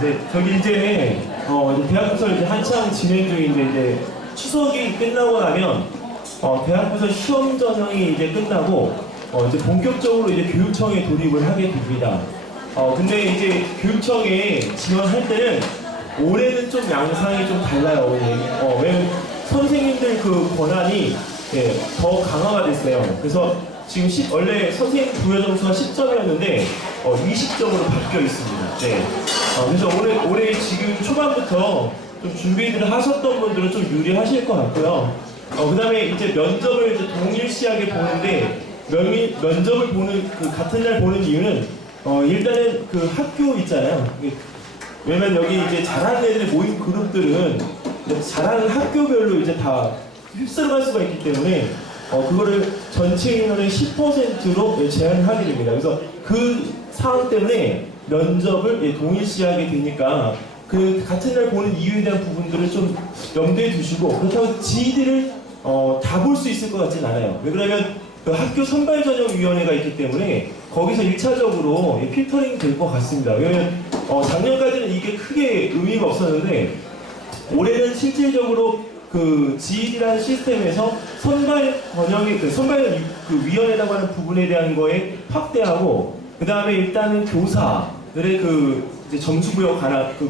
네, 저기 이제 대학부설 이제 한창 진행 중인데 이제 추석이 끝나고 나면 대학부설 시험 전형이 이제 끝나고 이제 본격적으로 이제 교육청에 돌입을 하게 됩니다. 근데 이제 교육청에 지원할 때는 올해는 좀 양상이 좀 달라요. 왜냐면 선생님들 그 권한이 더 강화가 됐어요. 그래서 지금 원래 선생님 부여 점수가 10점이었는데 20점으로 바뀌어 있습니다. 네. 그래서 올해 지금 초반부터 좀 준비를 하셨던 분들은 좀 유리하실 것 같고요. 그 다음에 이제 면접을 이제 동일시하게 보는데 면접을 보는 그 같은 날 보는 이유는 일단은 그 학교 있잖아요. 왜냐면 여기 이제 잘하는 애들이 모인 그룹들은 잘하는 학교별로 이제 다 휩쓸어갈 수가 있기 때문에 그거를 전체 인원의 10%로 제한을 하게 됩니다. 그래서 그 상황 때문에 면접을 동일시하게 되니까 그 같은 날 보는 이유에 대한 부분들을 좀 염두에 두시고, 그렇다고 GED를 다 볼 수 있을 것 같진 않아요. 왜 그러면 그 학교 선발전형위원회가 있기 때문에 거기서 1차적으로 필터링 될 것 같습니다. 왜냐면 작년까지는 이게 크게 의미가 없었는데 올해는 실질적으로 그 GED라는 시스템에서 선발 번영의 선발 위원회라고 하는 부분에 대한 거에 확대하고, 그 다음에 일단은 교사들의 이제 점수 부여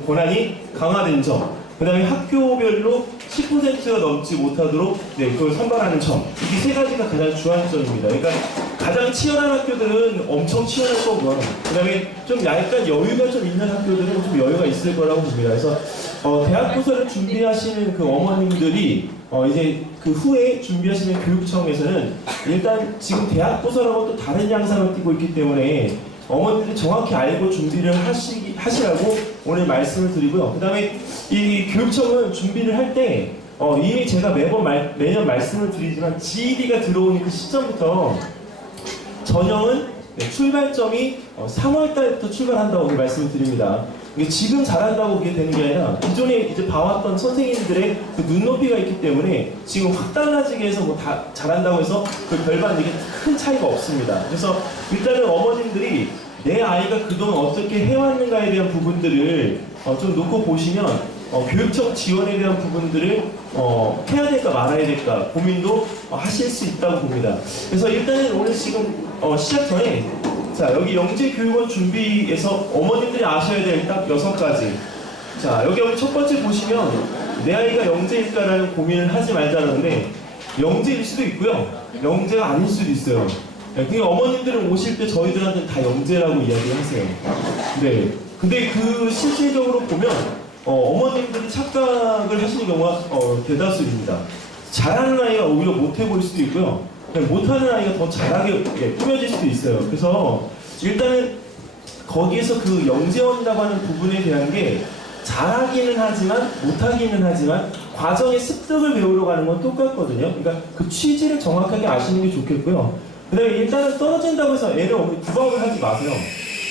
권한이 강화된 점, 그 다음에 학교별로 10%가 넘지 못하도록 그걸 선발하는 점, 이 세 가지가 가장 주안점입니다. 그러니까 가장 치열한 학교들은 엄청 치열할 거고요. 그 다음에 좀 약간 여유가 좀 있는 학교들은 좀 여유가 있을 거라고 봅니다. 그래서 대학부설을 준비하시는 그 어머님들이 이제 그 후에 준비하시는 교육청에서는 일단 지금 대학부설하고 또 다른 양상을 띠고 있기 때문에 어머니들이 정확히 알고 준비를 하시라고 오늘 말씀을 드리고요. 그 다음에 이 교육청은 준비를 할 때 이미 제가 매년 말씀을 드리지만 GED가 들어오는 그 시점부터 전형은 출발점이 3월달부터 출발한다고 말씀을 드립니다. 이게 지금 잘한다고 그게 되는 게 아니라 기존에 이제 봐왔던 선생님들의 그 눈높이가 있기 때문에 지금 확 달라지게 해서 뭐 다 잘한다고 해서 그 별반 이게 큰 차이가 없습니다. 그래서 일단은 어머님들이 내 아이가 그동안 어떻게 해왔는가에 대한 부분들을 좀 놓고 보시면 교육청 지원에 대한 부분들을 해야 될까 말아야 될까 고민도 하실 수 있다고 봅니다. 그래서 일단은 오늘 지금 시작 전에 자, 여기 영재교육원 준비에서 어머님들이 아셔야 될 딱 6가지. 자, 여기 첫 번째 보시면 내 아이가 영재일까라는 고민을 하지 말자는데 영재일 수도 있고요, 영재가 아닐 수도 있어요. 그게 어머님들은 오실 때 저희들한테는 다 영재라고 이야기하세요. 네. 근데 그 실질적으로 보면 어머님들이 착각을 하시는 경우가 대다수입니다. 잘하는 아이가 오히려 못해 보일 수도 있고요, 못하는 아이가 더 잘하게 꾸며질 수도 있어요. 그래서 일단은 거기에서 그 영재원이라고 하는 부분에 대한 게 잘하기는 하지만 못하기는 하지만 과정의 습득을 배우러 가는 건 똑같거든요. 그러니까 그 취지를 정확하게 아시는 게 좋겠고요. 그 다음에 일단은 떨어진다고 해서 애를 구박을 하지 마세요.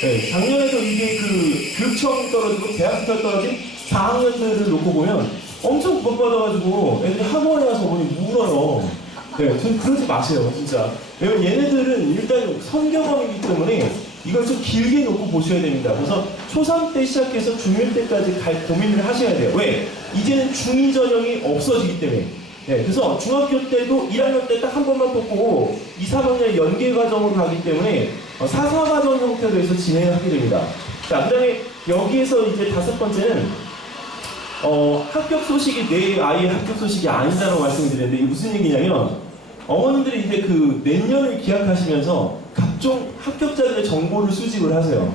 네, 작년에도 이게 그 교육청 떨어지고 대학부터 떨어진 4학년들을 놓고 보면 엄청 구박받아가지고 애들이 학원에 가서 울어요. 네, 전 그러지 마세요, 진짜. 왜냐면 얘네들은 일단 선경험이기 때문에 이걸 좀 길게 놓고 보셔야 됩니다. 그래서 초3 때 시작해서 중1 때까지 고민을 하셔야 돼요. 왜? 이제는 중2 전형이 없어지기 때문에. 네, 그래서 중학교 때도 1학년 때 딱 한 번만 뽑고 2, 3학년 연계 과정으로 가기 때문에 4, 4과정 형태로 해서 진행을 하게 됩니다. 자, 그 다음에 여기에서 이제 5번째는 합격 소식이 내 아이의 합격 소식이 아니다라고 말씀드렸는데 이게 무슨 얘기냐면 어머님들이 이제 그 내년을 기약하시면서 각종 합격자들의 정보를 수집을 하세요.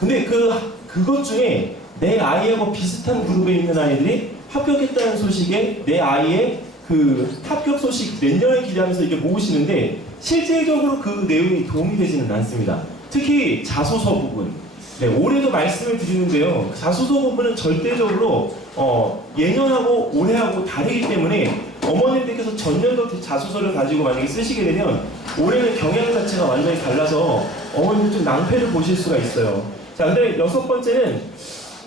근데 그것 중에 내 아이하고 비슷한 그룹에 있는 아이들이 합격했다는 소식에 내 아이의 그 합격 소식 내년을 기대하면서 이렇게 모으시는데 실질적으로 그 내용이 도움이 되지는 않습니다. 특히 자소서 부분. 네, 올해도 말씀을 드리는데요. 자소서 부분은 절대적으로 예년하고 올해하고 다르기 때문에 어머님들께서 전년도 자소서를 가지고 만약에 쓰시게 되면 올해는 경향 자체가 완전히 달라서 어머님들 좀 낭패를 보실 수가 있어요. 자, 근데 6번째는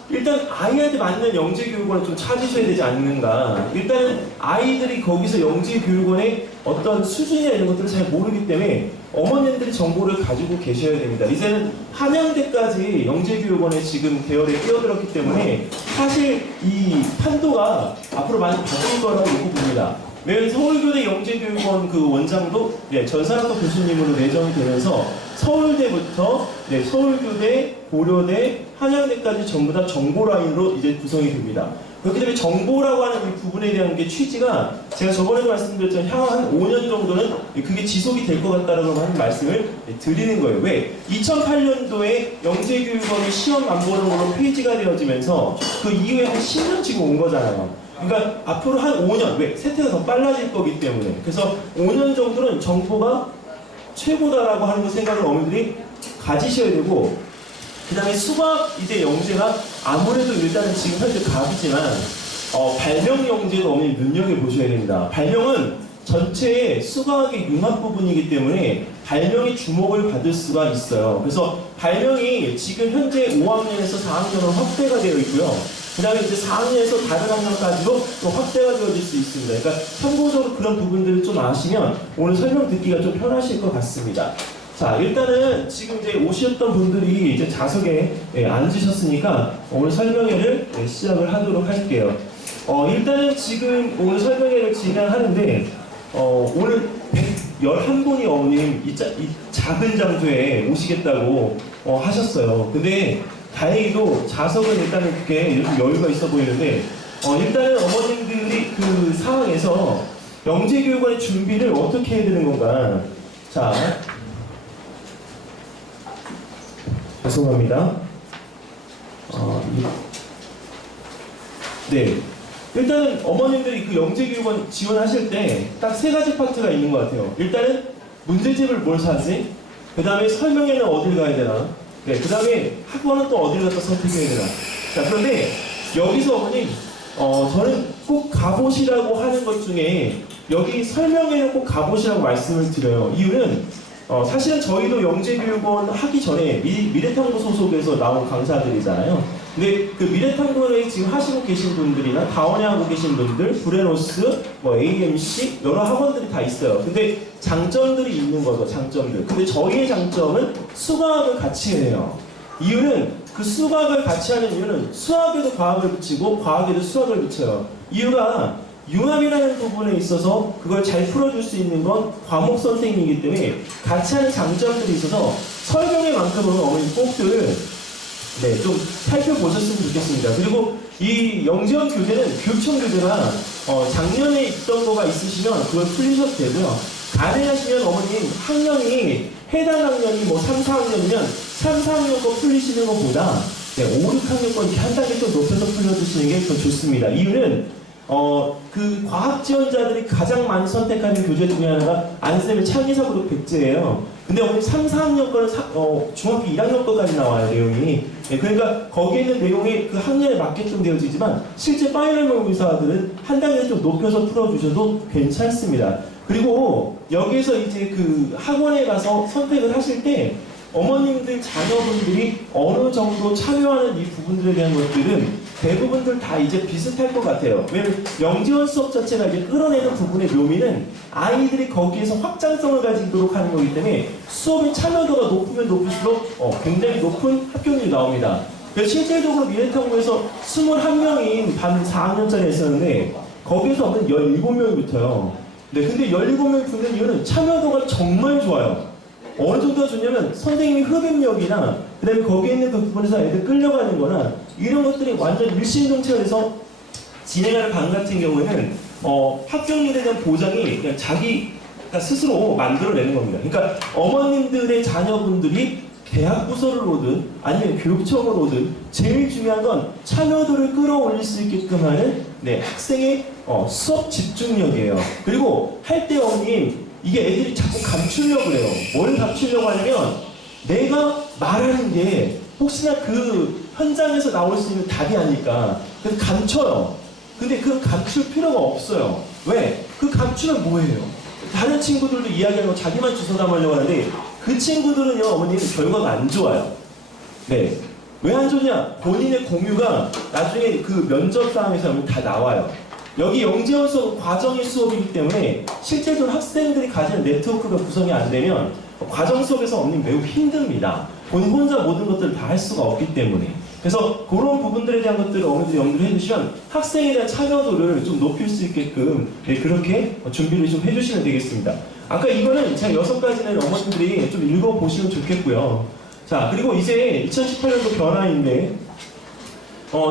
일단 아이한테 맞는 영재교육원을 좀 찾으셔야 되지 않는가. 일단은 아이들이 거기서 영재교육원의 어떤 수준이나 이런 것들을 잘 모르기 때문에 어머님들이 정보를 가지고 계셔야 됩니다. 이제는 한양대까지 영재교육원에 지금 대열에 끼어들었기 때문에 사실 이 판도가 앞으로 많이 바뀔 거라고 봅니다. 매일 서울교대 영재교육원 그 원장도 전산학과 교수님으로 내정이 되면서 서울대부터 서울교대, 고려대, 한양대까지 전부 다 정보 라인으로 이제 구성이 됩니다. 그렇기 때문에 정보라고 하는 이 부분에 대한 게 취지가 제가 저번에도 말씀드렸지만 향후 한 5년 정도는 그게 지속이 될 것 같다라고 하는 말씀을 드리는 거예요. 왜? 2008년도에 영재교육원이 시험 안보론으로 폐지가 되어지면서 그 이후에 한 10년 지금 온 거잖아요. 그러니까 앞으로 한 5년, 왜? 세태가 더 빨라질 거기 때문에. 그래서 5년 정도는 정보가 최고다라고 하는 생각을 어머니들이 가지셔야 되고, 그 다음에 수학 이제 영재가 아무래도 일단은 지금 현재 갑이지만 발명 영재도 어머니 눈여겨보셔야 됩니다. 발명은 전체의 수학의 융합 부분이기 때문에 발명이 주목을 받을 수가 있어요. 그래서 발명이 지금 현재 5학년에서 4학년으로 확대가 되어 있고요. 그 다음에 이제 4학년에서 다른 학년까지도 또 확대가 되어질 수 있습니다. 그러니까 참고적으로 그런 부분들을 좀 아시면 오늘 설명 듣기가 좀 편하실 것 같습니다. 자, 일단은 지금 이제 오셨던 분들이 이제 좌석에 앉으셨으니까 오늘 설명회를 시작을 하도록 할게요. 일단은 지금 오늘 설명회를 진행하는데 오늘 111분이 어머님 이 작은 장소에 오시겠다고 하셨어요. 근데 다행히도 좌석은 일단은 그렇게 이렇게 여유가 있어 보이는데 일단은 어머님들이 그 상황에서 영재교육원의 준비를 어떻게 해야 되는 건가. 자, 죄송합니다. 네. 일단은 어머님들이 그 영재교육원 지원하실 때 딱 세 가지 파트가 있는 것 같아요. 일단은 문제집을 뭘 사지? 그 다음에 설명회는 어딜 가야 되나? 네. 그 다음에 학원은 또 어딜 갖다 선택해야 되나? 자, 그런데 여기서 어머님, 저는 꼭 가보시라고 하는 것 중에 여기 설명회는 꼭 가보시라고 말씀을 드려요. 이유는 사실은 저희도 영재교육원 하기 전에 미래탐구 소속에서 나온 강사들이잖아요. 근데 그 미래탐구에 지금 하시고 계신 분들이나 다원에 하고 계신 분들, 브레노스, AMC 여러 학원들이 다 있어요. 근데 장점들이 있는 거죠, 장점들. 근데 저희의 장점은 수학을 같이 해요. 이유는 그 수학을 같이 하는 이유는 수학에도 과학을 붙이고 과학에도 수학을 붙여요. 이유가 융합이라는 부분에 있어서 그걸 잘 풀어줄 수 있는 건 과목 선생님이기 때문에 같이 하는 장점들이 있어서 설명회만큼은 어머니 꼭들 좀 살펴보셨으면 좋겠습니다. 그리고 이 영재원 교재는 교육청 교재가 작년에 있던 거가 있으시면 그걸 풀리셔도 되고요. 가능하시면 어머님 학년이 해당 학년이 3, 4학년이면 3, 4학년 거 풀리시는 것보다 5, 6학년 거 이렇게 한 단계 좀 높여서 풀려주시는 게 더 좋습니다. 이유는 그 과학 지원자들이 가장 많이 선택하는 교재 중에 하나가 안쌤의 창의사고도 백제예요. 근데 오늘 3, 4학년 거는 중학교 1학년 거까지 나와요, 내용이. 그러니까 거기에 있는 내용이 그 학년에 맞게끔 되어지지만 실제 파이널 모의사들은 한 단계 좀 높여서 풀어주셔도 괜찮습니다. 그리고 여기서 이제 그 학원에 가서 선택을 하실 때 어머님들, 자녀분들이 어느 정도 참여하는 이 부분들에 대한 것들은 대부분들 다 이제 비슷할 것 같아요. 왜냐면 영재원 수업 자체가 이제 끌어내는 부분의 묘미는 아이들이 거기에서 확장성을 가지도록 하는 거기 때문에 수업의 참여도가 높으면 높을수록 굉장히 높은 합격률이 나옵니다. 그래서 실질적으로 미래탐구에서 21명인 반 4학년짜리 했었는데 거기서 17명이 붙어요. 네, 근데 17명이 붙는 이유는 참여도가 정말 좋아요. 어느 정도가 좋냐면 선생님이 흡입력이나 그 다음에 거기에 있는 그 부분에서 애들 끌려가는 거나 이런 것들이 완전 일심동체가 돼서 진행하는 반 같은 경우에는 합격률에 대한 보장이 그냥 자기가 스스로 만들어내는 겁니다. 그러니까 어머님들의 자녀분들이 대학 부서를 오든 아니면 교육청을 오든 제일 중요한 건 참여도를 끌어올릴 수 있게끔 하는 학생의 수업 집중력이에요. 그리고 할 때 어머님 이게 애들이 자꾸 감추려고 해요. 뭘 감추려고 하냐면 내가 말하는 게 혹시나 그 현장에서 나올 수 있는 답이 아닐까. 그래서 감춰요. 근데 그 감출 필요가 없어요. 왜? 그 감추면 뭐예요? 다른 친구들도 이야기하는 거 자기만 주워 담으려고 하는데 그 친구들은요, 어머님 결과가 안 좋아요. 네. 왜 안 좋냐? 본인의 공유가 나중에 그 면접 상황에서 하면 다 나와요. 여기 영재원 수업 과정의 수업이기 때문에 실제로 학생들이 가지는 네트워크가 구성이 안 되면 과정 속에서 어머님 매우 힘듭니다. 본인 혼자 모든 것들을 다 할 수가 없기 때문에. 그래서 그런 부분들에 대한 것들을 어머니들이 염두를 해주시면 학생에 대한 참여도를 좀 높일 수 있게끔 그렇게 준비를 좀 해주시면 되겠습니다. 아까 이거는 제가 6가지는 어머님들이 좀 읽어보시면 좋겠고요. 자, 그리고 이제 2018년도 변화인데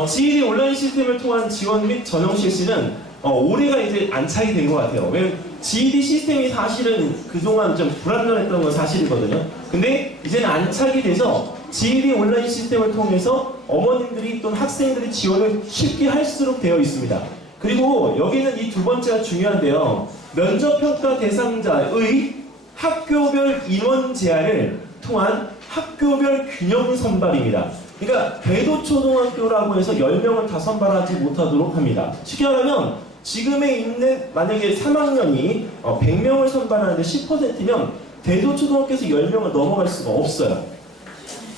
GED 온라인 시스템을 통한 지원 및 전형 실시는 올해가 이제 안착이 된 것 같아요. 왜 GED 시스템이 사실은 그동안 좀 불안정했던 건 사실이거든요. 근데 이제는 안착이 돼서 GED 온라인 시스템을 통해서 어머님들이 또는 학생들이 지원을 쉽게 할수록 되어 있습니다. 그리고 여기는 이 두 번째가 중요한데요. 면접평가 대상자의 학교별 인원 제한을 통한 학교별 균형 선발입니다. 그러니까 대도초등학교라고 해서 10명을 다 선발하지 못하도록 합니다. 쉽게 말하면 지금에 있는 만약에 3학년이 100명을 선발하는데 10%면 대도초등학교에서 10명을 넘어갈 수가 없어요.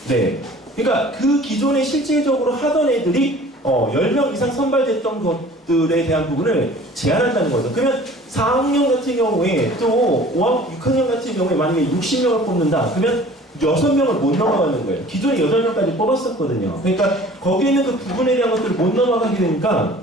네. 그러니까 그 기존에 실질적으로 하던 애들이 10명 이상 선발됐던 것들에 대한 부분을 제한한다는 거죠. 그러면 4학년 같은 경우에 또 5학, 6학년 같은 경우에 만약에 60명을 뽑는다. 그러면 6명을 못 넘어가는 거예요. 기존에 8명까지 뽑았었거든요. 그러니까 거기에 있는 그 부분에 대한 것들을 못 넘어가게 되니까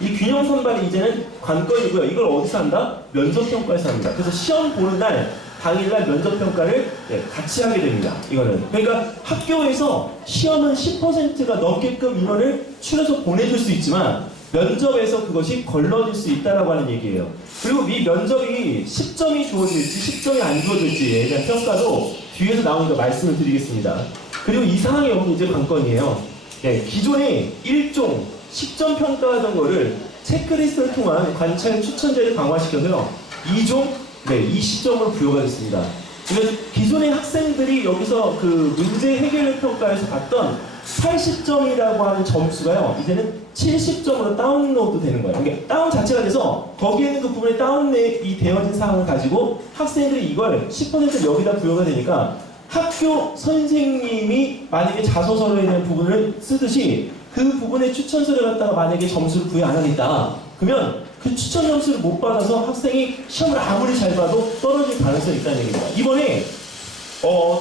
이 균형 선발이 이제는 관건이고요. 이걸 어디서 한다? 면접평가에서 합니다. 그래서 시험 보는 날 당일날 면접평가를 같이 하게 됩니다. 이거는. 그러니까 학교에서 시험은 10%가 넘게끔 인원을 추려서 보내줄 수 있지만 면접에서 그것이 걸러질 수 있다라고 하는 얘기예요. 그리고 이 면접이 10점이 주어질지 10점이 안 주어질지에 대한 평가도 뒤에서 나오니까 말씀을 드리겠습니다. 그리고 이 상황이 오면 이제 관건이에요. 기존에 1종 10점 평가하던 거를 체크리스트를 통한 관찰 추천제를 강화시켜서요. 2종 20점으로 부여가 됐습니다. 그러니까 기존의 학생들이 여기서 그 문제 해결력 평가에서 봤던 80점이라고 하는 점수가요, 이제는 70점으로 다운로드 되는 거예요. 그러니까 다운 자체가 돼서 거기에 있는 그 부분에 다운이 되어진 사항을 가지고 학생들이 이걸 10% 여기다 부여가 되니까 학교 선생님이 만약에 자소서에 대한 부분을 쓰듯이 그 부분에 추천서를 갖다가 만약에 점수를 부여 안 하겠다. 그러면 그 추천 점수를 못 받아서 학생이 시험을 아무리 잘 봐도 떨어질 가능성이 있다는 얘기입니다. 이번에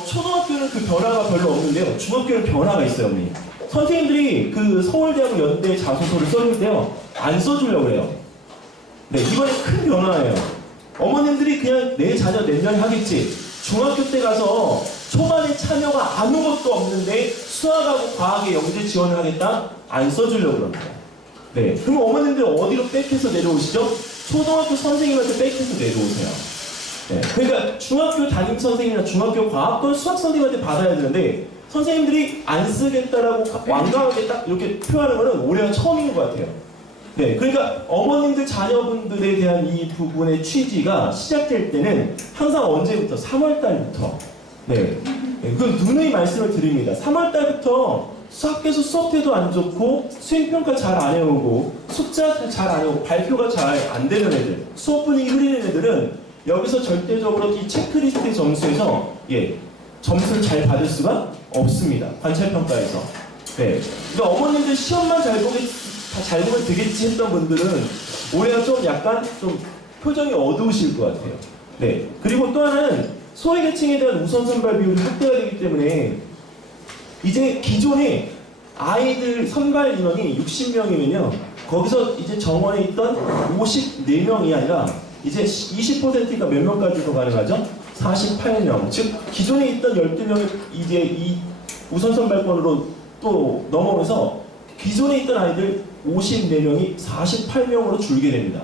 초등학교는 그 변화가 별로 없는데요. 중학교는 변화가 있어요, 어머니. 선생님들이 그 서울대하고 연대 자소서를 써줄 때요, 안 써주려고 해요. 네, 이번에 큰 변화예요. 어머님들이 그냥 내 자녀 내년에 하겠지. 중학교 때 가서 초반에 참여가 아무것도 없는데 수학하고 과학에 영재 지원을 하겠다? 안 써주려고 그럽니다. 네, 그럼 어머님들 어디로 백해서 내려오시죠? 초등학교 선생님한테 백해서 내려오세요. 네, 그러니까 중학교 담임 선생님이나 중학교 과학권 수학 선생님한테 받아야 되는데 선생님들이 안 쓰겠다라고 완강하게 딱 이렇게 표현하는 거는 올해가 처음인 것 같아요. 네, 그러니까 어머님들 자녀분들에 대한 이 부분의 취지가 시작될 때는 항상 언제부터? 3월 달부터. 네, 그 누누이 말씀을 드립니다. 3월 달부터 학교에서 수업 태도 안 좋고 수행평가 잘 안 해오고 숙제 잘 안 해오고 발표가 잘 안 되는 애들, 수업 분위기 흐리는 애들은 여기서 절대적으로 이 체크리스트 점수에서 점수를 잘 받을 수가 없습니다. 관찰평가에서. 네, 그러니까 어머님들 시험만 잘 보면 되겠지 했던 분들은 올해가 좀 약간 좀 표정이 어두우실 것 같아요. 네, 그리고 또 하나는 소외계층에 대한 우선 선발 비율이 확대가 되기 때문에 이제 기존에 아이들 선발 인원이 60명이면요. 거기서 이제 정원에 있던 54명이 아니라 이제 20%가 몇 명까지 더 가능하죠? 48명. 즉, 기존에 있던 12명이 이제 이 우선 선발권으로 또 넘어오면서 기존에 있던 아이들 54명이 48명으로 줄게 됩니다.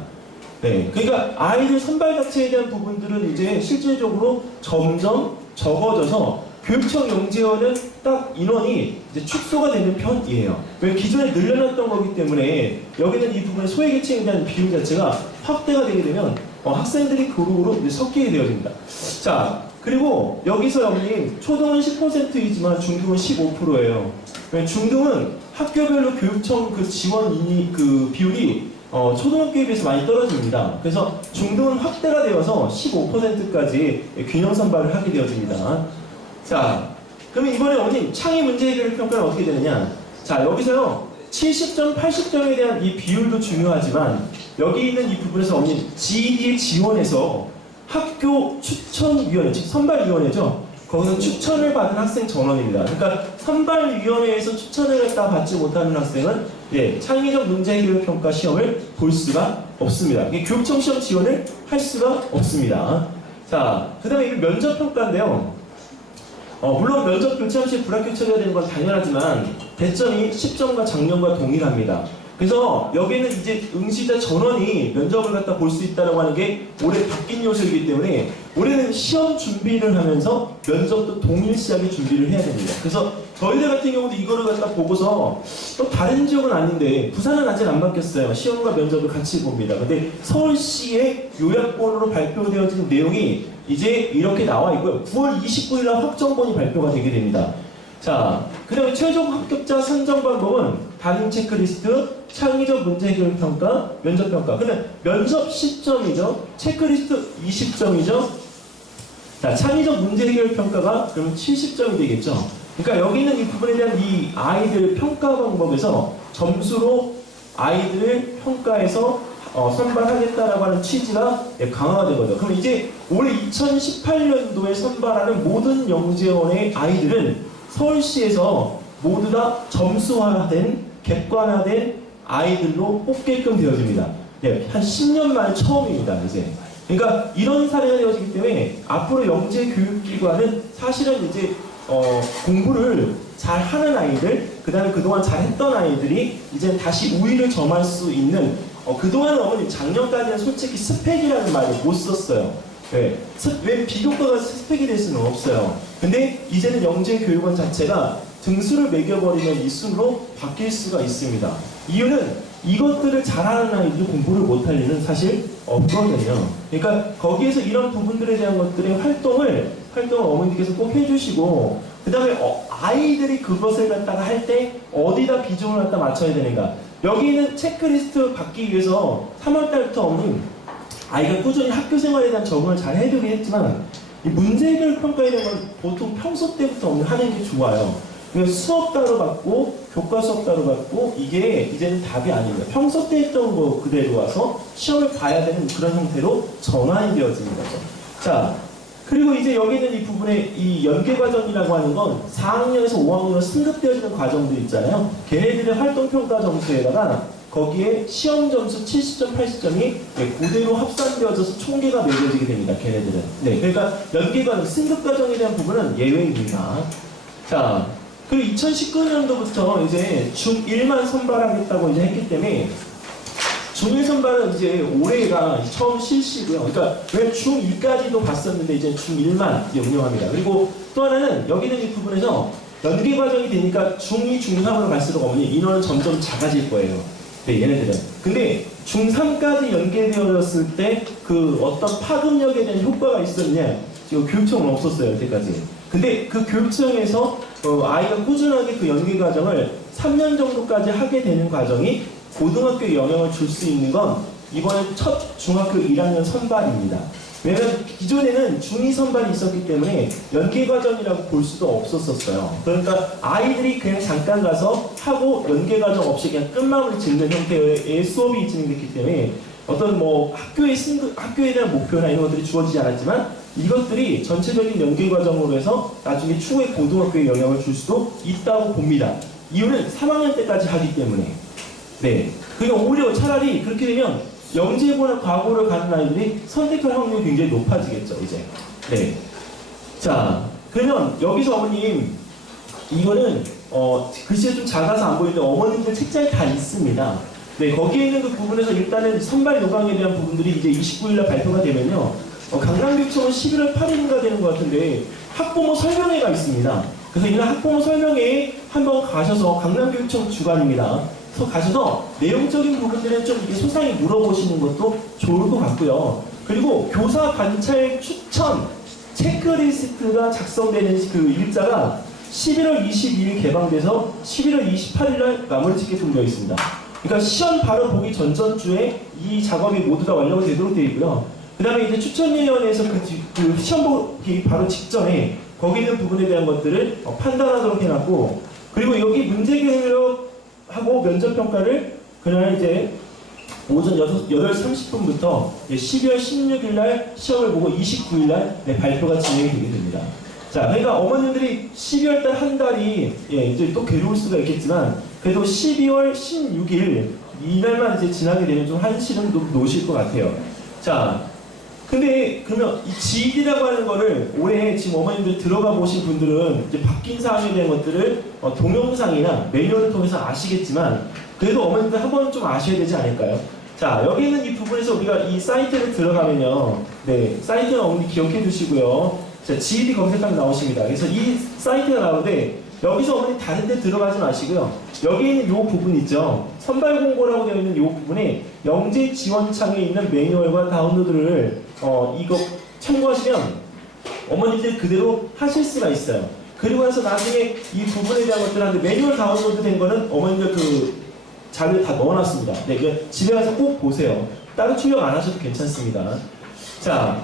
네. 그러니까 아이들 선발 자체에 대한 부분들은 이제 실질적으로 점점 적어져서 교육청 영재원은 딱 인원이 이제 축소가 되는 편이에요. 왜 기존에 늘려놨던 거기 때문에 여기는 이 부분의 소외계층에 대한 비율 자체가 확대가 되게 되면 학생들이 고루고루 섞이게 되어집니다. 자, 그리고 여기서 여러분 초등은 10%이지만 중등은 15%예요. 중등은 학교별로 교육청 그 지원인이 그 비율이 초등학교에 비해서 많이 떨어집니다. 그래서 중등은 확대가 되어서 15%까지 균형 선발을 하게 되어집니다. 자, 그러면 이번에 어머님 창의 문제 해결 평가는 어떻게 되느냐? 자, 여기서요 70점, 80점에 대한 이 비율도 중요하지만 여기 있는 이 부분에서 어머님 GED에 지원해서 학교 추천위원회, 즉 선발위원회죠. 거기서 추천을 받은 학생 전원입니다. 그러니까 선발위원회에서 추천을 갖다 받지 못하는 학생은 창의적 문제 해결 평가 시험을 볼 수가 없습니다. 교육청 시험 지원을 할 수가 없습니다. 자, 그 다음에 이 면접 평가인데요. 물론 면접 교체함 시 불합격 처리가 되는 건 당연하지만 배점이 10점과 작년과 동일합니다. 그래서 여기는 이제 응시자 전원이 면접을 갖다 볼 수 있다고 하는 게 올해 바뀐 요소이기 때문에 올해는 시험 준비를 하면서 면접도 동일시하게 준비를 해야 됩니다. 그래서 저희들 같은 경우도 이거를 갖다 보고서 또 다른 지역은 아닌데 부산은 아직 안 바뀌었어요. 시험과 면접을 같이 봅니다. 근데 서울시의 요약본으로 발표되어진 내용이 이제 이렇게 나와 있고요. 9월 29일 날 확정본이 발표가 되게 됩니다. 자, 그 다음에 최종 합격자 선정 방법은 단임 체크리스트, 창의적 문제 해결 평가, 면접 평가. 근데 면접 10점이죠. 체크리스트 20점이죠. 자, 창의적 문제 해결 평가가 그러면 70점이 되겠죠. 그러니까 여기 있는 이 부분에 대한 이 아이들 평가 방법에서 점수로 아이들을 평가해서 선발하겠다라고 하는 취지가 강화가 된 거죠. 그럼 이제 올해 2018년도에 선발하는 모든 영재원의 아이들은 서울시에서 모두 다 점수화된, 객관화된 아이들로 뽑게끔 되어집니다. 한 10년 만에 처음입니다, 이제. 그러니까 이런 사례가 되어지기 때문에 앞으로 영재교육기관은 사실은 이제 공부를 잘 하는 아이들, 그 다음에 그동안 잘했던 아이들이 이제 다시 우위를 점할 수 있는 그동안 어머니 작년까지는 솔직히 스펙이라는 말을 못 썼어요. 왜 비교과가 스펙이 될 수는 없어요. 근데 이제는 영재교육원 자체가 등수를 매겨버리면 이 순으로 바뀔 수가 있습니다. 이유는 이것들을 잘하는 아이들이 공부를 못할 일은 사실 없거든요. 그러니까 거기에서 이런 부분들에 대한 것들의 활동을 어머니께서 꼭 해주시고, 그 다음에 아이들이 그것을 갖다가 할 때 어디다 비중을 갖다 맞춰야 되는가. 여기는 체크리스트 받기 위해서 3월달부터 어머니 아이가 꾸준히 학교 생활에 대한 적응을 잘 해두긴 했지만 이 문제 해결 평가에 대한 건 보통 평소 때부터 하는 게 좋아요. 그러니까 수업 따로 받고 교과 수업 따로 받고 이게 이제는 답이 아닙니다. 평소 때 했던 거 그대로 와서 시험을 봐야 되는 그런 형태로 전환이 되어지는 거죠. 자, 그리고 이제 여기는 이 부분에 이 연계 과정이라고 하는 건 4학년에서 5학년으로 승급되어지는 과정들 있잖아요. 걔네들의 활동평가 점수에다가 거기에 시험 점수 70점, 80점이 그대로 합산되어져서 총계가 매겨지게 됩니다. 걔네들은. 네, 그러니까 연계 과정, 승급 과정에 대한 부분은 예외입니다. 자, 그리고 2019년도부터 이제 중1만 선발하겠다고 이제 했기 때문에 중1 선발은 이제 올해가 처음 실시고요. 그러니까 왜 중2까지도 봤었는데 이제 중1만 이제 운영합니다. 그리고 또 하나는 여기는 이 부분에서 연계 과정이 되니까 중2, 중3으로 갈수록 어머니 인원은 점점 작아질 거예요. 네, 얘네들은. 근데 중3까지 연계되어졌을 때 그 어떤 파급력에 대한 효과가 있었느냐? 지금 교육청은 없었어요, 여태까지. 근데 그 교육청에서 아이가 꾸준하게 그 연계 과정을 3년 정도까지 하게 되는 과정이 고등학교에 영향을 줄 수 있는 건 이번에 첫 중학교 1학년 선발입니다. 왜냐면 기존에는 중2 선발이 있었기 때문에 연계 과정이라고 볼 수도 없었어요. 그러니까 아이들이 그냥 잠깐 가서 하고 연계 과정 없이 그냥 끝마무리 짓는 형태의 수업이 진행됐기 때문에 어떤 뭐 학교에 대한 목표나 이런 것들이 주어지지 않았지만 이것들이 전체적인 연계 과정으로 해서 나중에 추후에 고등학교에 영향을 줄 수도 있다고 봅니다. 이유는 3학년 때까지 하기 때문에. 네. 그러니까 오히려 차라리 그렇게 되면 영재고나 과고를 가는 아이들이 선택할 확률이 굉장히 높아지겠죠, 이제. 네. 자, 그러면 여기서 어머님, 이거는, 글씨가 좀 작아서 안 보이는데 어머님들 책자에 다 있습니다. 네, 거기에 있는 그 부분에서 일단은 선발 요강에 대한 부분들이 이제 29일날 발표가 되면요. 강남교육청은 11월 8일인가 되는 것 같은데 학부모 설명회가 있습니다. 그래서 이날 학부모 설명회에 한번 가셔서 강남교육청 주관입니다. 그래서 가셔서 내용적인 부분들은 좀 이게 소상히 물어보시는 것도 좋을 것 같고요. 그리고 교사 관찰 추천 체크리스트가 작성되는 그 일자가 11월 22일 개방돼서 11월 28일날 마무리 짓게끔 되어 있습니다. 그러니까 시험 바로 보기 전주에 이 작업이 모두 다 완료가 되도록 되어 있고요. 그 다음에 이제 추천위원회에서 그 시험 보기 바로 직전에 거기 있는 부분에 대한 것들을 판단하도록 해놨고, 그리고 여기 문제 해결하고 면접 평가를 그날 이제 오전 8시 30분부터 12월 16일 날 시험을 보고 29일 날 발표가 진행이 되게 됩니다. 자, 그러니까 어머님들이 12월 달 한 달이 이제 또 괴로울 수가 있겠지만 그래도 12월 16일 이날만 이제 지나게 되면 좀 한시름 놓으실 것 같아요. 자, 근데 그러면 이 GED라고 하는 거를 올해 지금 어머님들 들어가 보신 분들은 이제 바뀐 사항에 대한 것들을 동영상이나 매뉴얼을 통해서 아시겠지만 그래도 어머님들 한 번은 좀 아셔야 되지 않을까요? 자, 여기 있는 이 부분에서 우리가 이 사이트를 들어가면요. 네, 사이트는 어머니 기억해 두시고요. 자, GED 검색하면 나오십니다. 그래서 이 사이트가 나오는데 여기서 어머니 다른 데 들어가지 마시고요. 여기 있는 요 부분 있죠. 선발 공고라고 되어 있는 요 부분에 영재 지원창에 있는 매뉴얼과 다운로드를 이거 참고하시면 어머니들 그대로 하실 수가 있어요. 그리고 나서 나중에 이 부분에 대한 것들한테 매뉴얼 다운로드 된 거는 어머니들 그 자료에 다 넣어놨습니다. 네, 그 집에 가서 꼭 보세요. 따로 출력 안 하셔도 괜찮습니다. 자,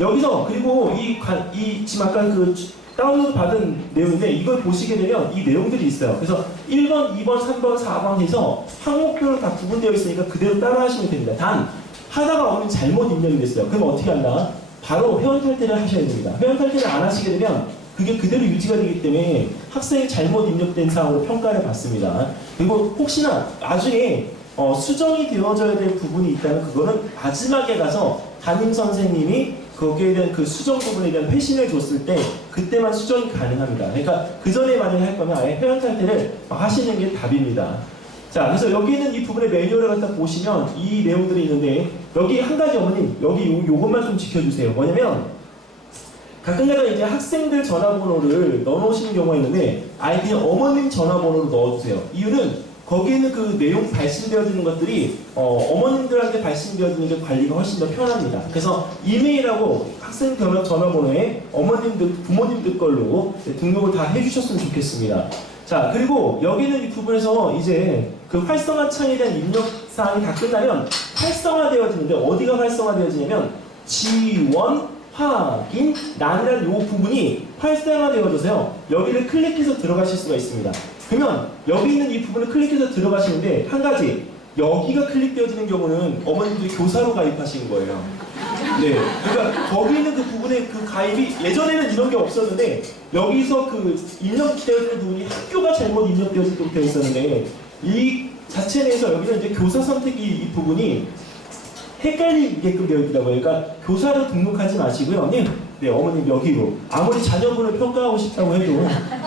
여기서 그리고 이 지금 아까 그 다운로드 받은 내용인데 이걸 보시게 되면 이 내용들이 있어요. 그래서 1번, 2번, 3번, 4번 해서 항목별로 다 구분되어 있으니까 그대로 따라 하시면 됩니다. 단 하다가 어머니 잘못 입력이 됐어요. 그럼 어떻게 한다? 바로 회원 탈퇴를 하셔야 됩니다. 회원 탈퇴를 안 하시게 되면 그게 그대로 유지가 되기 때문에 학생이 잘못 입력된 사항으로 평가를 받습니다. 그리고 혹시나 나중에 수정이 되어져야 될 부분이 있다면 그거는 마지막에 가서 담임 선생님이 거기에 대한 그 수정 부분에 대한 회신을 줬을 때 그때만 수정이 가능합니다. 그러니까 그 전에 만약에 할 거면 아예 회원 탈퇴를 하시는 게 답입니다. 자, 그래서 여기 있는 이 부분의 매뉴얼을 갖다 보시면 이 내용들이 있는데 여기 한 가지 어머님 여기 요것만 좀 지켜주세요. 뭐냐면 가끔가다 이제 학생들 전화번호를 넣어놓으시는 경우가 있는데 아예 그냥 어머님 전화번호로 넣어주세요. 이유는 거기에 있는 그 내용 발신되어지는 것들이 어머님들한테 발신되어지는 게 관리가 훨씬 더 편합니다. 그래서 이메일하고 학생 병역 전화번호에 어머님들, 부모님들 걸로 등록을 다 해주셨으면 좋겠습니다. 자, 그리고 여기는 이 부분에서 이제 그 활성화 창에 대한 입력 사항이 다 끝나면 활성화되어지는데 어디가 활성화되어지냐면 지원, 확인, 난이라는 이 부분이 활성화되어져서요. 여기를 클릭해서 들어가실 수가 있습니다. 그러면 여기 있는 이 부분을 클릭해서 들어가시는데 한 가지 여기가 클릭되어지는 경우는 어머님들이 교사로 가입하신 거예요. 네, 그러니까 거기 있는 그 부분의 그 가입이 예전에는 이런 게 없었는데 여기서 그 입력되어지는 부분이 학교가 잘못 입력되어지도록 되어 있었는데 이 자체 내에서 여기는 이제 교사 선택이 이 부분이 헷갈리게끔 되어 있더라고요. 그러니까 교사로 등록하지 마시고요. 네, 어머님 여기로 아무리 자녀분을 평가하고 싶다고 해도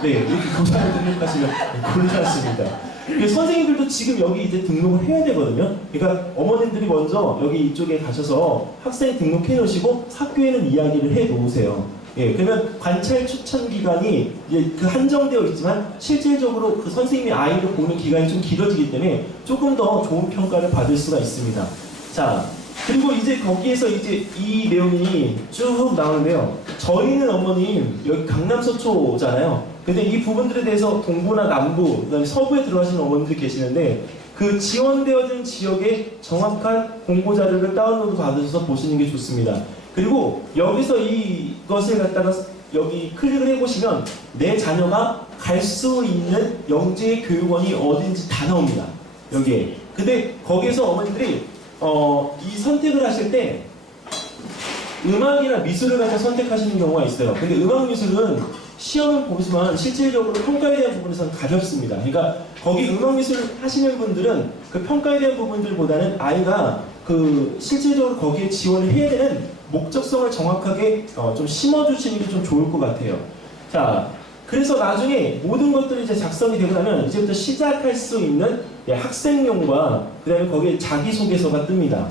네, 이렇게 교사로 등록하시면 곤란하십니다. 선생님들도 지금 여기 이제 등록을 해야 되거든요. 그러니까 어머님들이 먼저 여기 이쪽에 가셔서 학생 등록해 놓으시고 학교에는 이야기를 해 놓으세요. 예, 그러면 관찰 추천 기간이 이제 그 한정되어 있지만 실질적으로 그 선생님이 아이를 보는 기간이 좀 길어지기 때문에 조금 더 좋은 평가를 받을 수가 있습니다. 자, 그리고 이제 거기에서 이제 이 내용이 쭉 나오는데요. 저희는 어머님 여기 강남 서초잖아요. 근데 이 부분들에 대해서 동부나 남부, 그다음에 서부에 들어가시는 어머님들이 계시는데 그 지원되어진 지역의 정확한 공고 자료를 다운로드 받으셔서 보시는 게 좋습니다. 그리고 여기서 이것을 갖다가 여기 클릭을 해보시면 내 자녀가 갈 수 있는 영재 교육원이 어딘지 다 나옵니다. 여기에. 근데 거기에서 어머님들이 이 선택을 하실 때 음악이나 미술을 갖다 선택하시는 경우가 있어요. 근데 음악 미술은 시험을 보지만 실질적으로 평가에 대한 부분에서는 가볍습니다. 그러니까 거기 음악 미술을 하시는 분들은 그 평가에 대한 부분들보다는 아이가 그 실질적으로 거기에 지원을 해야 되는 목적성을 정확하게 좀 심어주시는 게 좀 좋을 것 같아요. 자, 그래서 나중에 모든 것들이 이제 작성이 되고 나면 이제부터 시작할 수 있는 학생용과 그 다음에 거기에 자기소개서가 뜹니다.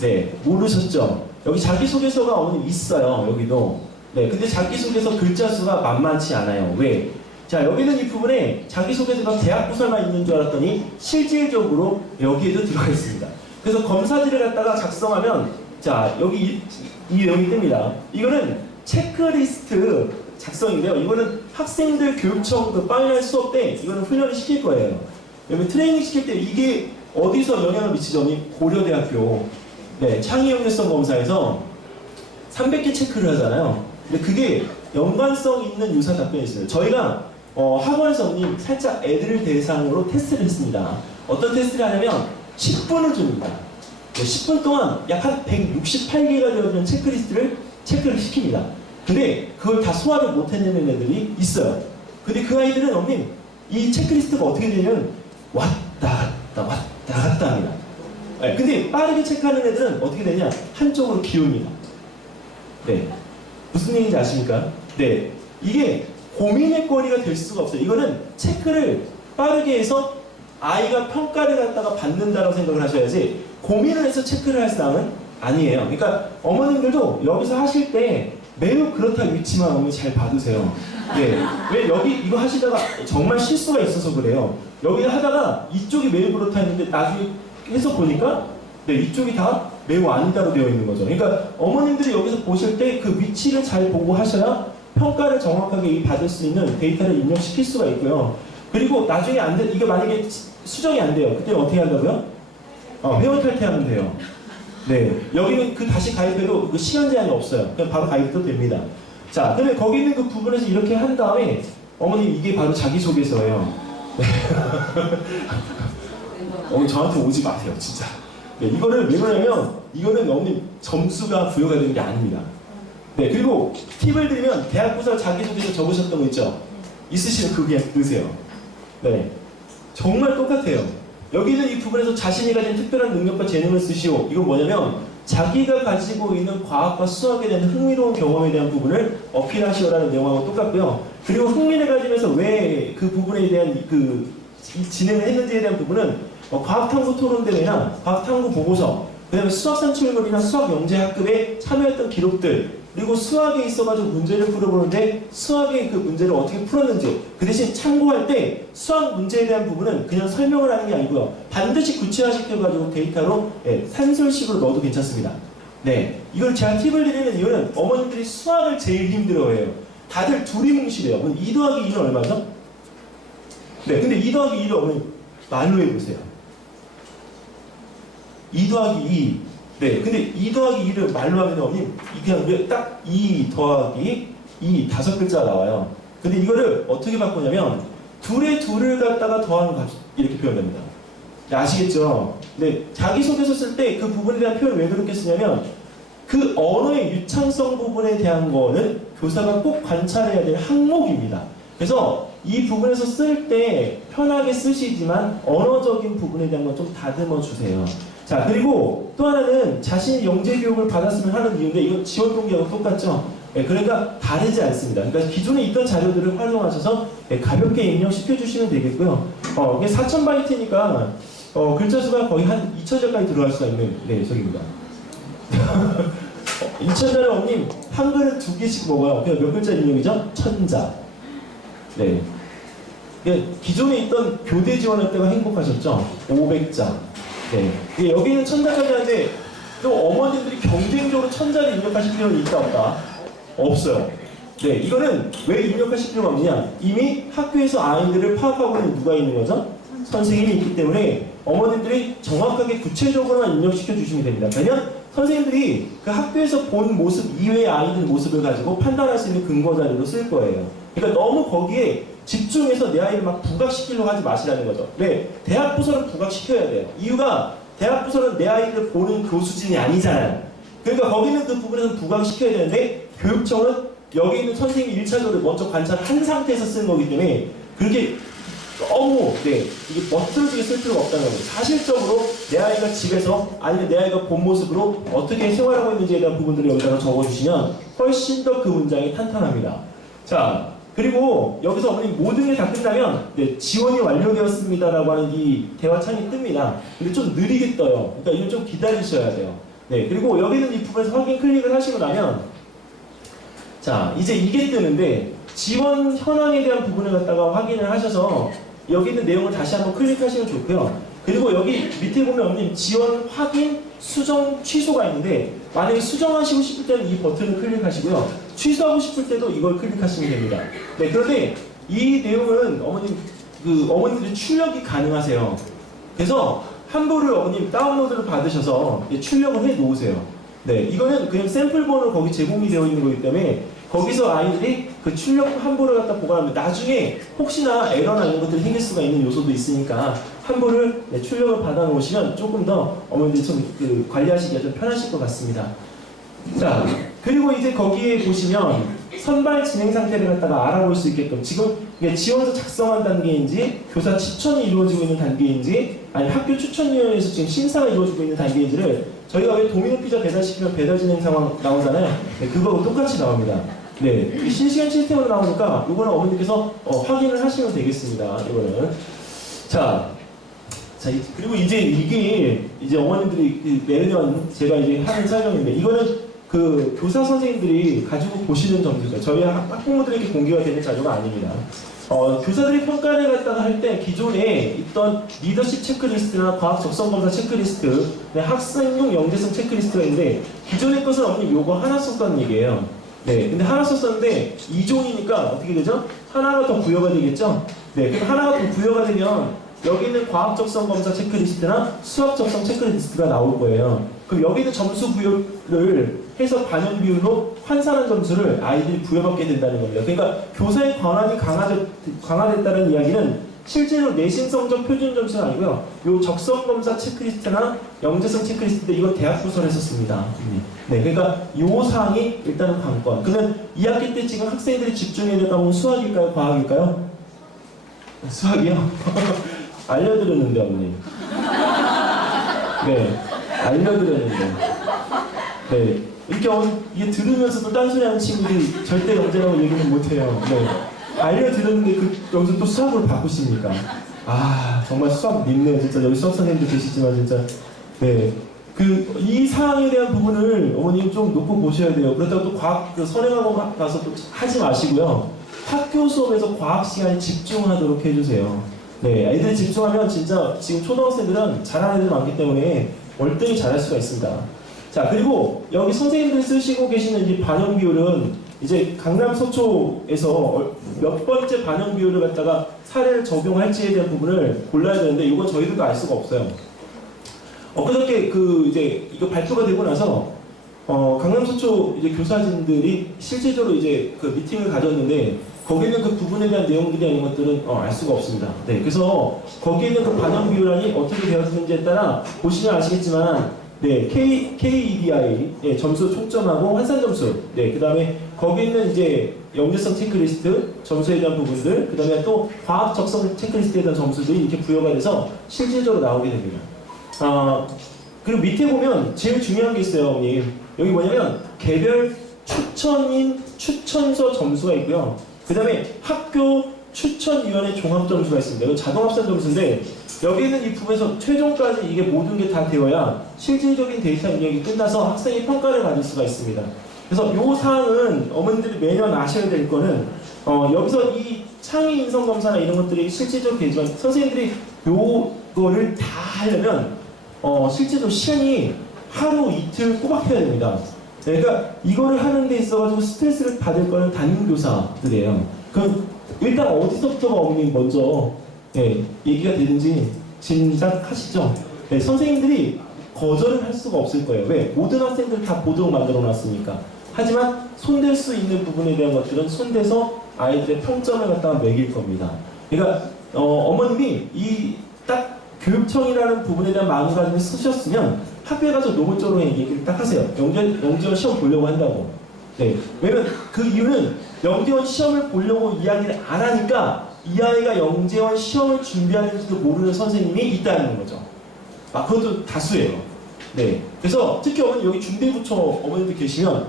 네, 모르셨죠? 여기 자기소개서가 어머님 있어요. 여기도. 네, 근데 자기소개서 글자 수가 만만치 않아요. 왜? 자, 여기는 이 부분에 자기소개서가 대학부설만 있는 줄 알았더니 실질적으로 여기에도 들어가 있습니다. 그래서 검사지를 갖다가 작성하면 자, 여기 이 내용이 뜹니다. 이거는 체크리스트 작성인데요. 이거는 학생들 교육청 그 파이널 수업 때 이거는 훈련을 시킬 거예요. 여기 트레이닝 시킬 때 이게 어디서 영향을 미치죠? 고려대학교 네, 창의연계성 검사에서 300개 체크를 하잖아요. 근데 그게 연관성 있는 유사 답변이 있어요. 저희가 학원에서 살짝 애들을 대상으로 테스트를 했습니다. 어떤 테스트를 하냐면 10분을 줍니다. 10분 동안 약 한 168개가 되어있는 체크리스트를 체크를 시킵니다. 근데 그걸 다 소화를 못해내는 애들이 있어요. 근데 그 아이들은 어머님 이 체크리스트가 어떻게 되냐면 왔다 갔다 합니다. 네, 근데 빠르게 체크하는 애들은 어떻게 되냐? 한쪽으로 기웁니다. 네, 무슨 얘기인지 아십니까? 네, 이게 고민의 거리가 될 수가 없어요. 이거는 체크를 빠르게 해서 아이가 평가를 갖다가 받는다고 생각을 하셔야지 고민을 해서 체크를 할 사람은 아니에요. 그러니까 어머님들도 여기서 하실 때 매우 그렇다 위치만 어머니 잘 봐두세요. 네, 왜 여기 이거 하시다가 정말 실수가 있어서 그래요. 여기 하다가 이쪽이 매우 그렇다 했는데 나중에 해서 보니까 네, 이쪽이 다 매우 아니다로 되어 있는 거죠. 그러니까 어머님들이 여기서 보실 때 그 위치를 잘 보고 하셔야 평가를 정확하게 받을 수 있는 데이터를 입력시킬 수가 있고요. 그리고 나중에 안 돼, 이게 만약에 수정이 안 돼요. 그때는 어떻게 한다고요? 회원 탈퇴하면 돼요. 네, 여기는 그 다시 가입해도 그 시간 제한이 없어요. 그냥 바로 가입도 됩니다. 자, 그러면 거기 있는 그 부분에서 이렇게 한 다음에 어머님 이게 바로 자기소개서예요. 어머니 저한테 오지 마세요, 진짜. 네, 이거를 왜 그러냐면 이거는 어머님 점수가 부여가 되는 게 아닙니다. 네, 그리고 팁을 드리면 대학부서 자기소개서 적으셨던 거 있죠? 있으시면 그거 그냥 넣으세요. 네, 정말 똑같아요. 여기는 이 부분에서 자신이 가진 특별한 능력과 재능을 쓰시오. 이건 뭐냐면 자기가 가지고 있는 과학과 수학에 대한 흥미로운 경험에 대한 부분을 어필하시오라는 내용하고 똑같고요. 그리고 흥미를 가지면서 왜 그 부분에 대한 진행을 했는지에 대한 부분은 과학탐구 토론대회나 과학탐구 보고서, 그 다음에 수학산출물이나 수학영재학급에 참여했던 기록들, 그리고 수학에 있어가지고 문제를 풀어보는데 수학의 그 문제를 어떻게 풀었는지, 그 대신 참고할 때 수학 문제에 대한 부분은 그냥 설명을 하는 게 아니고요. 반드시 구체화시켜가지고 데이터로 산술식으로 넣어도 괜찮습니다. 네, 이걸 제가 팁을 드리는 이유는 어머님들이 수학을 제일 힘들어해요. 다들 둘이 뭉실해요. 2 더하기 2는 얼마죠? 네, 근데 2 더하기 2를 어머님 말로 해보세요. 2 더하기 2. 네, 근데 2 더하기 2를 말로 하면 어머님 그냥 딱 2 더하기 2 5글자가 나와요. 근데 이거를 어떻게 바꾸냐면 둘의 둘을 갖다가 더하는 값 이렇게 표현됩니다. 네, 아시겠죠? 네, 자기소개서 쓸 때 그 부분에 대한 표현을 왜 그렇게 쓰냐면 그 언어의 유창성 부분에 대한 거는 교사가 꼭 관찰해야 될 항목입니다. 그래서 이 부분에서 쓸 때 편하게 쓰시지만 언어적인 부분에 대한 건 좀 다듬어 주세요. 자, 그리고 또 하나는 자신이 영재교육을 받았으면 하는 이유인데 이건 지원 동기하고 똑같죠? 네, 그러니까 다르지 않습니다. 그러니까 기존에 있던 자료들을 활용하셔서 가볍게 입력시켜 주시면 되겠고요. 이게 4000바이트니까 글자 수가 거의 한 2000자까지 들어갈 수가 있는 저기입니다. 2000자를 어머님 한글을 2개씩 먹어요. 그냥 몇 글자 입력이죠? 1000자. 네. 기존에 있던 교대 지원할 때가 행복하셨죠? 500자. 네. 여기는 1000자까지 하는데 또 어머님들이 경쟁적으로 1000자를 입력하실 필요는 있다 없다? 없어요. 네, 이거는 왜 입력하실 필요가 없느냐? 이미 학교에서 아이들을 파악하고 있는 누가 있는 거죠? 선생님이 있기 때문에 어머님들이 정확하게 구체적으로만 입력시켜 주시면 됩니다. 그러면 선생님들이 그 학교에서 본 모습 이외의 아이들 모습을 가지고 판단할 수 있는 근거 자료로 쓸 거예요. 그러니까 너무 거기에 집중해서 내 아이를 막 부각시키려고 하지 마시라는 거죠. 왜? 대학 부서는 부각시켜야 돼요. 이유가 대학 부서는 내 아이를 보는 교수진이 아니잖아요. 그러니까 거기는 그 부분에서 부각시켜야 되는데 교육청은 여기 있는 선생님이 1차적으로 먼저 관찰한 상태에서 쓰는 거기 때문에 그렇게 너무 이게 멋들어지게 쓸 필요가 없다는 거예요. 사실적으로 내 아이가 집에서 아니면 내 아이가 본 모습으로 어떻게 생활하고 있는지에 대한 부분들을 여기다가 적어주시면 훨씬 더 그 문장이 탄탄합니다. 자, 그리고 여기서 어머님 모든 게 다 끝나면 지원이 완료되었습니다라고 하는 이 대화창이 뜹니다. 근데 좀 느리게 떠요. 그러니까 이건 좀 기다리셔야 돼요. 네, 그리고 여기는 이 부분에서 확인 클릭을 하시고 나면 자, 이제 이게 뜨는데 지원 현황에 대한 부분을 갖다가 확인을 하셔서 여기 있는 내용을 다시 한번 클릭하시면 좋고요. 그리고 여기 밑에 보면 어머님 지원 확인, 수정, 취소가 있는데 만약에 수정하시고 싶을 때는 이 버튼을 클릭하시고요. 취소하고 싶을 때도 이걸 클릭하시면 됩니다. 네, 그런데 이 내용은 어머님들이 출력이 가능하세요. 그래서 한부를 어머님 다운로드를 받으셔서 출력을 해 놓으세요. 네, 이거는 그냥 샘플 번호 거기 제공이 되어 있는 거기 때문에 거기서 아이들이 그 출력 한부를 갖다 보관하면 나중에 혹시나 에러나 이런 것들이 생길 수가 있는 요소도 있으니까 환불을 출력을 받아 놓으시면 조금 더 어머니들 좀 관리하시기가 좀 편하실 것 같습니다. 자, 그리고 이제 거기에 보시면 선발 진행 상태를 갖다가 알아볼 수 있게끔 지금 이게 지원서 작성한 단계인지 교사 추천이 이루어지고 있는 단계인지 아니 학교 추천위원회에서 지금 심사가 이루어지고 있는 단계인지를 저희가 왜 도미노 피자 배달시키면 배달 진행 상황 나오잖아요. 네, 그거하고 똑같이 나옵니다. 네, 실시간 시스템으로 나오니까 이거는 어머니께서 확인을 하시면 되겠습니다. 이거는 자, 그리고 이제 이게 이제 어머님들이 매년 제가 이제 하는 설명인데 이거는 그 교사 선생님들이 가지고 보시는 점수죠. 저희 학부모들에게 공개가 되는 자료가 아닙니다. 교사들이 평가를 갖다가 할 때 기존에 있던 리더십 체크리스트나 과학 적성검사 체크리스트, 학생용 영재성 체크리스트가 있는데 기존의 것은 어머님 요거 하나 썼다는 얘기예요. 네, 근데 하나 썼었는데 2종이니까 어떻게 되죠? 하나가 더 부여가 되겠죠? 네, 그럼 하나가 더 부여가 되면 여기는 과학 적성 검사 체크리스트나 수학 적성 체크리스트가 나올 거예요. 그럼 여기는 점수 부여를 해서 반영 비율로 환산한 점수를 아이들이 부여받게 된다는 겁니다. 그러니까 교사의 권한이 강화됐다는 이야기는 실제로 내신 성적 표준 점수가 아니고요. 요 적성 검사 체크리스트나 영재성 체크리스트인데 이건 대학부설에서 씁니다. 네, 그러니까 요 사항이 일단은 관건. 그러면 2학기 때 지금 학생들이 집중해야 될 과목은 수학일까요? 과학일까요? 수학이요? 알려드렸는데 어머님. 네, 알려드렸는데. 네, 이게 들으면서도 딴소리하는 친구들이 절대 영재라고 얘기는 못해요. 네, 알려드렸는데 여기서 또 수학으로 바꾸십니까? 아, 정말 수학 밉네요. 진짜 여기 수학 선생님도 계시지만 진짜. 네, 이 사항에 대한 부분을 어머님 좀 놓고 보셔야 돼요. 그렇다고 또 과학 선행학원 가서 또 하지 마시고요. 학교 수업에서 과학 시간에 집중하도록 해주세요. 네, 아이들이 집중하면 진짜 지금 초등학생들은 잘하는 애들 많기 때문에 월등히 잘할 수가 있습니다. 자, 그리고 여기 선생님들 쓰시고 계시는 이 반영 비율은 이제 강남 서초에서 몇 번째 반영 비율을 갖다가 사례를 적용할지에 대한 부분을 골라야 되는데 이건 저희들도 알 수가 없어요. 엊그저께 이제 이거 발표가 되고 나서 강남 서초 이제 교사진들이 실제적으로 이제 그 미팅을 가졌는데 거기는 그 부분에 대한 내용들이 아닌 것들은 알 수가 없습니다. 네, 그래서 거기에 있는 그 반영 비율이 어떻게 되어지는지에 따라 보시면 아시겠지만, 네, KEDI 네, 점수 총점하고 환산 점수, 네, 그 다음에 거기 있는 이제 영재성 체크리스트 점수에 대한 부분들, 그 다음에 또 과학 적성 체크리스트에 대한 점수들이 이렇게 부여가 돼서 실질적으로 나오게 됩니다. 그리고 밑에 보면 제일 중요한 게 있어요, 어머님. 여기 뭐냐면 개별 추천서 점수가 있고요. 그 다음에 학교 추천위원회 종합점수가 있습니다. 이건 자동합산 점수인데 여기는 이 부분에서 최종까지 이게 모든 게 다 되어야 실질적인 데이터 입력이 끝나서 학생이 평가를 받을 수가 있습니다. 그래서 이 사항은 어머니들이 매년 아셔야 될 거는 여기서 이 창의 인성 검사나 이런 것들이 실질적으로 되지만 선생님들이 요거를 다 하려면 실제로 시간이 하루 이틀 꼬박 해야 됩니다. 그러니까 이거를 하는 데 있어가지고 스트레스를 받을 거는 담임교사들이에요. 그럼 일단 어디서부터가 어머님 먼저 얘기가 되는지 짐작하시죠? 네, 선생님들이 거절을 할 수가 없을 거예요. 왜? 모든 학생들 다 보도록 만들어 놨으니까. 하지만 손댈 수 있는 부분에 대한 것들은 손대서 아이들의 평점을 갖다가 매길 겁니다. 그러니까 어머님이 이 딱 교육청이라는 부분에 대한 마음가짐을 쓰셨으면 학교에 가서 노골적으로 얘기를 딱 하세요. 영재원 시험 보려고 한다고. 네. 왜냐면 그 이유는 영재원 시험을 보려고 이야기를 안 하니까 이 아이가 영재원 시험을 준비하는지도 모르는 선생님이 있다는 거죠. 그것도 다수예요. 네. 그래서 특히 어머니 여기 중대부처 어머님들 계시면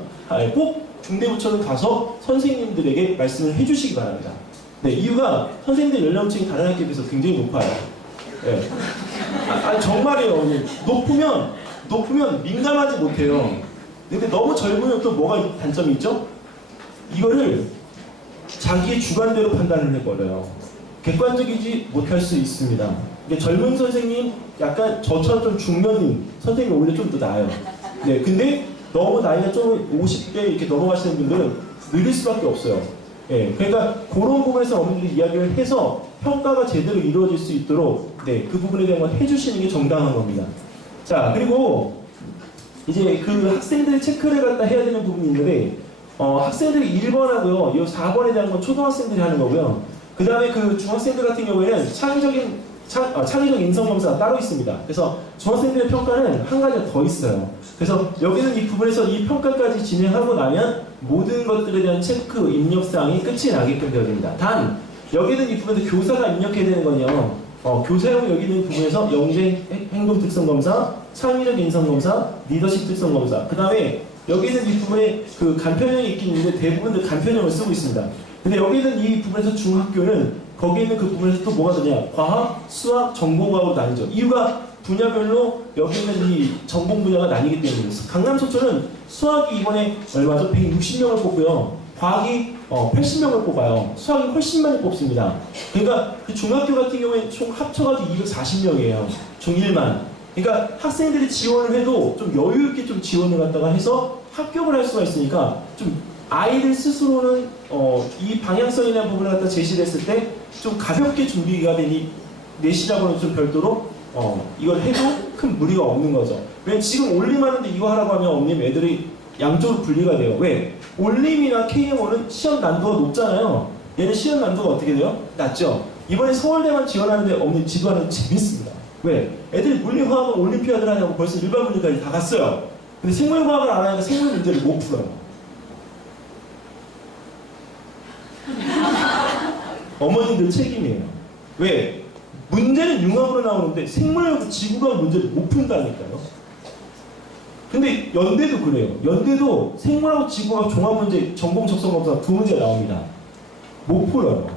꼭 중대부처는 가서 선생님들에게 말씀을 해주시기 바랍니다. 네. 이유가 선생님들 연령층이 다른 학교에 비해서 굉장히 높아요. 네. 정말이에요. 높으면 민감하지 못해요. 근데 너무 젊으면 또 뭐가 단점이 있죠? 이거를 자기의 주관대로 판단을 해버려요. 객관적이지 못할 수 있습니다. 젊은 선생님, 약간 저처럼 좀 중년인 선생님이 오히려 좀 더 나아요. 네, 근데 너무 나이가 좀 50대 이렇게 넘어가시는 분들은 느릴 수밖에 없어요. 네, 그러니까 그런 부분에서 어머니들이 이야기를 해서 평가가 제대로 이루어질 수 있도록 그 부분에 대한 건 해주시는 게 정당한 겁니다. 자, 그리고 이제 그 학생들의 체크를 갖다 해야 되는 부분이 있는데 학생들이 1번하고요, 이 4번에 대한 건 초등학생들이 하는 거고요. 그 다음에 그 중학생들 같은 경우에는 창의적인 창의적 인성검사가 따로 있습니다. 그래서 중학생들의 평가는 한 가지가 더 있어요. 그래서 여기는 이 부분에서 이 평가까지 진행하고 나면 모든 것들에 대한 체크, 입력사항이 끝이 나게끔 되어집니다. 단, 여기는 이 부분에서 교사가 입력해야 되는 건요. 교사용 여기 있는 부분에서 영재 행동 특성 검사, 창의적 인성 검사, 리더십 특성 검사. 그 다음에 여기 있는 이 부분에 그 간편형이 있긴 있는데 대부분들 간편형을 쓰고 있습니다. 근데 여기 있는 이 부분에서 중학교는 거기 있는 그 부분에서 또 뭐가 되냐? 과학, 수학, 전공과학으로 나뉘죠. 이유가 분야별로 여기 있는 이 전공 분야가 나뉘기 때문입니다. 강남 서초는 수학이 이번에 얼마죠? 160명을 뽑고요. 과학이 80명을 뽑아요. 수학이 훨씬 많이 뽑습니다. 그러니까 그 중학교 같은 경우에 총 합쳐가지고 240명이에요. 중1만. 그러니까 학생들이 지원을 해도 좀 여유 있게 좀 지원을 갖다가 해서 합격을 할 수가 있으니까 좀 아이들 스스로는 이 방향성에 대한 부분을 갖다 제시를 했을 때 좀 가볍게 준비가 되니 내시라고는 좀 별도로 이걸 해도 큰 무리가 없는 거죠. 왜냐면 지금 올림하는데 이거 하라고 하면 엄님 애들이 양쪽으로 분리가 돼요. 왜? 올림이나 KMO는 시험 난도가 높잖아요. 얘는 시험 난도가 어떻게 돼요? 낮죠? 이번에 서울대만 지원하는데 엄님 지도하는 재밌습니다. 왜? 애들이 물리화학을 올림피아드를 하냐고 벌써 일반 물리까지 다 갔어요. 근데 생물과학을 안 하니까 생물 문제를 못 풀어요. 어머님들 책임이에요. 왜? 문제는 융합으로 나오는데 생물하고 지구과학 문제를 못 푼다니까요. 근데 연대도 그래요. 연대도 생물하고 지구과학 종합문제 전공 적성검사 두 문제가 나옵니다. 못 풀어요.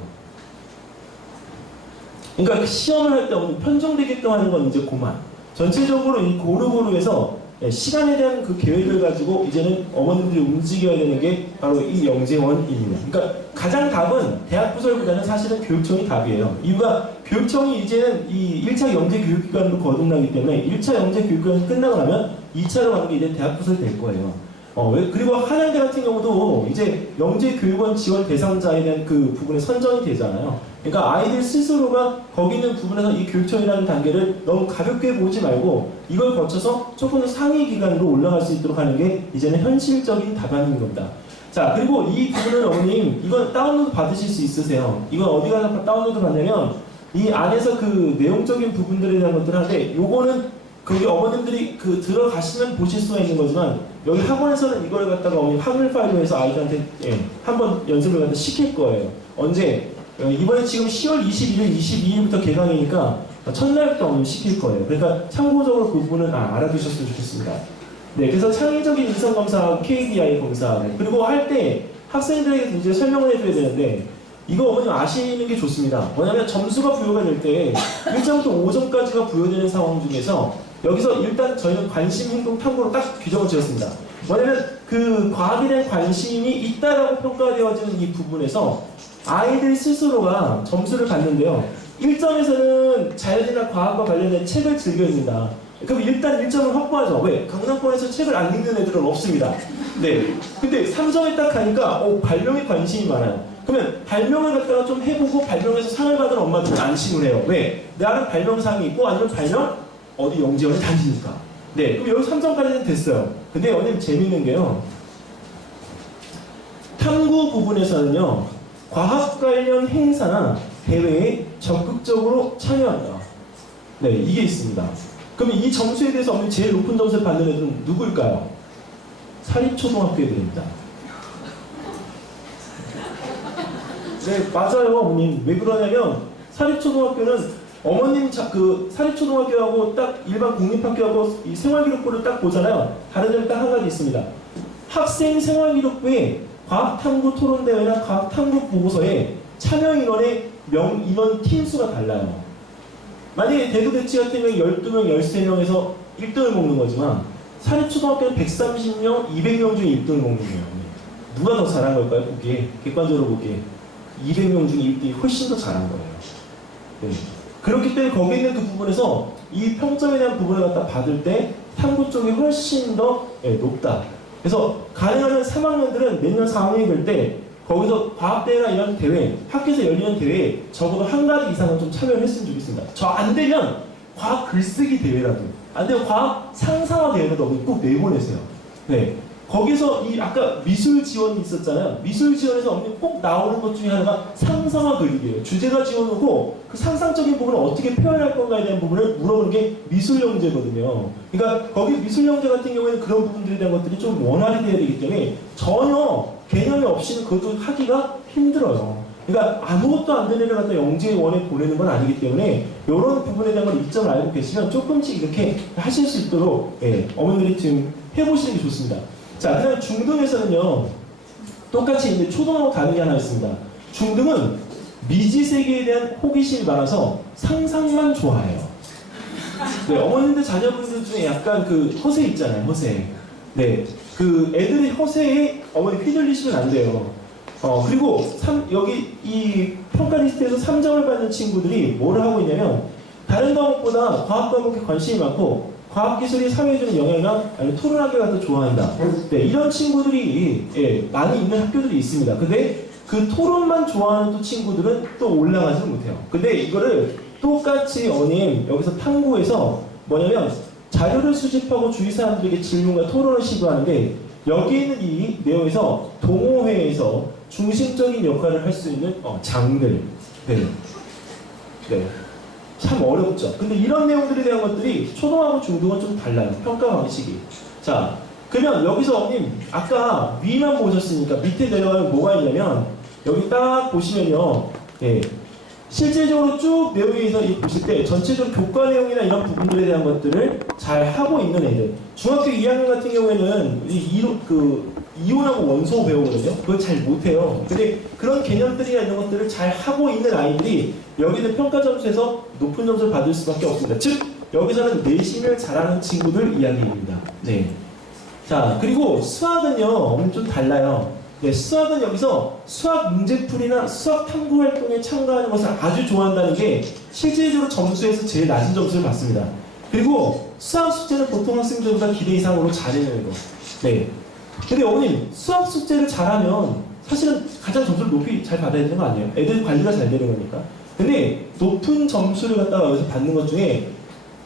그러니까 시험을 할 때 편성되게끔 하는 건 이제 그만. 전체적으로 이 고루고루에서 시간에 대한 그 계획을 가지고 이제는 어머님들이 움직여야 되는 게 바로 이 영재원입니다. 그러니까 가장 답은 대학 부설보다는 사실은 교육청이 답이에요. 이유가 교육청이 이제는 이 1차 영재 교육기관으로 거듭나기 때문에 1차 영재 교육기관이 끝나고 나면 2차로 가는 게 이제 대학 부설 될 거예요. 그리고 한양대 같은 경우도 이제 영재교육원 지원 대상자에 대한 그 부분에 선정이 되잖아요. 그러니까 아이들 스스로가 거기 있는 부분에서 이 교육청이라는 단계를 너무 가볍게 보지 말고 이걸 거쳐서 조금 더 상위 기관으로 올라갈 수 있도록 하는 게 이제는 현실적인 답안인 겁니다. 자, 그리고 이 부분은 어머님 이건 다운로드 받으실 수 있으세요. 이건 어디 가서 다운로드 받냐면 이 안에서 그 내용적인 부분들에 대한 것들 하는데 요거는 거기 어머님들이 그 들어가시면 보실 수가 있는 거지만 여기 학원에서는 이걸 갖다가 어머님 학을 파일로 해서 아이들한테 한번 연습을 갖다 시킬 거예요. 언제? 이번에 지금 10월 21일, 22일부터 개강이니까 첫날부터 어머님 시킬 거예요. 그러니까 참고적으로 그 부분은 알아두셨으면 좋겠습니다. 네, 그래서 창의적인 인성검사, KDI 검사 그리고 할 때 학생들에게 이제 설명을 해줘야 되는데 이거 어머님 아시는 게 좋습니다. 뭐냐면 점수가 부여가 될 때 1점부터 5점까지가 부여되는 상황 중에서 여기서 일단 저희는 관심, 행동, 탐구로 딱 규정을 지었습니다. 뭐냐면 그 과학에 대한 관심이 있다라고 평가되어지는 이 부분에서 아이들 스스로가 점수를 받는데요. 1점에서는 자연이나 과학과 관련된 책을 즐겨 읽는다. 그럼 일단 1점을 확보하죠. 왜? 강남권에서 책을 안 읽는 애들은 없습니다. 네. 근데 3점에 딱 가니까 발명에 관심이 많아요. 그러면 발명을 갖다가 좀 해보고 발명에서 상을 받은 엄마들은 안심을 해요. 왜? 나는 발명상이 있고 아니면 발명 어디 영재원에 다니니까. 네, 그럼 여기 3점까지는 됐어요. 근데 어머님 재밌는 게요. 탐구 부분에서는요. 과학 관련 행사나 대회에 적극적으로 참여한다. 네, 이게 있습니다. 그러면 이 점수에 대해서 어머님 제일 높은 점수를 받는 애들은 누구일까요? 사립초등학교 애들입니다. 네, 맞아요, 어머님. 왜 그러냐면 사립초등학교는 어머님 그 사립초등학교하고 딱 일반 국립학교하고 이 생활기록부를 딱 보잖아요. 다른 점이 딱 한 가지 있습니다. 학생 생활기록부에 과학탐구 토론대회나 과학탐구 보고서에 참여 인원의 인원 팀수가 달라요. 만약에 대도대치 같은 경우에 12명, 13명에서 1등을 먹는 거지만 사립초등학교는 130명, 200명 중에 1등을 먹는 거예요. 누가 더 잘한 걸까요? 보기에 객관적으로 보기에 200명 중에 1등이 훨씬 더 잘한 거예요. 네. 그렇기 때문에 거기 있는 그 부분에서 이 평점에 대한 부분을 갖다 받을 때 탐구 쪽이 훨씬 더 높다. 그래서 가능하면 3학년들은 매년 4학년이 될 때 거기서 과학대회나 이런 대회, 학교에서 열리는 대회에 적어도 한 가지 이상은 좀 참여를 했으면 좋겠습니다. 저 안 되면 과학 글쓰기 대회라도, 안 되면 과학 상상화 대회라도 꼭 내보내세요. 네. 거기서 이 아까 미술 지원이 있었잖아요. 미술 지원에서 어머님 꼭 나오는 것 중에 하나가 상상화 그리기예요. 주제가 지원하고 그 상상적인 부분을 어떻게 표현할 건가에 대한 부분을 물어보는 게 미술 영재거든요. 그러니까 거기 미술 영재 같은 경우에는 그런 부분들에 대한 것들이 좀 원활히 돼야 되기 때문에 전혀 개념이 없이는 그것도 하기가 힘들어요. 그러니까 아무것도 안 되는 애를 갖다 영재원에 보내는 건 아니기 때문에 이런 부분에 대한 걸 이점을 알고 계시면 조금씩 이렇게 하실 수 있도록 어머니들이 지금 해보시는 게 좋습니다. 자, 그 다음에 중등에서는요, 똑같이 이제 초등하고 다른 게 하나 있습니다. 중등은 미지 세계에 대한 호기심이 많아서 상상만 좋아해요. 네, 어머님들 자녀분들 중에 약간 그 허세 있잖아요, 허세. 네, 그 애들의 허세에 어머니 휘둘리시면 안 돼요. 그리고 여기 이 평가 리스트에서 3점을 받는 친구들이 뭐를 하고 있냐면, 다른 과목보다 과학 과목에 관심이 많고, 과학기술이 사회에 주는 영향이나 아니면 토론하기가 더 좋아한다. 네, 이런 친구들이 많이 있는 학교들이 있습니다. 근데 그 토론만 좋아하는 또 친구들은 또 올라가지는 못해요. 근데 이거를 똑같이 여기서 탐구해서 뭐냐면 자료를 수집하고 주위 사람들에게 질문과 토론을 시도하는데 여기 있는 이 내용에서 동호회에서 중심적인 역할을 할 수 있는 장들. 네. 참 어렵죠. 근데 이런 내용들에 대한 것들이 초등하고 중등은 좀 달라요. 평가 방식이. 자, 그러면 여기서 어머님 아까 위만 보셨으니까 밑에 내려가면 뭐가 있냐면 여기 딱 보시면요. 실질적으로 쭉 내용에서 보실 때 전체적으로 교과 내용이나 이런 부분들에 대한 것들을 잘 하고 있는 애들. 중학교 2학년 같은 경우에는 이온하고 원소 배우거든요. 그걸 잘 못해요. 근데 그런 개념들이나 이런 것들을 잘 하고 있는 아이들이 여기는 평가 점수에서 높은 점수를 받을 수밖에 없습니다. 즉 여기서는 내신을 잘하는 친구들 이야기입니다. 네. 자, 그리고 수학은요, 좀 달라요. 네, 수학은 여기서 수학 문제풀이나 수학 탐구 활동에 참가하는 것을 아주 좋아한다는 게 실질적으로 점수에서 제일 낮은 점수를 받습니다. 그리고 수학 숙제는 보통 학생들보다 기대 이상으로 잘해내는 거. 네. 근데 어머님, 수학 숙제를 잘하면 사실은 가장 점수를 높이 잘 받아야 되는 거 아니에요? 애들 관리가 잘 되는 거니까. 근데 높은 점수를 갖다가 여기서 받는 것 중에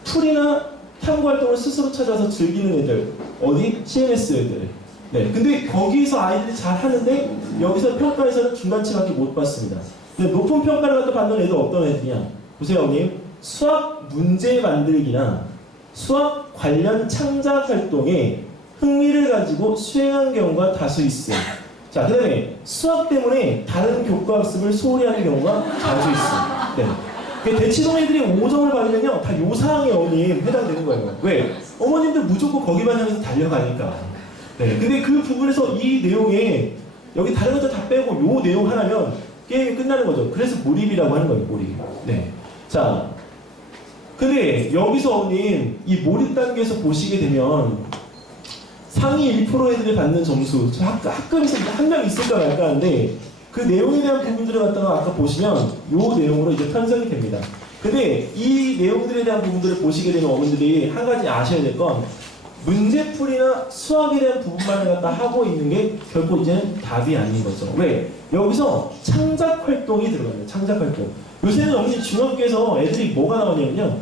풀이나 탐구 활동을 스스로 찾아서 즐기는 애들, 어디? CMS 애들. 네. 근데 거기서 아이들이 잘 하는데 여기서 평가에서는 중간치밖에 못 받습니다. 근데 높은 평가를 갖다 받는 애들 어떤 애들이냐? 보세요, 어머님. 수학 문제 만들기나 수학 관련 창작 활동에 흥미를 가지고 수행한 경우가 다수 있어요. 자, 그 다음에 수학 때문에 다른 교과 학습을 소홀히 하는 경우가 자주 있어요. 네. 대치동 애들이 5점을 받으면요, 다 요 사항에 어머님 해당되는 거예요. 왜? 어머님들 무조건 거기만 향해서 달려가니까. 네. 근데 그 부분에서 이 내용에 여기 다른 것들 다 빼고 요 내용 하나면 게임이 끝나는 거죠. 그래서 몰입이라고 하는 거예요, 몰입. 네. 자, 근데 여기서 어머님 이 몰입 단계에서 보시게 되면 상위 1% 애들이 받는 점수, 학급에서 한 명 있을까 말까 하는데 그 내용에 대한 부분들을 갖다가 아까 보시면 요 내용으로 이제 편성이 됩니다. 근데 이 내용들에 대한 부분들을 보시게 되면 어머님들이 한 가지 아셔야 될 건 문제풀이나 수학에 대한 부분만을 갖다 하고 있는 게 결코 이제는 답이 아닌 거죠. 왜? 여기서 창작 활동이 들어가요. 창작 활동. 요새는 어머니 중학교에서 애들이 뭐가 나오냐면요.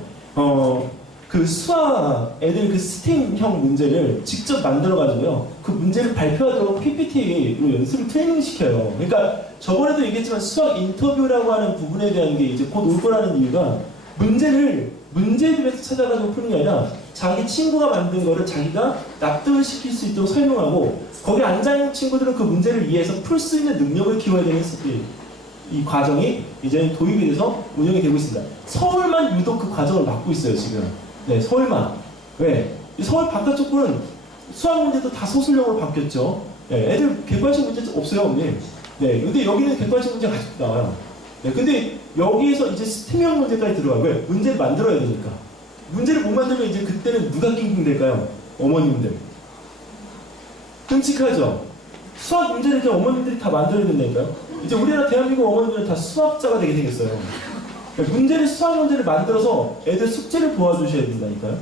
그 수학 애들 그 스팀형 문제를 직접 만들어가지고요. 그 문제를 발표하도록 PPT로 연습을 트레이닝 시켜요. 그러니까 저번에도 얘기했지만 수학 인터뷰라고 하는 부분에 대한 게 이제 곧 올 거라는 이유가 문제를 문제집에서 찾아가지고 푸는 게 아니라 자기 친구가 만든 거를 자기가 납득을 시킬 수 있도록 설명하고 거기 앉아있는 친구들은 그 문제를 이해해서 풀 수 있는 능력을 키워야 되는 이 과정이 이제 도입이 돼서 운영이 되고 있습니다. 서울만 유독 그 과정을 맡고 있어요, 지금. 네, 서울만. 왜? 서울 바깥쪽은 수학 문제도 다 소술형으로 바뀌었죠. 네, 애들 객관식 문제 없어요, 언니. 네, 근데 여기는 객관식 문제가 아직도 나와요. 네, 근데 여기에서 이제 스팀형 문제까지 들어가요. 왜? 문제를 만들어야 되니까. 문제를 못 만들면 이제 그때는 누가 낑낑 될까요? 어머님들. 끔찍하죠? 수학 문제를 이렇게 어머님들이 다 만들어야 된다니까요? 이제 우리나라 대한민국 어머님들은 다 수학자가 되게 생겼어요. 수학 문제를 만들어서 애들 숙제를 도와주셔야 된다니까요.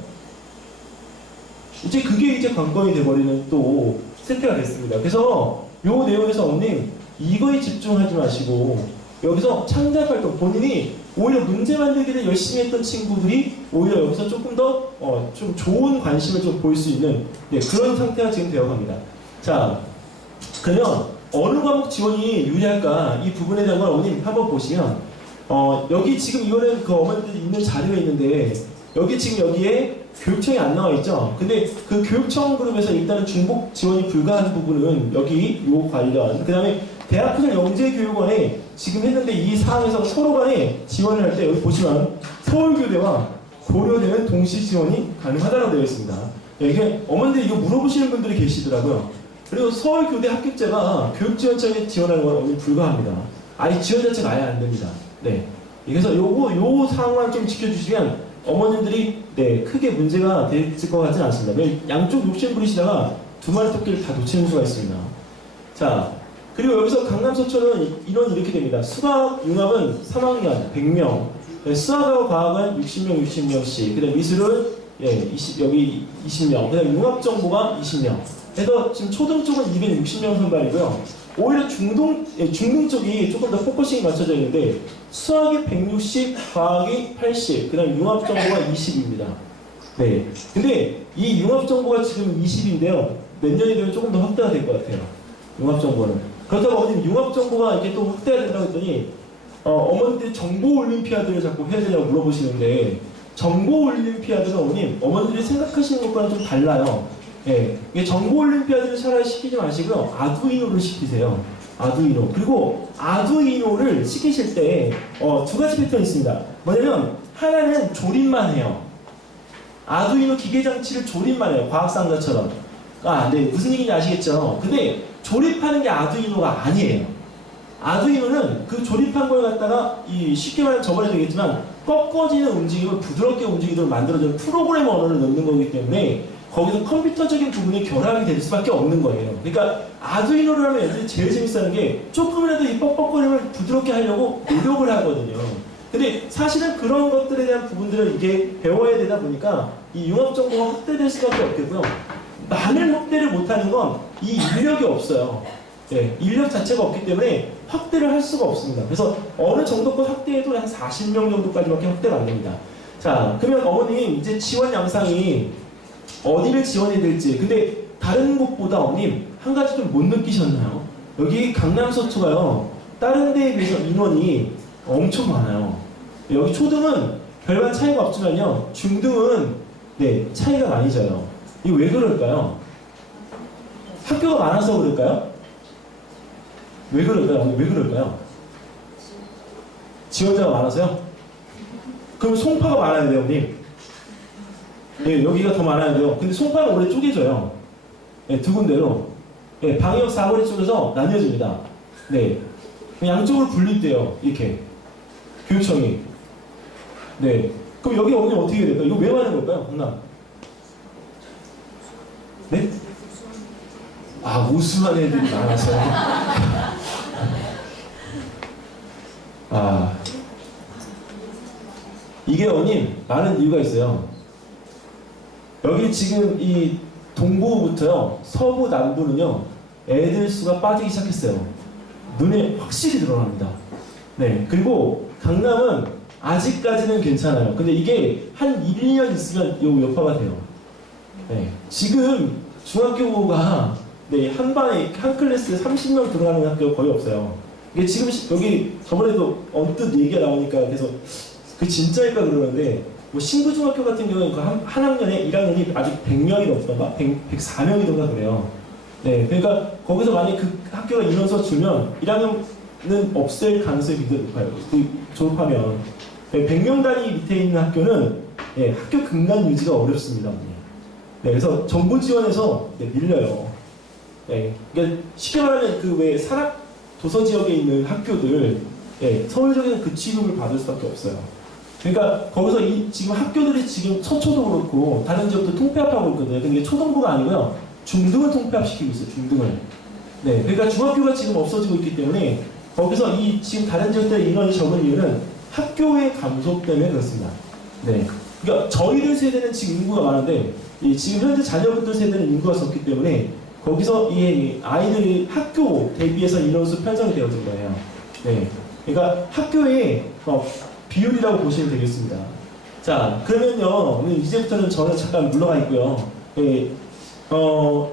이제 그게 이제 관건이 돼버리는 또 세태가 됐습니다. 그래서 요 내용에서 어머님 이거에 집중하지 마시고 여기서 창작 활동 본인이 오히려 문제 만들기를 열심히 했던 친구들이 오히려 여기서 조금 더 좀 좋은 관심을 좀 보일 수 있는 그런 상태가 지금 되어갑니다. 자, 그러면 어느 과목 지원이 유리할까? 이 부분에 대한 걸 어머님 한번 보시면, 여기 지금 이거는 그 어머니들이 있는 자료에 있는데, 여기 지금 여기에 교육청이 안 나와 있죠? 근데 그 교육청 그룹에서 일단은 중복 지원이 불가한 부분은 여기 요 관련, 그 다음에 대학부설 영재교육원에 지금 했는데 이 사항에서 서로 간에 지원을 할 때 여기 보시면 서울교대와 고려대는 동시 지원이 가능하다고 되어 있습니다. 이게 어머니들이 이거 물어보시는 분들이 계시더라고요. 그리고 서울교대 합격자가 교육지원청에 지원하는 건 불가합니다. 아예 지원 자체가 아예 안 됩니다. 네. 그래서 요 상황만 좀 지켜주시면 어머님들이 네, 크게 문제가 될 것 같지는 않습니다. 양쪽 욕심 부리시다가 두 마리 토끼를 다 놓치는 수가 있습니다. 자, 그리고 여기서 강남서초는 인원이 이렇게 됩니다. 수학, 융합은 3학년 100명, 수학하고 과학은 60명, 60명씩, 그 다음 미술은 여기 20명, 그 다음 융합정보가 20명. 그래서 지금 초등 쪽은 260명 선발이고요. 오히려 중등 쪽이 조금 더 포커싱이 맞춰져 있는데 수학이 160, 과학이 80, 그 다음 융합정보가 20입니다. 네. 근데 이 융합정보가 지금 20인데요. 몇 년이 되면 조금 더 확대가 될 것 같아요. 융합정보는. 그렇다고 어머님 융합정보가 이렇게 또 확대가 된다고 했더니 어머니들이 정보올림피아드를 자꾸 해야 되냐고 물어보시는데 정보올림피아드는 어머니들이 생각하시는 것과는 좀 달라요. 예, 정보올림피아드를 차라리 시키지 마시고요. 아두이노를 시키세요. 아두이노. 그리고 아두이노를 시키실 때 두 가지 패턴이 있습니다. 뭐냐면 하나는 조립만 해요. 아두이노 기계장치를 조립만 해요. 과학상자처럼. 네. 무슨 얘기인지 아시겠죠? 근데 조립하는 게 아두이노가 아니에요. 아두이노는 그 조립한 걸 갖다가 쉽게 말하면 저번에 되겠지만 꺾어지는 움직임을 부드럽게 움직이도록 만들어주는 프로그램 언어를 넣는 거기 때문에 거기서 컴퓨터적인 부분이 결합이 될 수밖에 없는 거예요. 그러니까 아두이노를 하면 애들이 제일 재밌어하는 게 조금이라도 이 뻑뻑거림을 부드럽게 하려고 노력을 하거든요. 근데 사실은 그런 것들에 대한 부분들을 이게 배워야 되다 보니까 이 융합정보가 확대될 수밖에 없겠고요. 많은 확대를 못하는 건 이 인력이 없어요. 네, 인력 자체가 없기 때문에 확대를 할 수가 없습니다. 그래서 어느 정도껏 확대해도 한 40명 정도까지밖에 확대가 안 됩니다. 자, 그러면 어머님 이제 지원 양상이 어디를 지원해야 될지. 근데 다른 곳보다 어머님 한 가지 좀 못 느끼셨나요? 여기 강남서초가요. 다른 데에 비해서 인원이 엄청 많아요. 여기 초등은 별반 차이가 없지만요. 중등은 네, 차이가 많이 져요. 이거 왜 그럴까요? 학교가 많아서 그럴까요? 왜 그럴까요? 왜 그럴까요? 지원자가 많아서요? 그럼 송파가 많아야 돼요, 어머님. 네, 여기가 더 많아야 돼요. 근데 송파는 원래 쪼개져요. 네, 두 군데로. 네, 방역 사거리 쪽에서 나뉘어집니다. 네. 양쪽으로 분립돼요. 이렇게. 교육청이. 네. 그럼 여기 어머님 어떻게 해야 될까요? 이거 왜 하는 걸까요? 강남. 네? 우수한 애들이 많아서. 이게 어머님, 많은 이유가 있어요. 여기 지금 이 동부부터요, 서부, 남부는요, 애들 수가 빠지기 시작했어요. 눈에 확실히 드러납니다. 네. 그리고 강남은 아직까지는 괜찮아요. 근데 이게 한 1, 2년 있으면 요 여파가 돼요. 네. 지금 중학교가 네, 한 반에, 한 클래스에 30명 들어가는 학교가 거의 없어요. 이게 지금 여기 저번에도 언뜻 얘기가 나오니까 그래서 그 진짜일까 그러는데 뭐 신구중학교 같은 경우는 그 한 학년에 1학년이 아직 100명이 넘던가 104명이던가 그래요. 네, 그러니까 거기서 만약 그 학교가 인원수 줄면 1학년은 없앨 가능성이 굉장히 높아요. 졸업하면 100명 단위 밑에 있는 학교는 네, 학교 근간 유지가 어렵습니다. 네, 그래서 정부 지원에서 네, 밀려요. 네, 그러니까 쉽게 말하면 그 왜 산악 도서 지역에 있는 학교들 네, 서울적인 그 취급을 받을 수밖에 없어요. 그러니까 거기서 지금 학교들이 지금 서초도 그렇고 다른 지역도 통폐합하고 있거든요. 근데 초등부가 아니고요. 중등을 통폐합시키고 있어요. 중등을. 네, 그러니까 중학교가 지금 없어지고 있기 때문에 거기서 지금 다른 지역들의 인원이 적은 이유는 학교의 감소 때문에 그렇습니다. 네, 그러니까 저희들 세대는 지금 인구가 많은데 지금 현재 자녀분들 세대는 인구가 적기 때문에 거기서 이 아이들이 학교 대비해서 인원수 편성이 되어진 거예요. 네, 그러니까 학교의 비율이라고 보시면 되겠습니다. 자, 그러면요, 이제부터는 저는 잠깐 물러가 있고요. 예,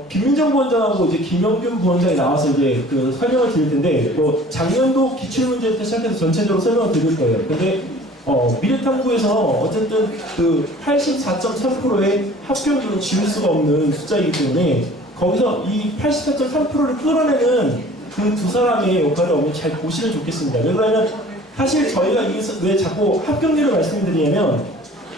김민정 부원장하고 이제 김영균 부원장이 나와서 이제 그 설명을 드릴 텐데, 뭐 작년도 기출문제부터 시작해서 전체적으로 설명을 드릴 거예요. 근데 미래탐구에서 어쨌든 그 84.3%의 합격률은 지울 수가 없는 숫자이기 때문에 거기서 이 84.3%를 끌어내는 그 두 사람의 역할을 어머니 잘 보시면 좋겠습니다. 왜 그러냐면 사실 저희가 왜 자꾸 합격률을 말씀드리냐면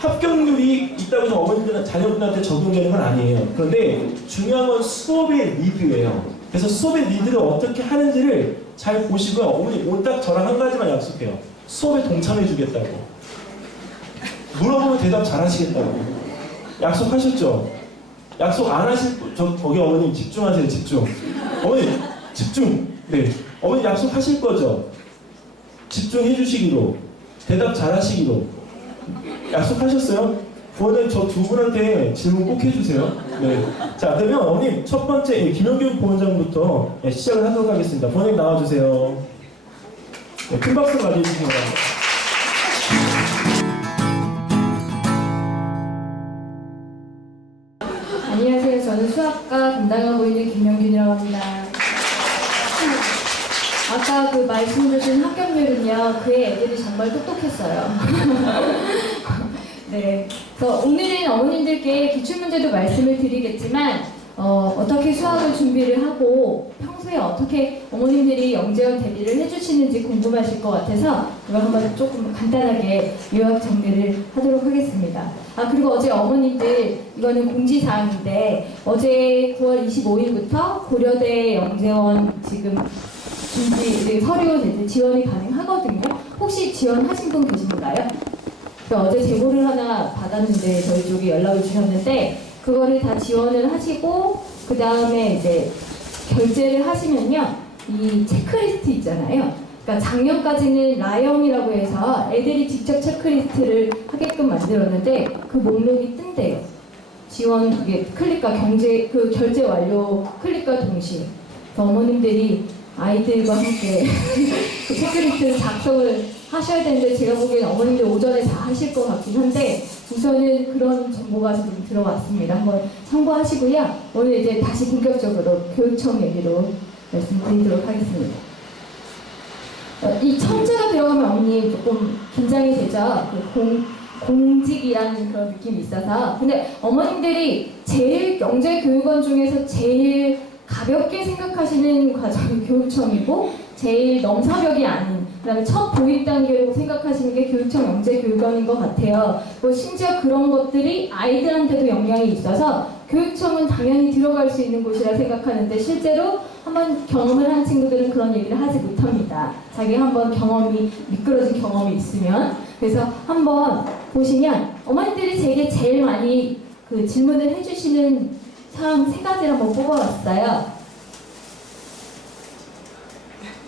합격률이 있다고 해서 어머님들은 자녀분들한테 적용되는 건 아니에요. 그런데 중요한 건 수업의 리드예요. 그래서 수업의 리드를 어떻게 하는지를 잘 보시고요. 어머니 오늘 딱 저랑 한 가지만 약속해요. 수업에 동참해 주겠다고. 물어보면 대답 잘 하시겠다고. 약속하셨죠? 약속 안 하실 거기 어머님 집중하세요. 집중. 어머니 집중. 네. 어머니 약속하실 거죠? 집중해 주시기로. 대답 잘 하시기로. 약속하셨어요? 부원장님 저 두 분한테 질문 꼭 해주세요. 네. 자, 그러면 어머님 첫 번째 김영균 부원장부터 시작을 하도록 하겠습니다. 부원장님 나와주세요. 네, 큰 박수 맞아주시기 바랍니다. 안녕하세요. 저는 수학과 담당하고 있는 김영균이라고 합니다. 아까 그 말씀 주신 합격률은요, 그 애들이 정말 똑똑했어요. 네. 그래서 오늘은 어머님들께 기출문제도 말씀을 드리겠지만, 어떻게 수학을 준비를 하고 평소에 어떻게 어머님들이 영재원 대비를 해주시는지 궁금하실 것 같아서 이걸 한번 조금 간단하게 요약 정리를 하도록 하겠습니다. 그리고 어제 어머님들 이거는 공지사항인데 어제 9월 25일부터 고려대 영재원 지금 준비 서류 지원이 가능하거든요. 혹시 지원하신 분 계신가요? 어제 제보를 하나 받았는데 저희 쪽이 연락을 주셨는데 그거를 다 지원을 하시고 그 다음에 이제 결제를 하시면요 이 체크리스트 있잖아요. 그러니까 작년까지는 라영이라고 해서 애들이 직접 체크리스트를 하게끔 만들었는데 그 목록이 뜬대요. 지원 이게 클릭과 경제 그 결제 완료 클릭과 동시에 어머님들이 아이들과 함께 그 체크리스트를 작성을 하셔야 되는데 제가 보기엔 어머님들 오전에 다 하실 것 같긴 한데 우선은 그런 정보가 좀 들어왔습니다. 한번 참고하시고요. 오늘 이제 다시 본격적으로 교육청 얘기로 말씀드리도록 하겠습니다. 이 청자가 들어가면 어머님 조금 긴장이 되죠. 공직이라는 그런 느낌이 있어서. 근데 어머님들이 제일 영재교육원 중에서 제일 가볍게 생각하시는 과정이 교육청이고 제일 넘사벽이 아닌 그다음에 첫 도입 단계로 생각하시는 게 교육청 영재교육원인 것 같아요. 심지어 그런 것들이 아이들한테도 영향이 있어서 교육청은 당연히 들어갈 수 있는 곳이라 생각하는데 실제로 한번 경험을 한 친구들은 그런 얘기를 하지 못합니다. 자기가 한번 경험이 미끄러진 경험이 있으면. 그래서 한번 보시면 어머니들이 제게 제일 많이 그 질문을 해주시는 사항 3가지를 한번 뽑아왔어요.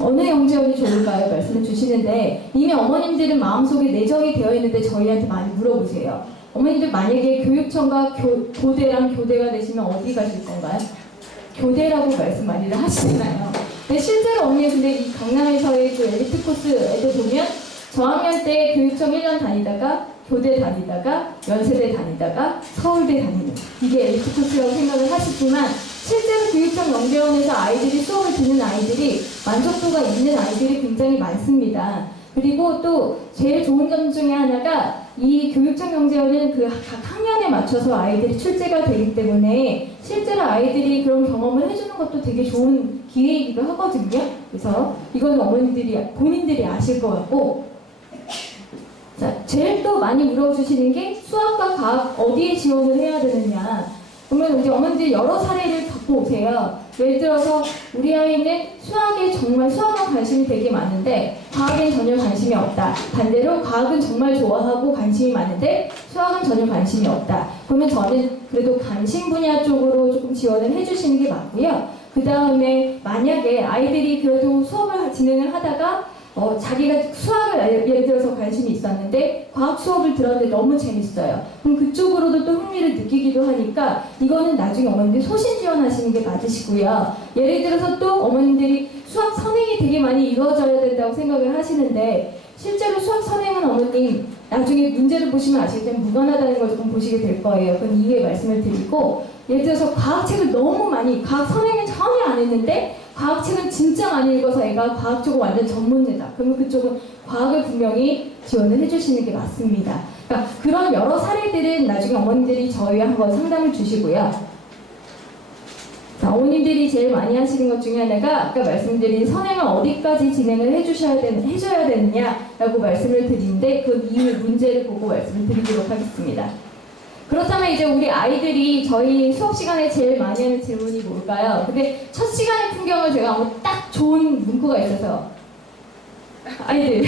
어느 영재원이 좋을까요? 말씀을 주시는데 이미 어머님들은 마음속에 내정이 되어 있는데 저희한테 많이 물어보세요. 어머님들 만약에 교육청과 고대랑 교대가 되시면 어디 가실 건가요? 교대라고 말씀 많이들 하시잖아요. 근데 실제로 어머니 근데 이 강남에서의 그 엘리트 코스 애들 보면 저학년 때 교육청 1년 다니다가 교대 다니다가 연세대 다니다가 서울대 다니는 이게 엘리트 코스라고 생각을 하시지만 실제로 교육청 영재원에서 아이들이 수업을 듣는 아이들이 만족도가 있는 아이들이 굉장히 많습니다. 그리고 또 제일 좋은 점 중에 하나가 이 교육청 영재원은 그 각 학년에 맞춰서 아이들이 출제가 되기 때문에 실제로 아이들이 그런 경험을 해주는 것도 되게 좋은 기회이기도 하거든요. 그래서 이건 어머니들이 본인들이 아실 것 같고 자, 제일 또 많이 물어주시는 게 수학과 과학 어디에 지원을 해야 되느냐. 그러면 이제 어머니들이 여러 사례를 갖고 오세요. 예를 들어서 우리 아이는 수학에 정말 수학에 관심이 되게 많은데 과학엔 전혀 관심이 없다. 반대로 과학은 정말 좋아하고 관심이 많은데 수학은 전혀 관심이 없다. 그러면 저는 그래도 관심 분야 쪽으로 조금 지원을 해주시는 게 맞고요. 그 다음에 만약에 아이들이 그래도 수업을 진행을 하다가 자기가 수학을 예를 들어서 관심이 있었는데 과학 수업을 들었는데 너무 재밌어요. 그럼 그쪽으로도 또 흥미를 느끼기도 하니까 이거는 나중에 어머님들이 소신 지원하시는 게 맞으시고요. 예를 들어서 또 어머님들이 수학 선행이 되게 많이 이루어져야 된다고 생각을 하시는데 실제로 수학 선행은 어머님 나중에 문제를 보시면 아시겠지만 무관하다는 걸 조금 보시게 될 거예요. 그건 이후에 말씀을 드리고, 예를 들어서 과학책을 너무 많이, 과학 선행은 전혀 안 했는데 과학책은 진짜 많이 읽어서 애가 과학 쪽은 완전 전문대다. 그러면 그쪽은 과학을 분명히 지원을 해주시는 게 맞습니다. 그러니까 그런 여러 사례들은 나중에 어머님들이 저희와 한번 상담을 주시고요. 자, 어머님들이 제일 많이 하시는 것 중에 하나가 아까 말씀드린 선행을 어디까지 진행을 해줘야 되느냐라고 말씀을 드리는데 그 이후 문제를 보고 말씀을 드리도록 하겠습니다. 그렇다면 이제 우리 아이들이 저희 수업 시간에 제일 많이 하는 질문이 뭘까요? 근데 첫 시간의 풍경을 제가 딱 좋은 문구가 있어서 아이들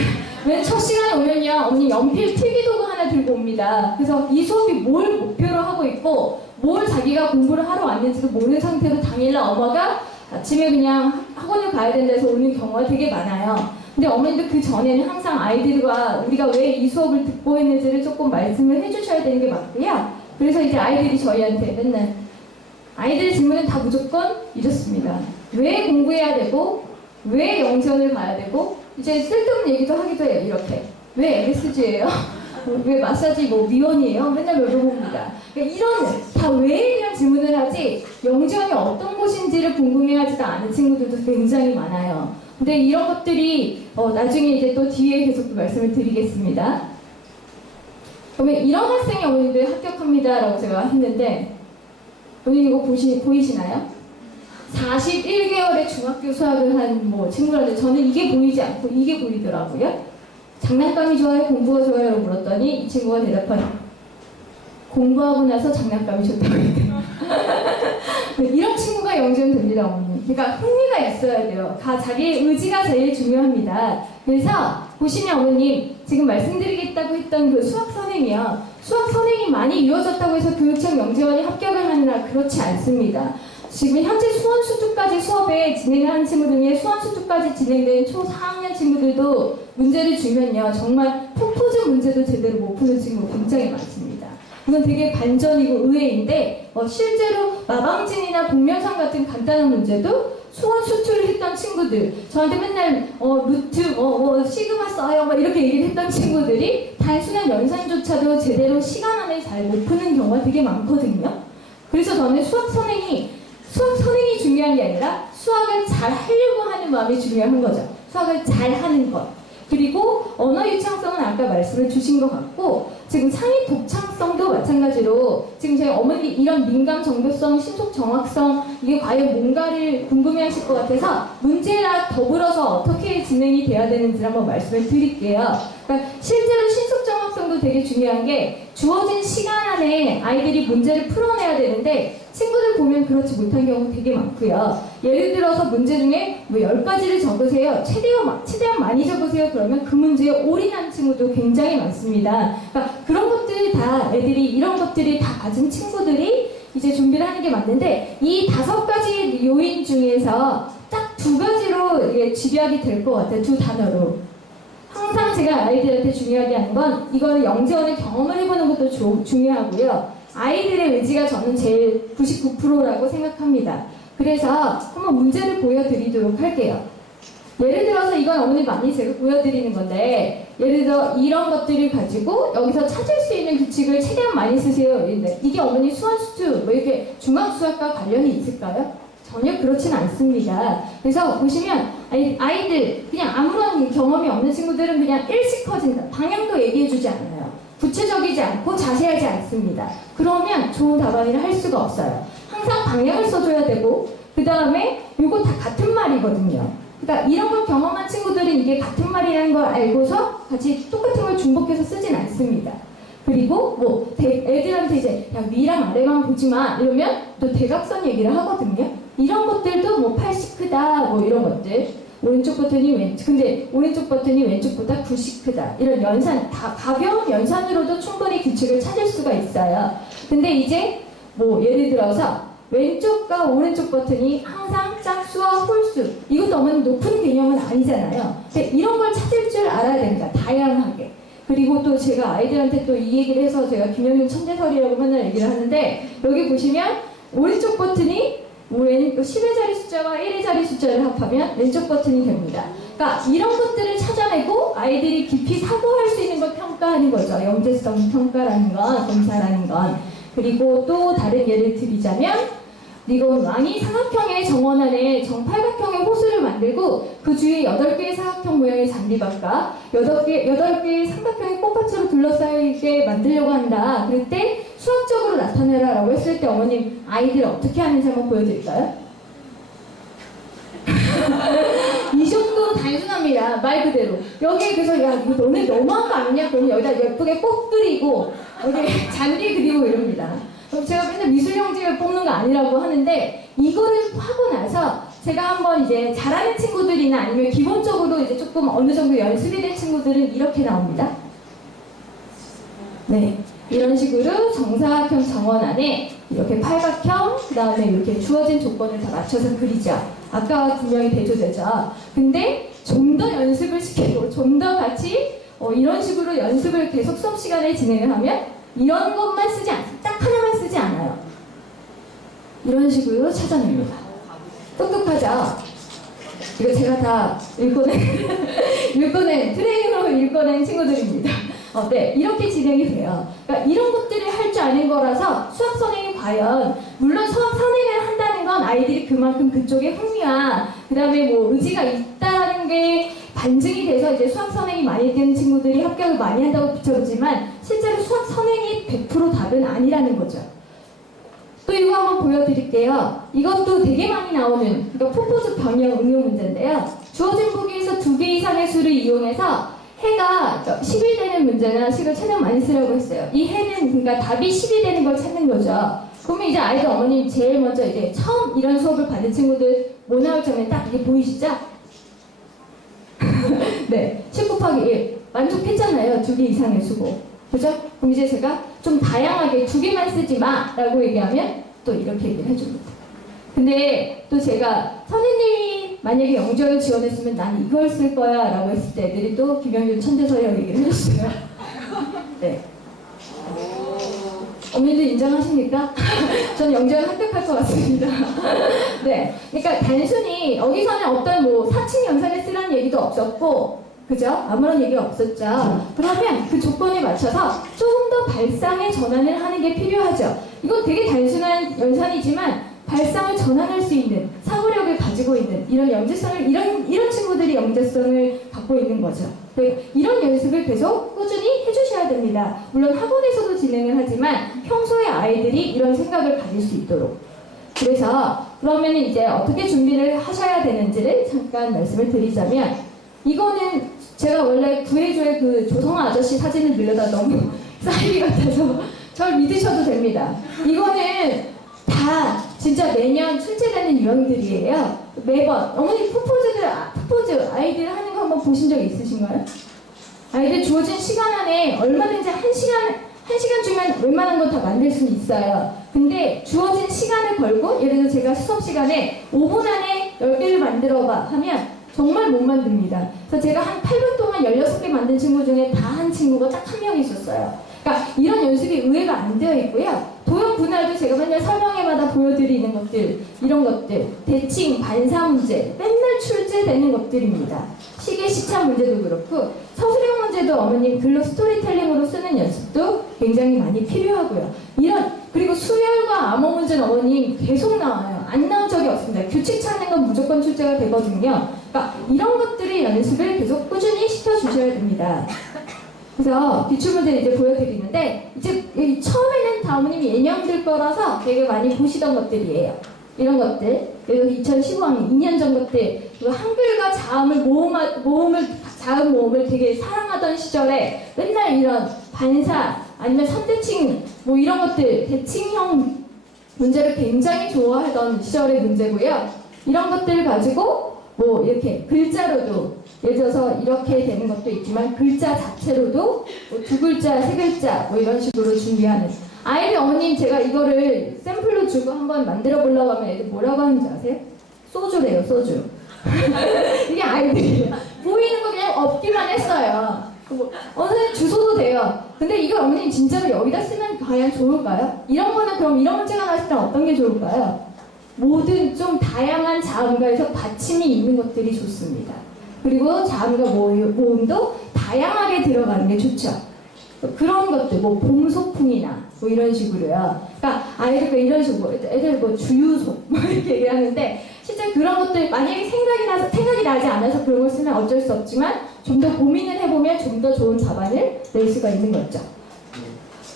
왜 첫 시간에 오면요 어머니 연필 필기도구 하나 들고 옵니다. 그래서 이 수업이 뭘 목표로 하고 있고 뭘 자기가 공부를 하러 왔는지도 모르는 상태로 당일날 엄마가 아침에 그냥 학원을 가야 된다 해서 오는 경우가 되게 많아요. 근데 어머니도 그 전에는 항상 아이들과 우리가 왜 이 수업을 듣고 있는지를 조금 말씀을 해주셔야 되는 게 맞고요. 그래서 이제 아이들이 저희한테 맨날 아이들의 질문은 다 무조건 이렇습니다. 왜 공부해야 되고 왜 영재원을 가야 되고 이제 쓸데없는 얘기도 하기도 해요. 이렇게 왜 MSG예요? 왜 마사지 뭐 미원이에요? 맨날 물어봅니다. 그러니까 이런 다 왜에 대한 질문을 하지 영재원이 어떤 곳인지를 궁금해하지도 않은 친구들도 굉장히 많아요. 근데 이런 것들이 나중에 이제 또 뒤에 계속 또 말씀을 드리겠습니다. 그러면 이런 학생이 어머니들 합격합니다라고 제가 했는데 어머니 이거 보이시나요? 41개월의 중학교 수학을 한 뭐 친구라는데 저는 이게 보이지 않고 이게 보이더라고요. 장난감이 좋아요? 공부가 좋아요? 라고 물었더니 이 친구가 대답한 공부하고 나서 장난감이 좋다고 했대요. 이런 친구가 영재원 됩니다, 어머니. 그러니까 흥미가 있어야 돼요. 자기의 의지가 제일 중요합니다. 그래서 보시면 어머님 지금 말씀드리겠다고 했던 그 수학 선행이요. 수학 선행이 많이 이루어졌다고 해서 교육청 영재원이 합격을 하느라 그렇지 않습니다. 지금 현재 수원수투까지 수업에 진행을 하는 친구들 중에 수원수투까지 진행된 초 4학년 친구들도 문제를 주면요. 정말 포포즈 문제도 제대로 못 푸는 친구가 굉장히 많습니다. 이건 되게 반전이고 의외인데 실제로 마방진이나 복면상 같은 간단한 문제도 수원수투를 했던 친구들 저한테 맨날 루트 시그마 써요 막 이렇게 얘기를 했던 친구들이 단순한 연산조차도 제대로 시간 안에 잘 못 푸는 경우가 되게 많거든요. 그래서 저는 수학 선행이 중요한 게 아니라 수학을 잘 하려고 하는 마음이 중요한 거죠. 수학을 잘 하는 것. 그리고 언어 유창성은 아까 말씀을 주신 것 같고 지금 창의 독창성도 마찬가지로 지금 저희 어머니 이런 민감 정교성, 신속 정확성 이게 과연 뭔가를 궁금해하실 것 같아서 문제랑 더불어서 어떻게 진행이 돼야 되는지 한번 말씀을 드릴게요. 그러니까 실제로 신속 정확성도 되게 중요한 게 주어진 시간 안에 아이들이 문제를 풀어내야 되는데 친구들 보면 그렇지 못한 경우 되게 많고요. 예를 들어서 문제 중에 뭐 10가지를 적으세요. 최대한 많이 적으세요. 그러면 그 문제에 올인한 친구도 굉장히 많습니다. 그러니까 그런 것들 다 이런 것들이 다 가진 친구들이 이제 준비를 하는 게 맞는데 이 5가지 요인 중에서 딱 2가지로 이게 집약이 될 것 같아요. 2 단어로. 항상 제가 아이들한테 중요하게 하는 건 이거는 영재원의 경험을 해보는 것도 중요하고요. 아이들의 의지가 저는 제일 99%라고 생각합니다. 그래서 한번 문제를 보여드리도록 할게요. 예를 들어서 이건 어머니 많이 제가 보여드리는 건데 예를 들어 이런 것들을 가지고 여기서 찾을 수 있는 규칙을 최대한 많이 쓰세요. 이게 어머니 수원수투 뭐 이렇게 중앙수학과 관련이 있을까요? 전혀 그렇진 않습니다. 그래서 보시면 아이들 그냥 아무런 경험이 없는 친구들은 그냥 일씩 커진다. 방향도 얘기해주지 않아요. 구체적이지 않고 자세하지 않습니다. 그러면 좋은 답안을 할 수가 없어요. 항상 방향을 써줘야 되고 그 다음에 이거 다 같은 말이거든요. 그러니까 이런 걸 경험한 친구들은 이게 같은 말이라는 걸 알고서 같이 똑같은 걸 중복해서 쓰진 않습니다. 그리고 뭐 애들한테 이제 야 위랑 아래만 보지 마 이러면 또 대각선 얘기를 하거든요. 이런 것들도 뭐 80 크다 뭐 이런 것들 오른쪽 버튼이 근데 오른쪽 버튼이 왼쪽보다 90 크다 이런 연산 다 가벼운 연산으로도 충분히 규칙을 찾을 수가 있어요. 근데 이제 뭐 예를 들어서 왼쪽과 오른쪽 버튼이 항상 짝수와 홀수 이것도 어머니 높은 개념은 아니잖아요. 근데 이런 걸 찾을 줄 알아야 됩니다. 다양하게. 그리고 또 제가 아이들한테 또 이 얘기를 해서 제가 김영준 천재설이라고 맨날 얘기를 하는데 여기 보시면 오른쪽 버튼이 10의 자리 숫자와 1의 자리 숫자를 합하면 왼쪽 버튼이 됩니다. 그러니까 이런 것들을 찾아내고 아이들이 깊이 사고할 수 있는 걸 평가하는 거죠. 영재성 평가라는 건, 검사라는 건. 그리고 또 다른 예를 드리자면 이건 왕이 삼각형의 정원 안에 정팔각형의 호수를 만들고 그 주위에 8개의 사각형 모양의 잔디밭과 8개의 삼각형의 꽃밭으로 둘러싸이게 만들려고 한다. 그럴 때 수학적으로 나타내라 라고 했을 때 어머님 아이들 어떻게 하는지 한번 보여드릴까요? 이 정도로 단순합니다. 말 그대로. 여기에 그래서 야 이거 너네 너무한 거 아니냐? 그러면 여기다 예쁘게 꽃 그리고 여기 잔디 그리고 이럽니다. 그럼 제가 맨날 미술형집을 뽑는 거 아니라고 하는데 이거를 하고 나서 제가 한번 이제 잘하는 친구들이나 아니면 기본적으로 이제 조금 어느 정도 연습이 된 친구들은 이렇게 나옵니다. 네, 이런 식으로 정사각형 정원 안에 이렇게 팔각형, 그 다음에 이렇게 주어진 조건을 다 맞춰서 그리죠. 아까 분명히 대조되죠. 근데 좀 더 연습을 시키고 좀 더 같이 이런 식으로 연습을 계속 수업 시간에 진행을 하면 이런 것만 쓰지 않아요. 딱 하나만 쓰지 않아요. 이런 식으로 찾아냅니다. 똑똑하죠? 이거 제가 다 읽어낸 트레이너로 읽어낸 친구들입니다. 네, 이렇게 진행이 돼요. 그러니까 이런 것들을 할 줄 아는 거라서 수학 선행이 과연 물론 수학 선행을 한다는 건 아이들이 그만큼 그쪽에 흥미와 그 다음에 뭐 의지가 있다는 게 반증이 돼서 이제 수학 선행이 많이 되는 친구들이 합격을 많이 한다고 비춰지만 실제로 수학 선행이 100% 답은 아니라는 거죠. 또 이거 한번 보여드릴게요. 이것도 되게 많이 나오는 그러니까 포포즈 변형 응용 문제인데요. 주어진 보기에서 2개 이상의 수를 이용해서 해가 10이 되는 문제나 식을 최대한 많이 쓰라고 했어요. 이 해는 그러니까 답이 10이 되는 걸 찾는 거죠. 그러면 이제 아이들 어머님 제일 먼저 이제 처음 이런 수업을 받은 친구들 뭐 나올 점에 딱 이게 보이시죠? 네, 10 곱하기 1 만족했잖아요. 2개 이상의 수고. 그죠? 그럼 이제 제가 좀 다양하게 2개만 쓰지 마 라고 얘기하면 또 이렇게 얘기를 해줍니다. 근데 또 제가 선생님이 만약에 영재를 지원했으면 난 이걸 쓸 거야 라고 했을 때 애들이 또 김영준 천재서예요 얘기를 해줬어요. 네. 어머니들 인정하십니까? 저는 영재를 합격할 것 같습니다. 네. 그러니까 단순히 여기서는 어떤 뭐 사칭 연산을 쓰라는 얘기도 없었고 그죠? 아무런 얘기가 없었죠. 그러면 그 조건에 맞춰서 조금 더 발상의 전환을 하는 게 필요하죠. 이건 되게 단순한 연산이지만 발상을 전환할 수 있는 사고력을 가지고 있는 이런 영재성을 이런 친구들이 영재성을 갖고 있는 거죠. 이런 연습을 계속 꾸준히 해주셔야 됩니다. 물론 학원에서도 진행을 하지만 평소에 아이들이 이런 생각을 가질 수 있도록. 그래서 그러면 이제 어떻게 준비를 하셔야 되는지를 잠깐 말씀을 드리자면 이거는 제가 원래 구해줘의 그 조성아 아저씨 사진을 늘려다 너무 사이비 같아서 절 믿으셔도 됩니다. 이거는 다 진짜 매년 출제되는 유형들이에요. 매번 어머니 프포즈 아이들 하는 거 한번 보신 적 있으신가요? 아이들 주어진 시간 안에 얼마든지 한 시간 주면 웬만한 건 다 만들 수는 있어요. 근데 주어진 시간을 걸고 예를 들어 제가 수업 시간에 5분 안에 10개를 만들어봐 하면 정말 못 만듭니다. 그래서 제가 한 8분 동안 16개 만든 친구 중에 다 한 친구가 딱 한 명 있었어요. 그러니까 이런 연습이 의외가 안 되어 있고요. 도형 분할도 제가 맨날 설명회마다 보여드리는 것들, 이런 것들, 대칭, 반사 문제, 맨날 출제되는 것들입니다. 시계 시차 문제도 그렇고 서술형 문제도 어머님 글로 스토리텔링으로 쓰는 연습도 굉장히 많이 필요하고요. 그리고 수열과 암호 문제는 어머님 계속 나와요. 안 나온 적이 없습니다. 규칙 찾는 건 무조건 출제가 되거든요. 그러니까 이런 것들의 연습을 계속 꾸준히 시켜주셔야 됩니다. 그래서 기출문제를 이제 보여드리는데 이제 처음에는 다 어머님이 예년들 거라서 되게 많이 보시던 것들이에요. 이런 것들. 그리고 2015학년 2년 전 것들. 그리고 한글과 자음 모음을 되게 사랑하던 시절에 맨날 이런 반사 아니면 선대칭 뭐 이런 것들 대칭형 문제를 굉장히 좋아하던 시절의 문제고요. 이런 것들을 가지고 뭐 이렇게 글자로도 예를 들어서 이렇게 되는 것도 있지만 글자 자체로도 뭐 2글자, 3글자 뭐 이런 식으로 준비하는 아이들 어머님 제가 이거를 샘플로 주고 한번 만들어 보려고 하면 애들 뭐라고 하는지 아세요? 소주래요, 소주. 이게 아이들이 보이는 거 그냥 없기만 했어요. 뭐, 선생님 주소도 돼요. 근데 이걸 어머님 진짜로 여기다 쓰면 과연 좋을까요? 이런 거는 그럼 이런 문제가 나왔을 때 어떤 게 좋을까요? 모든 좀 다양한 자음가에서 받침이 있는 것들이 좋습니다. 그리고 자음과 모음도 다양하게 들어가는 게 좋죠. 그런 것들, 뭐 봄소풍이나 뭐 이런 식으로요. 그러니까 아이들 이런 식으로 애들 뭐 주유소 뭐 이렇게 얘기하는데 실제 그런 것들 만약에 생각이 나지 않아서 그런 걸 쓰면 어쩔 수 없지만 좀 더 고민을 해보면 좀 더 좋은 답안을 낼 수가 있는 거죠.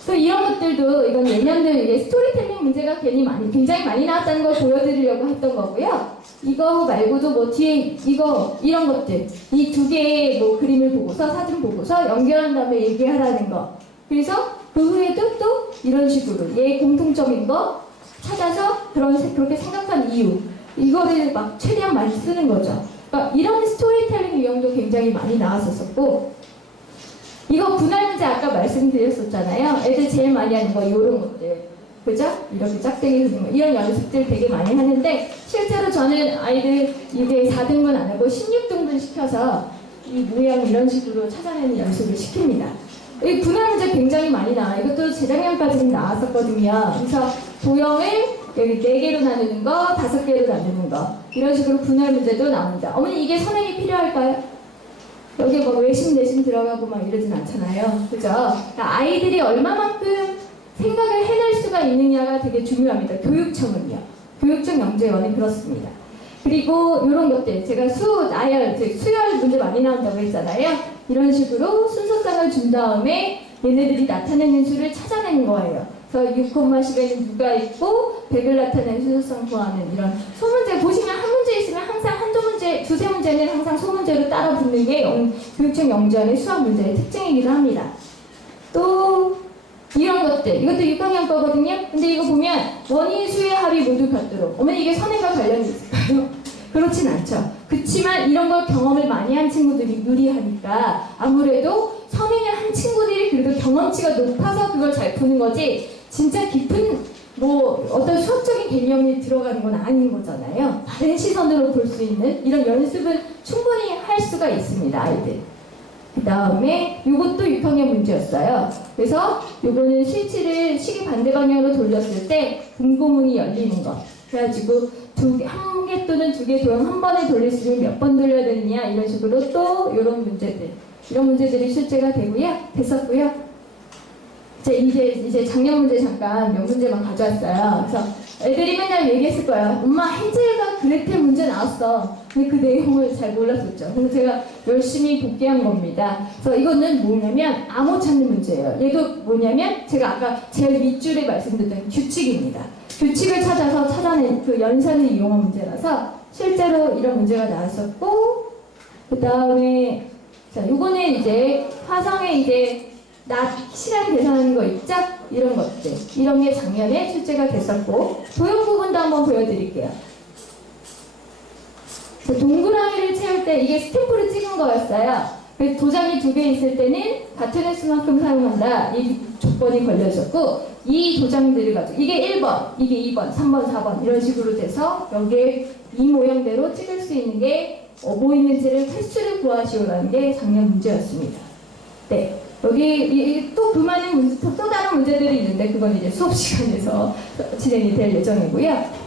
또 이런 것들도 이건 내년들 이게 스토리텔링 문제가 굉장히 많이 나왔다는 걸 보여드리려고 했던 거고요. 이거 말고도 뭐 뒤에 이런 것들 이 두 개의 뭐 그림을 보고서 사진 보고서 연결한 다음에 얘기하라는 거. 그래서 그 후에도 또 이런 식으로 얘 공통점인 거 찾아서 그렇게 생각한 이유 이거를 막 최대한 많이 쓰는 거죠. 그러니까 이런 스토리텔링 유형도 굉장히 많이 나왔었고. 이거 분할 문제 아까 말씀드렸었잖아요. 애들 제일 많이 하는 거 이런 것들. 그죠? 이렇게 짝대기 그리는 거. 이런 연습들 되게 많이 하는데 실제로 저는 아이들 이게 4등분 안 하고 16등분 시켜서 이 모양 이런 식으로 찾아내는 연습을 시킵니다. 이 분할 문제 굉장히 많이 나와요. 이것도 재작년까지는 나왔었거든요. 그래서 도형을 여기 4개로 나누는 거, 5개로 나누는 거 이런 식으로 분할 문제도 나옵니다. 어머니 이게 선행이 필요할까요? 여기 뭐 외심 내심 들어가고 막 이러진 않잖아요. 그죠? 그러니까 아이들이 얼마만큼 생각을 해낼 수가 있느냐가 되게 중요합니다. 교육청은요. 교육청 영재원은 그렇습니다. 그리고 이런 것들 제가 수열 문제 많이 나온다고 했잖아요. 이런 식으로 순서상을 준 다음에 얘네들이 나타내는 수를 찾아내는 거예요. 그래서 6,10에는 누가 있고 100을 나타내는 순서상 구하는 이런 소문제 보시면 한 문제 있으면 항상 한두 문제, 두세 문제는 항상 소문제로 따라 붙는 게 교육청 영재원의 수학 문제의 특징이기도 합니다. 또 이런 것들, 이것도 6학년 거거든요. 근데 이거 보면 원인, 수의 합이 모두 같도록. 어머니 이게 선행과 관련이 있을까요? 그렇진 않죠. 그치만 이런 걸 경험을 많이 한 친구들이 유리하니까 아무래도 선행을 한 친구들이 그래도 경험치가 높아서 그걸 잘 푸는 거지 진짜 깊은 뭐 어떤 수학적인 개념이 들어가는 건 아닌 거잖아요. 다른 시선으로 볼 수 있는 이런 연습을 충분히 할 수가 있습니다. 아이들. 그 다음에 이것도 6학년 문제였어요. 그래서 이거는 스위치를 시계 반대 방향으로 돌렸을 때 분고문이 열리는 것. 그래가지고 한 개 또는 두 개 도형 한 번에 돌릴 수 있으면 몇 번 돌려야 되느냐 이런 식으로 또 이런 문제들. 이런 문제들이 출제가 됐었고요. 이제 작년 문제 잠깐 몇 문제만 가져왔어요. 그래서 애들이 맨날 얘기했을 거예요. 엄마 헨젤과 그레텔 문제 나왔어. 근데 그 내용을 잘 몰랐었죠. 그래서 제가 열심히 복귀한 겁니다. 그래서 이거는 뭐냐면 암호 찾는 문제예요. 얘도 뭐냐면 제가 아까 제일 밑줄에 말씀드렸던 규칙입니다. 규칙을 찾아서 찾아낸 그 연산을 이용한 문제라서 실제로 이런 문제가 나왔었고 그 다음에 자 요거는 이제 화성에 이제 낮 시간 계산하는 거 있죠? 이런 것들 이런 게 작년에 출제가 됐었고 도형 부분도 한번 보여드릴게요. 동그라미를 채울 때 이게 스탬프를 찍은 거였어요. 도장이 2개 있을 때는 같은 횟수만큼 사용한다. 이 조건이 걸려 있었고 이 도장들을 가지고 이게 1번, 이게 2번, 3번, 4번 이런 식으로 돼서 여기에 이 모양대로 찍을 수 있는 게 뭐 있는지를 횟수를 구하시오라는 게 작년 문제였습니다. 네. 여기 또 그 많은 문제, 또 다른 문제들이 있는데 그건 이제 수업 시간에서 진행이 될 예정이고요.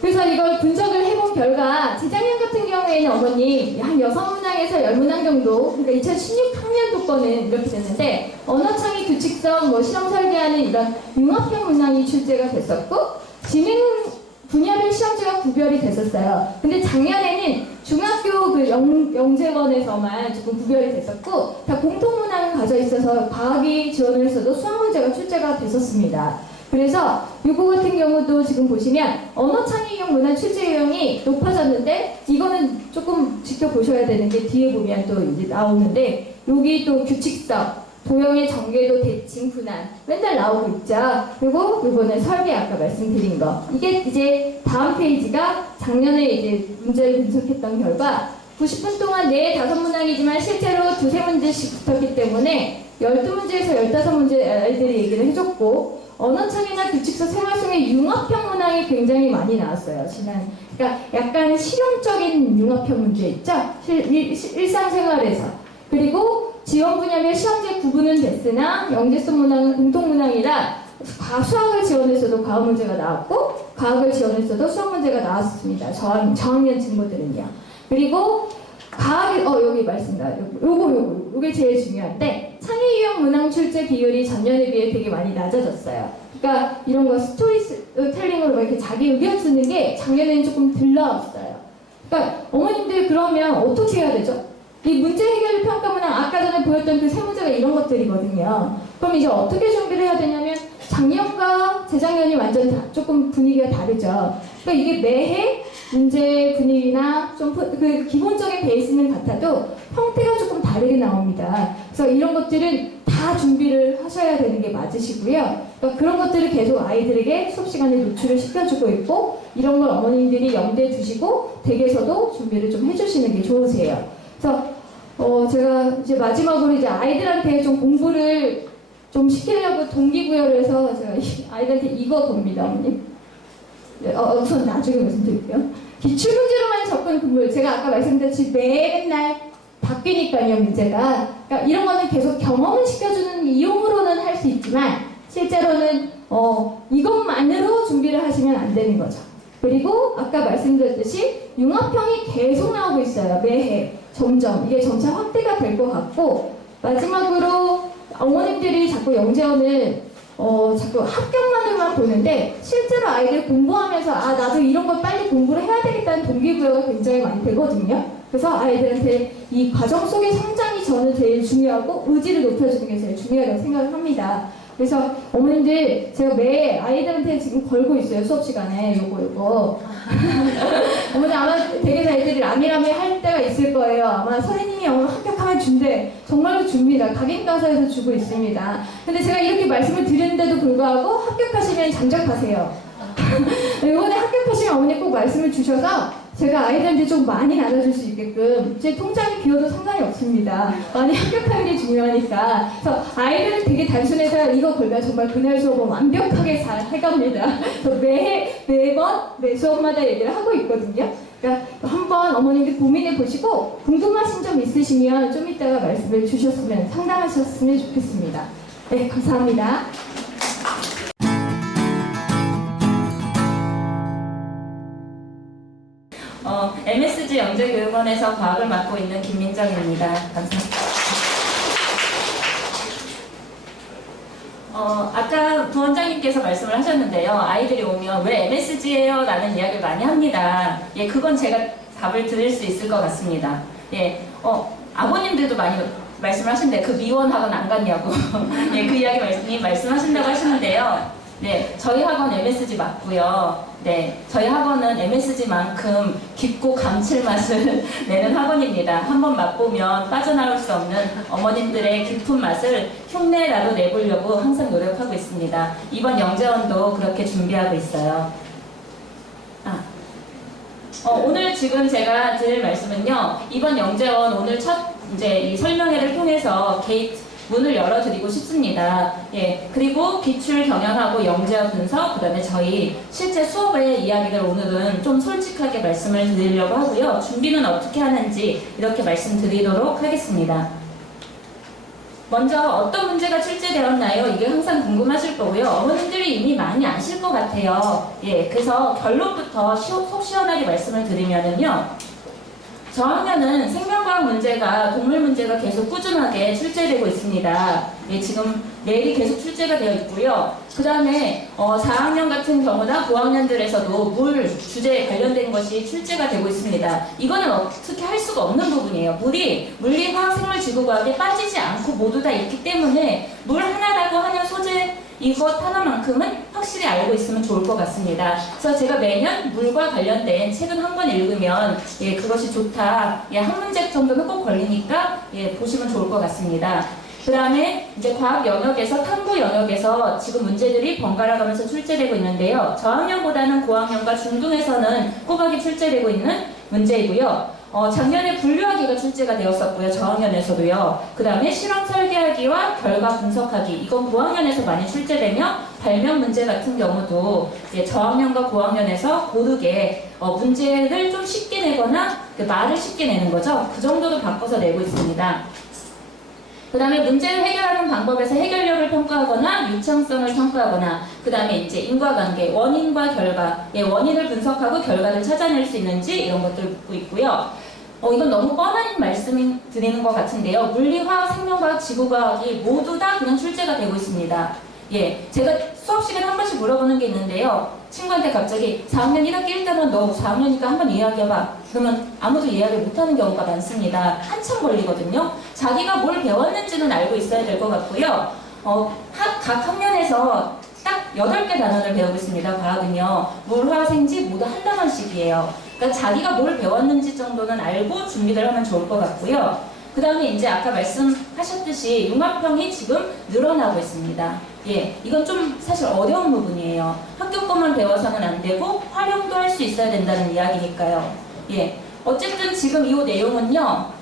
그래서 이걸 분석을 해본 결과 재작년 같은 경우에는 어머님 한 6문항에서 10문항 정도 그러니까 2016학년도 거는 이렇게 됐는데 언어창의 규칙성, 뭐 실험 설계하는 이런 융합형 문항이 출제가 됐었고 지능 분야별 시험지가 구별이 됐었어요. 근데 작년에는 중학교 그 영재원에서만 조금 구별이 됐었고 다 공통문항을 가져 있어서 과학이 지원을 했어도 수학 문제가 출제가 됐었습니다. 그래서 이거 같은 경우도 지금 보시면 언어창의형 문항 출제 요령이 높아졌는데 이거는 조금 지켜보셔야 되는 게 뒤에 보면 또 이제 나오는데 여기 또 규칙성, 도형의 전개도 대칭, 분할 맨날 나오고 있죠. 그리고 이거는 설계 아까 말씀드린 거. 이게 이제 다음 페이지가 작년에 이제 문제를 분석했던 결과 90분 동안 4-5문항이지만 실제로 2-3문제씩 붙었기 때문에 12문제에서 15문제 아이들이 얘기를 해줬고 언어창이나 규칙서 생활 속의 융합형 문항이 굉장히 많이 나왔어요. 그러니까 약간 실용적인 융합형 문제 있죠? 일상생활에서. 그리고 지원 분야별 시험지 구분은 됐으나 영재성 문항은 공통 문항이라 수학을 지원해서도 과학 문제가 나왔고 과학을 지원해서도 수학 문제가 나왔습니다. 저학년 친구들은요. 그리고 과학이 여기 말씀다. 요게 제일 중요한데 창의 유형 문항 출제 비율이 전년에 비해 되게 많이 낮아졌어요. 그러니까 이런 거 스토리텔링으로 이렇게 자기 의견 쓰는 게 작년에는 조금 덜 나왔어요. 그러니까 어머님들 그러면 어떻게 해야 되죠? 이 문제 해결 평가 문항 아까 전에 보였던 그 세 문제가 이런 것들이거든요. 그럼 이제 어떻게 준비를 해야 되냐면 작년과 재작년이 완전 조금 분위기가 다르죠. 그러니까 이게 매해 문제 분위기나 좀 그 기본적인 베이스는 같아도 형태가 조금 다르게 나옵니다. 그래서 이런 것들은 다 준비를 하셔야 되는 게 맞으시고요. 그러니까 그런 것들을 계속 아이들에게 수업 시간에 노출을 시켜주고 있고 이런 걸 어머님들이 염두에 두시고 댁에서도 준비를 좀 해주시는 게 좋으세요. 그래서 제가 이제 마지막으로 이제 아이들한테 좀 공부를 좀 시키려고 동기부여를 해서 제가 아이들한테 이거 겁니다, 어머님. 우선 나중에 말씀드릴게요. 기출문제로만 접근 근무. 제가 아까 말씀드렸듯이 맨날 바뀌니까요, 문제가. 그러니까 이런 거는 계속 경험을 시켜주는 이용으로는 할 수 있지만 실제로는 이것만으로 준비를 하시면 안 되는 거죠. 그리고 아까 말씀드렸듯이 융합형이 계속 나오고 있어요, 매해. 점점. 이게 점차 확대가 될 것 같고 마지막으로 어머님들이 자꾸 영재원을 자꾸 합격만으로만 보는데 실제로 아이들 공부하면서 나도 이런 걸 빨리 공부를 해야 되겠다는 동기부여가 굉장히 많이 되거든요. 그래서 아이들한테 이 과정 속의 성장이 저는 제일 중요하고 의지를 높여주는 게 제일 중요하다고 생각을 합니다. 그래서 어머님들 제가 매 아이들한테 지금 걸고 있어요, 수업 시간에 요거 어머니 아마 댁에서 애들이 라미라미 할 때가 있을 거예요. 아마 선생님이 오늘 합격하면 준대. 정말로 줍니다. 각인가사에서 주고 있습니다. 근데 제가 이렇게 말씀을 드리는데도 불구하고 합격하시면 장작하세요. 이번에 합격하시면 어머니 꼭 말씀을 주셔서 제가 아이들한테 좀 많이 나눠줄 수 있게끔 제 통장이 비어도 상관이 없습니다. 많이 합격하는 게 중요하니까. 그래서 아이들은 되게 단순해서 이거 걸면 정말 그날 수업은 완벽하게 잘 해갑니다. 그래서 매번 매 수업마다 얘기를 하고 있거든요. 그러니까 한번 어머님들 고민해 보시고 궁금하신 점 있으시면 좀 이따가 말씀을 주셨으면 상담하셨으면 좋겠습니다. 네, 감사합니다. MSG 영재교육원에서 과학을 맡고 있는 김민정입니다. 감사합니다. 아까 부원장님께서 말씀을 하셨는데요. 아이들이 오면 왜 MSG예요? 라는 이야기를 많이 합니다. 예, 그건 제가 답을 드릴 수 있을 것 같습니다. 예, 아버님들도 많이 말씀을 하시는데 그 미원학원 안 갔냐고. 예, 그 이야기 말씀하신다고 하시는데요. 네, 저희 학원 MSG 맞고요. 네, 저희 학원은 MSG만큼 깊고 감칠맛을 내는 학원입니다. 한번 맛보면 빠져나올 수 없는 어머님들의 깊은 맛을 흉내라도 내보려고 항상 노력하고 있습니다. 이번 영재원도 그렇게 준비하고 있어요. 오늘 지금 제가 드릴 말씀은요. 이번 영재원 오늘 첫 이제 이 설명회를 통해서 게이트 문을 열어드리고 싶습니다. 예, 그리고 기출 경영하고 영재와 분석, 그 다음에 저희 실제 수업의 이야기를 오늘은 좀 솔직하게 말씀을 드리려고 하고요. 준비는 어떻게 하는지 이렇게 말씀드리도록 하겠습니다. 먼저 어떤 문제가 출제되었나요? 이게 항상 궁금하실 거고요. 어머님들이 이미 많이 아실 것 같아요. 예, 그래서 결론부터 속 시원하게 말씀을 드리면은요. 저학년은 생명과학 문제가 동물 문제가 계속 꾸준하게 출제되고 있습니다. 예, 지금 내일이 계속 출제가 되어 있고요. 그 다음에 4학년 같은 경우나 5학년들에서도 물 주제에 관련된 것이 출제가 되고 있습니다. 이거는 어떻게 할 수가 없는 부분이에요. 물이 물리, 화학, 생물, 지구과학에 빠지지 않고 모두 다 있기 때문에 물 하나라고 하는 소재 이것 하나만큼은 확실히 알고 있으면 좋을 것 같습니다. 그래서 제가 매년 물과 관련된 책은 한 권 읽으면 예, 그것이 좋다. 예, 한 문제 정도는 꼭 걸리니까 예, 보시면 좋을 것 같습니다. 그 다음에 이제 과학 영역에서 탐구 영역에서 지금 문제들이 번갈아 가면서 출제되고 있는데요. 저학년보다는 고학년과 중등에서는 꼬박이 출제되고 있는 문제이고요. 작년에 분류하기가 출제가 되었었고요. 저학년에서도요. 그 다음에 실험 설계하기와 결과 분석하기. 이건 고학년에서 많이 출제되며 발명 문제 같은 경우도 이제 저학년과 고학년에서 고르게 문제를 좀 쉽게 내거나 말을 쉽게 내는 거죠. 그 정도도 바꿔서 내고 있습니다. 그 다음에 문제를 해결하는 방법에서 해결력을 평가하거나 유창성을 평가하거나 그 다음에 이제 인과관계, 원인과 결과, 예, 원인을 분석하고 결과를 찾아낼 수 있는지 이런 것들 묻고 있고요. 이건 너무 뻔한 말씀 드리는 것 같은데요. 물리화학, 생명과학, 지구과학이 모두 다 그냥 출제가 되고 있습니다. 예, 제가 수업 시간에 한 번씩 물어보는 게 있는데요. 친구한테 갑자기 4학년 1학기 1단원 너 4학년이니까 한번 이야기해봐. 그러면 아무도 이야기를 못하는 경우가 많습니다. 한참 걸리거든요. 자기가 뭘 배웠는지는 알고 있어야 될 것 같고요. 각 학년에서 딱 8개 단원을 배우고 있습니다. 과학은요. 물, 화, 생지 모두 한 단원씩이에요. 그러니까 자기가 뭘 배웠는지 정도는 알고 준비를 하면 좋을 것 같고요. 그 다음에 이제 아까 말씀하셨듯이 융합형이 지금 늘어나고 있습니다. 예, 이건 좀 사실 어려운 부분이에요. 학교 것만 배워서는 안 되고 활용도 할 수 있어야 된다는 이야기니까요. 예, 어쨌든 지금 이 내용은요.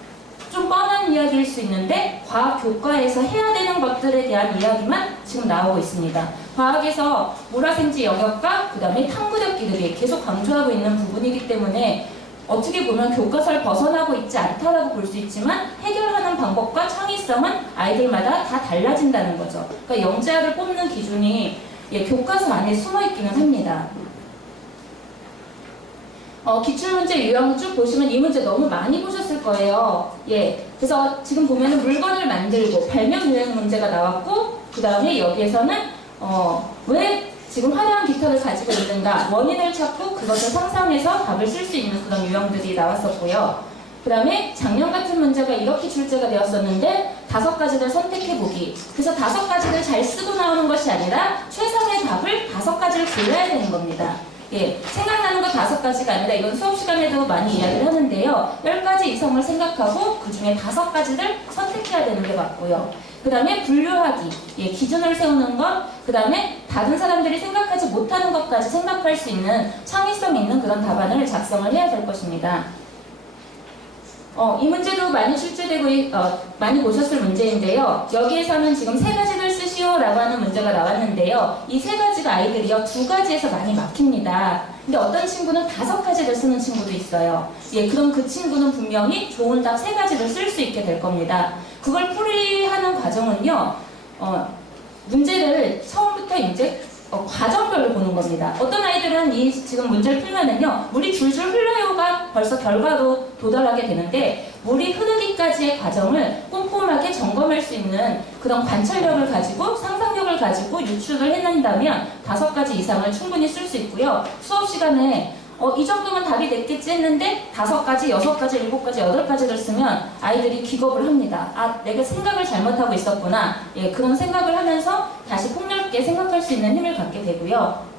좀 뻔한 이야기일 수 있는데 과학 교과에서 해야 되는 것들에 대한 이야기만 지금 나오고 있습니다. 과학에서 물화생지 영역과 그 다음에 탕무력 기능이 계속 강조하고 있는 부분이기 때문에 어떻게 보면 교과서를 벗어나고 있지 않다라고 볼 수 있지만 해결하는 방법과 창의성은 아이들마다 다 달라진다는 거죠. 그러니까 영재학을 뽑는 기준이 교과서 안에 숨어 있기는 합니다. 기출문제 유형 쭉 보시면 이 문제 너무 많이 보셨을 거예요. 예, 그래서 지금 보면은 물건을 만들고 발명 유형 문제가 나왔고 그 다음에 여기에서는 왜 지금 화려한 깃털을 가지고 있는가 원인을 찾고 그것을 상상해서 답을 쓸 수 있는 그런 유형들이 나왔었고요. 그 다음에 작년 같은 문제가 이렇게 출제가 되었었는데 5가지를 선택해보기. 그래서 5가지를 잘 쓰고 나오는 것이 아니라 최상의 답을 5가지를 골라야 되는 겁니다. 예, 생각나는 거 5가지가 아니라 이건 수업 시간에도 많이 이야기를 하는데요. 10가지 이상을 생각하고 그 중에 5가지를 선택해야 되는 게 맞고요. 그 다음에 분류하기, 예, 기준을 세우는 것, 그 다음에 다른 사람들이 생각하지 못하는 것까지 생각할 수 있는 창의성 있는 그런 답안을 작성을 해야 될 것입니다. 이 문제도 많이 출제되고 많이 보셨을 문제인데요. 여기에서는 지금 3가지를 쓰시오라고 하는 문제가 나왔는데요. 이 3가지가 아이들이요 2가지에서 많이 막힙니다. 근데 어떤 친구는 5가지를 쓰는 친구도 있어요. 예, 그럼 그 친구는 분명히 좋은 답 3가지를 쓸 수 있게 될 겁니다. 그걸 풀이하는 과정은요. 문제를 처음부터 이제 과정별로 보는 겁니다. 어떤 아이들은 이 지금 문제를 풀면은요, 물이 줄줄 흘러요가 벌써 결과로 도달하게 되는데, 물이 흐르기까지의 과정을 꼼꼼하게 점검할 수 있는 그런 관찰력을 가지고 상상력을 가지고 유출을 해낸다면 5가지 이상을 충분히 쓸 수 있고요. 수업 시간에 이 정도면 답이 됐겠지 했는데 5가지, 6가지, 7가지, 8가지를 쓰면 아이들이 기겁을 합니다. 아, 내가 생각을 잘못하고 있었구나. 예, 그런 생각을 하면서 다시 폭넓게 생각할 수 있는 힘을 갖게 되고요.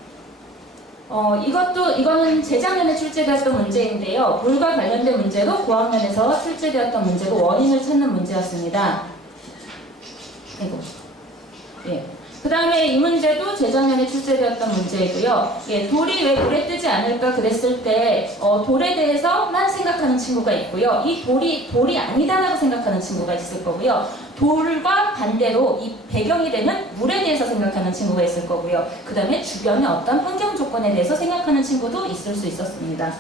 이거는 재작년에 출제되었던 문제인데요. 물과 관련된 문제로 고학년에서 출제되었던 문제고 원인을 찾는 문제였습니다. 아이고. 예. 그 다음에 이 문제도 재작년에 출제되었던 문제이고요. 예, 돌이 왜 물에 뜨지 않을까 그랬을 때 돌에 대해서만 생각하는 친구가 있고요. 이 돌이 아니다라고 생각하는 친구가 있을 거고요. 돌과 반대로 이 배경이 되는 물에 대해서 생각하는 친구가 있을 거고요. 그 다음에 주변의 어떤 환경 조건에 대해서 생각하는 친구도 있을 수 있었습니다.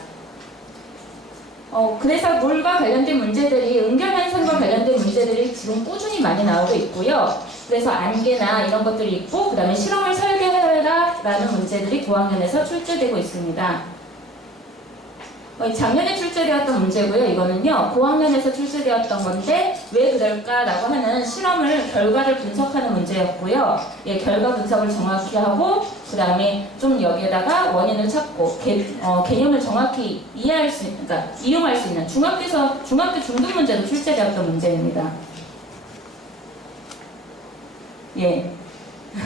그래서 물과 관련된 문제들이 응결현상과 관련된 문제들이 지금 꾸준히 많이 나오고 있고요. 그래서 안개나 이런 것들이 있고 그 다음에 실험을 설계해라 라는 문제들이 고학년에서 출제되고 있습니다. 작년에 출제되었던 문제고요. 이거는요. 고학년에서 출제되었던 건데 왜 그럴까라고 하는 결과를 분석하는 문제였고요. 예, 결과 분석을 정확히 하고 그 다음에 좀 여기에다가 원인을 찾고 개념을 정확히 그러니까 이용할 수 있는 중학교 중등 문제도 출제되었던 문제입니다. 예.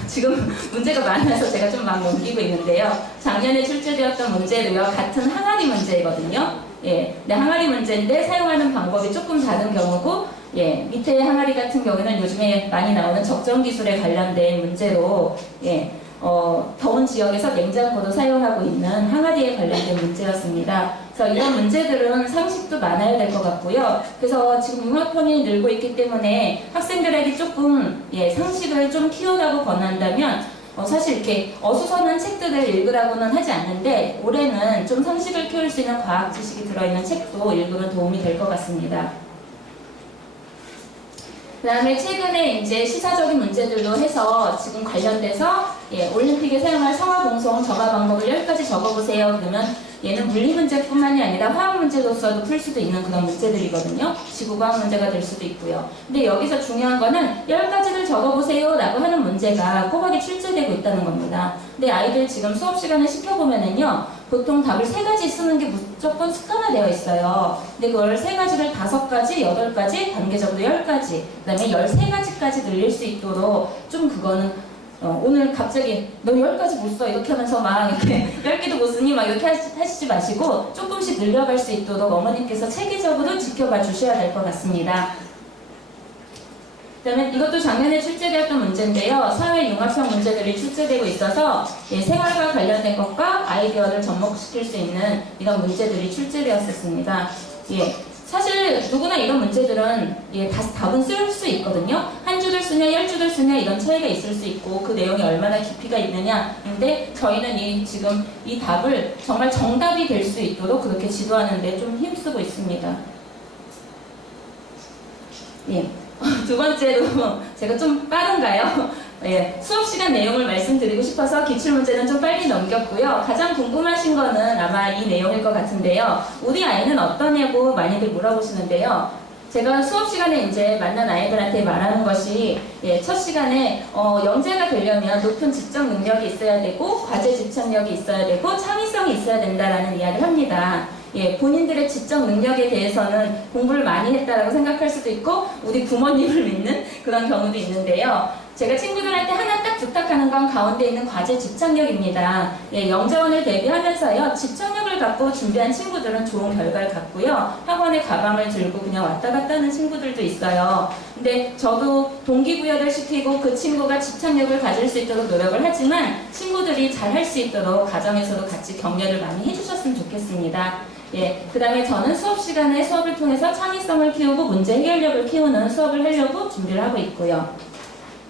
지금 문제가 많아서 제가 좀 막 넘기고 있는데요. 작년에 출제되었던 문제도요. 같은 항아리 문제이거든요. 예. 근데 항아리 문제인데 사용하는 방법이 조금 다른 경우고 예. 밑에 항아리 같은 경우는 요즘에 많이 나오는 적정 기술에 관련된 문제로 예. 더운 지역에서 냉장고도 사용하고 있는 항아리에 관련된 문제였습니다. 그래서 이런 문제들은 상식도 많아야 될 것 같고요. 그래서 지금 융합형이 늘고 있기 때문에 학생들에게 조금 상식을 좀 키우라고 권한다면 사실 이렇게 어수선한 책들을 읽으라고는 하지 않는데 올해는 좀 상식을 키울 수 있는 과학 지식이 들어있는 책도 읽으면 도움이 될 것 같습니다. 그 다음에 최근에 이제 시사적인 문제들로 해서 지금 관련돼서 예, 올림픽에 사용할 성화봉송 적화 방법을 10가지 적어보세요. 그러면 얘는 물리 문제뿐만이 아니라 화학 문제로서도 풀 수도 있는 그런 문제들이거든요. 지구과학 문제가 될 수도 있고요. 근데 여기서 중요한 거는 10가지를 적어보세요 라고 하는 문제가 꼬박이 출제되고 있다는 겁니다. 근데 아이들 지금 수업 시간에 시켜보면은요, 보통 답을 3가지 쓰는 게 무조건 습관화되어 있어요. 근데 그걸 3가지를 5가지, 8가지, 단계적으로 10가지, 그 다음에 13가지까지 늘릴 수 있도록 좀 그거는 오늘 갑자기 너 10가지 못 써 이렇게 하면서 막 이렇게 10개도 못 쓰니 막 이렇게 하시지 마시고 조금씩 늘려갈 수 있도록 어머님께서 체계적으로 지켜봐 주셔야 될 것 같습니다. 그다음에 이것도 작년에 출제되었던 문제인데요. 사회융합형 문제들이 출제되고 있어서 예, 생활과 관련된 것과 아이디어를 접목시킬 수 있는 이런 문제들이 출제되었었습니다. 예, 사실 누구나 이런 문제들은 예, 답은 쓸 수 있거든요. 한 줄을 쓰냐 10줄을 쓰냐 이런 차이가 있을 수 있고 그 내용이 얼마나 깊이가 있느냐인데 저희는 지금 이 답을 정말 정답이 될 수 있도록 그렇게 지도하는 데 좀 힘쓰고 있습니다. 예. 두 번째로 제가 좀 빠른가요? 예, 수업 시간 내용을 말씀드리고 싶어서 기출문제는 좀 빨리 넘겼고요. 가장 궁금하신 거는 아마 이 내용일 것 같은데요. 우리 아이는 어떠냐고 많이들 물어보시는데요. 제가 수업 시간에 이제 만난 아이들한테 말하는 것이 예, 첫 시간에 영재가 되려면 높은 지적 능력이 있어야 되고 과제 집착력이 있어야 되고 창의성이 있어야 된다라는 이야기를 합니다. 예, 본인들의 지적 능력에 대해서는 공부를 많이 했다라고 생각할 수도 있고 우리 부모님을 믿는 그런 경우도 있는데요. 제가 친구들한테 하나 딱 부탁하는 건 가운데 있는 과제 집착력입니다. 예, 영재원을 대비하면서요. 집착력을 갖고 준비한 친구들은 좋은 결과를 갖고요. 학원에 가방을 들고 그냥 왔다 갔다 하는 친구들도 있어요. 근데 저도 동기부여를 시키고 그 친구가 집착력을 가질 수 있도록 노력을 하지만 친구들이 잘 할 수 있도록 가정에서도 같이 격려를 많이 해주셨으면 좋겠습니다. 예, 그 다음에 저는 수업 시간에 수업을 통해서 창의성을 키우고 문제 해결력을 키우는 수업을 하려고 준비를 하고 있고요.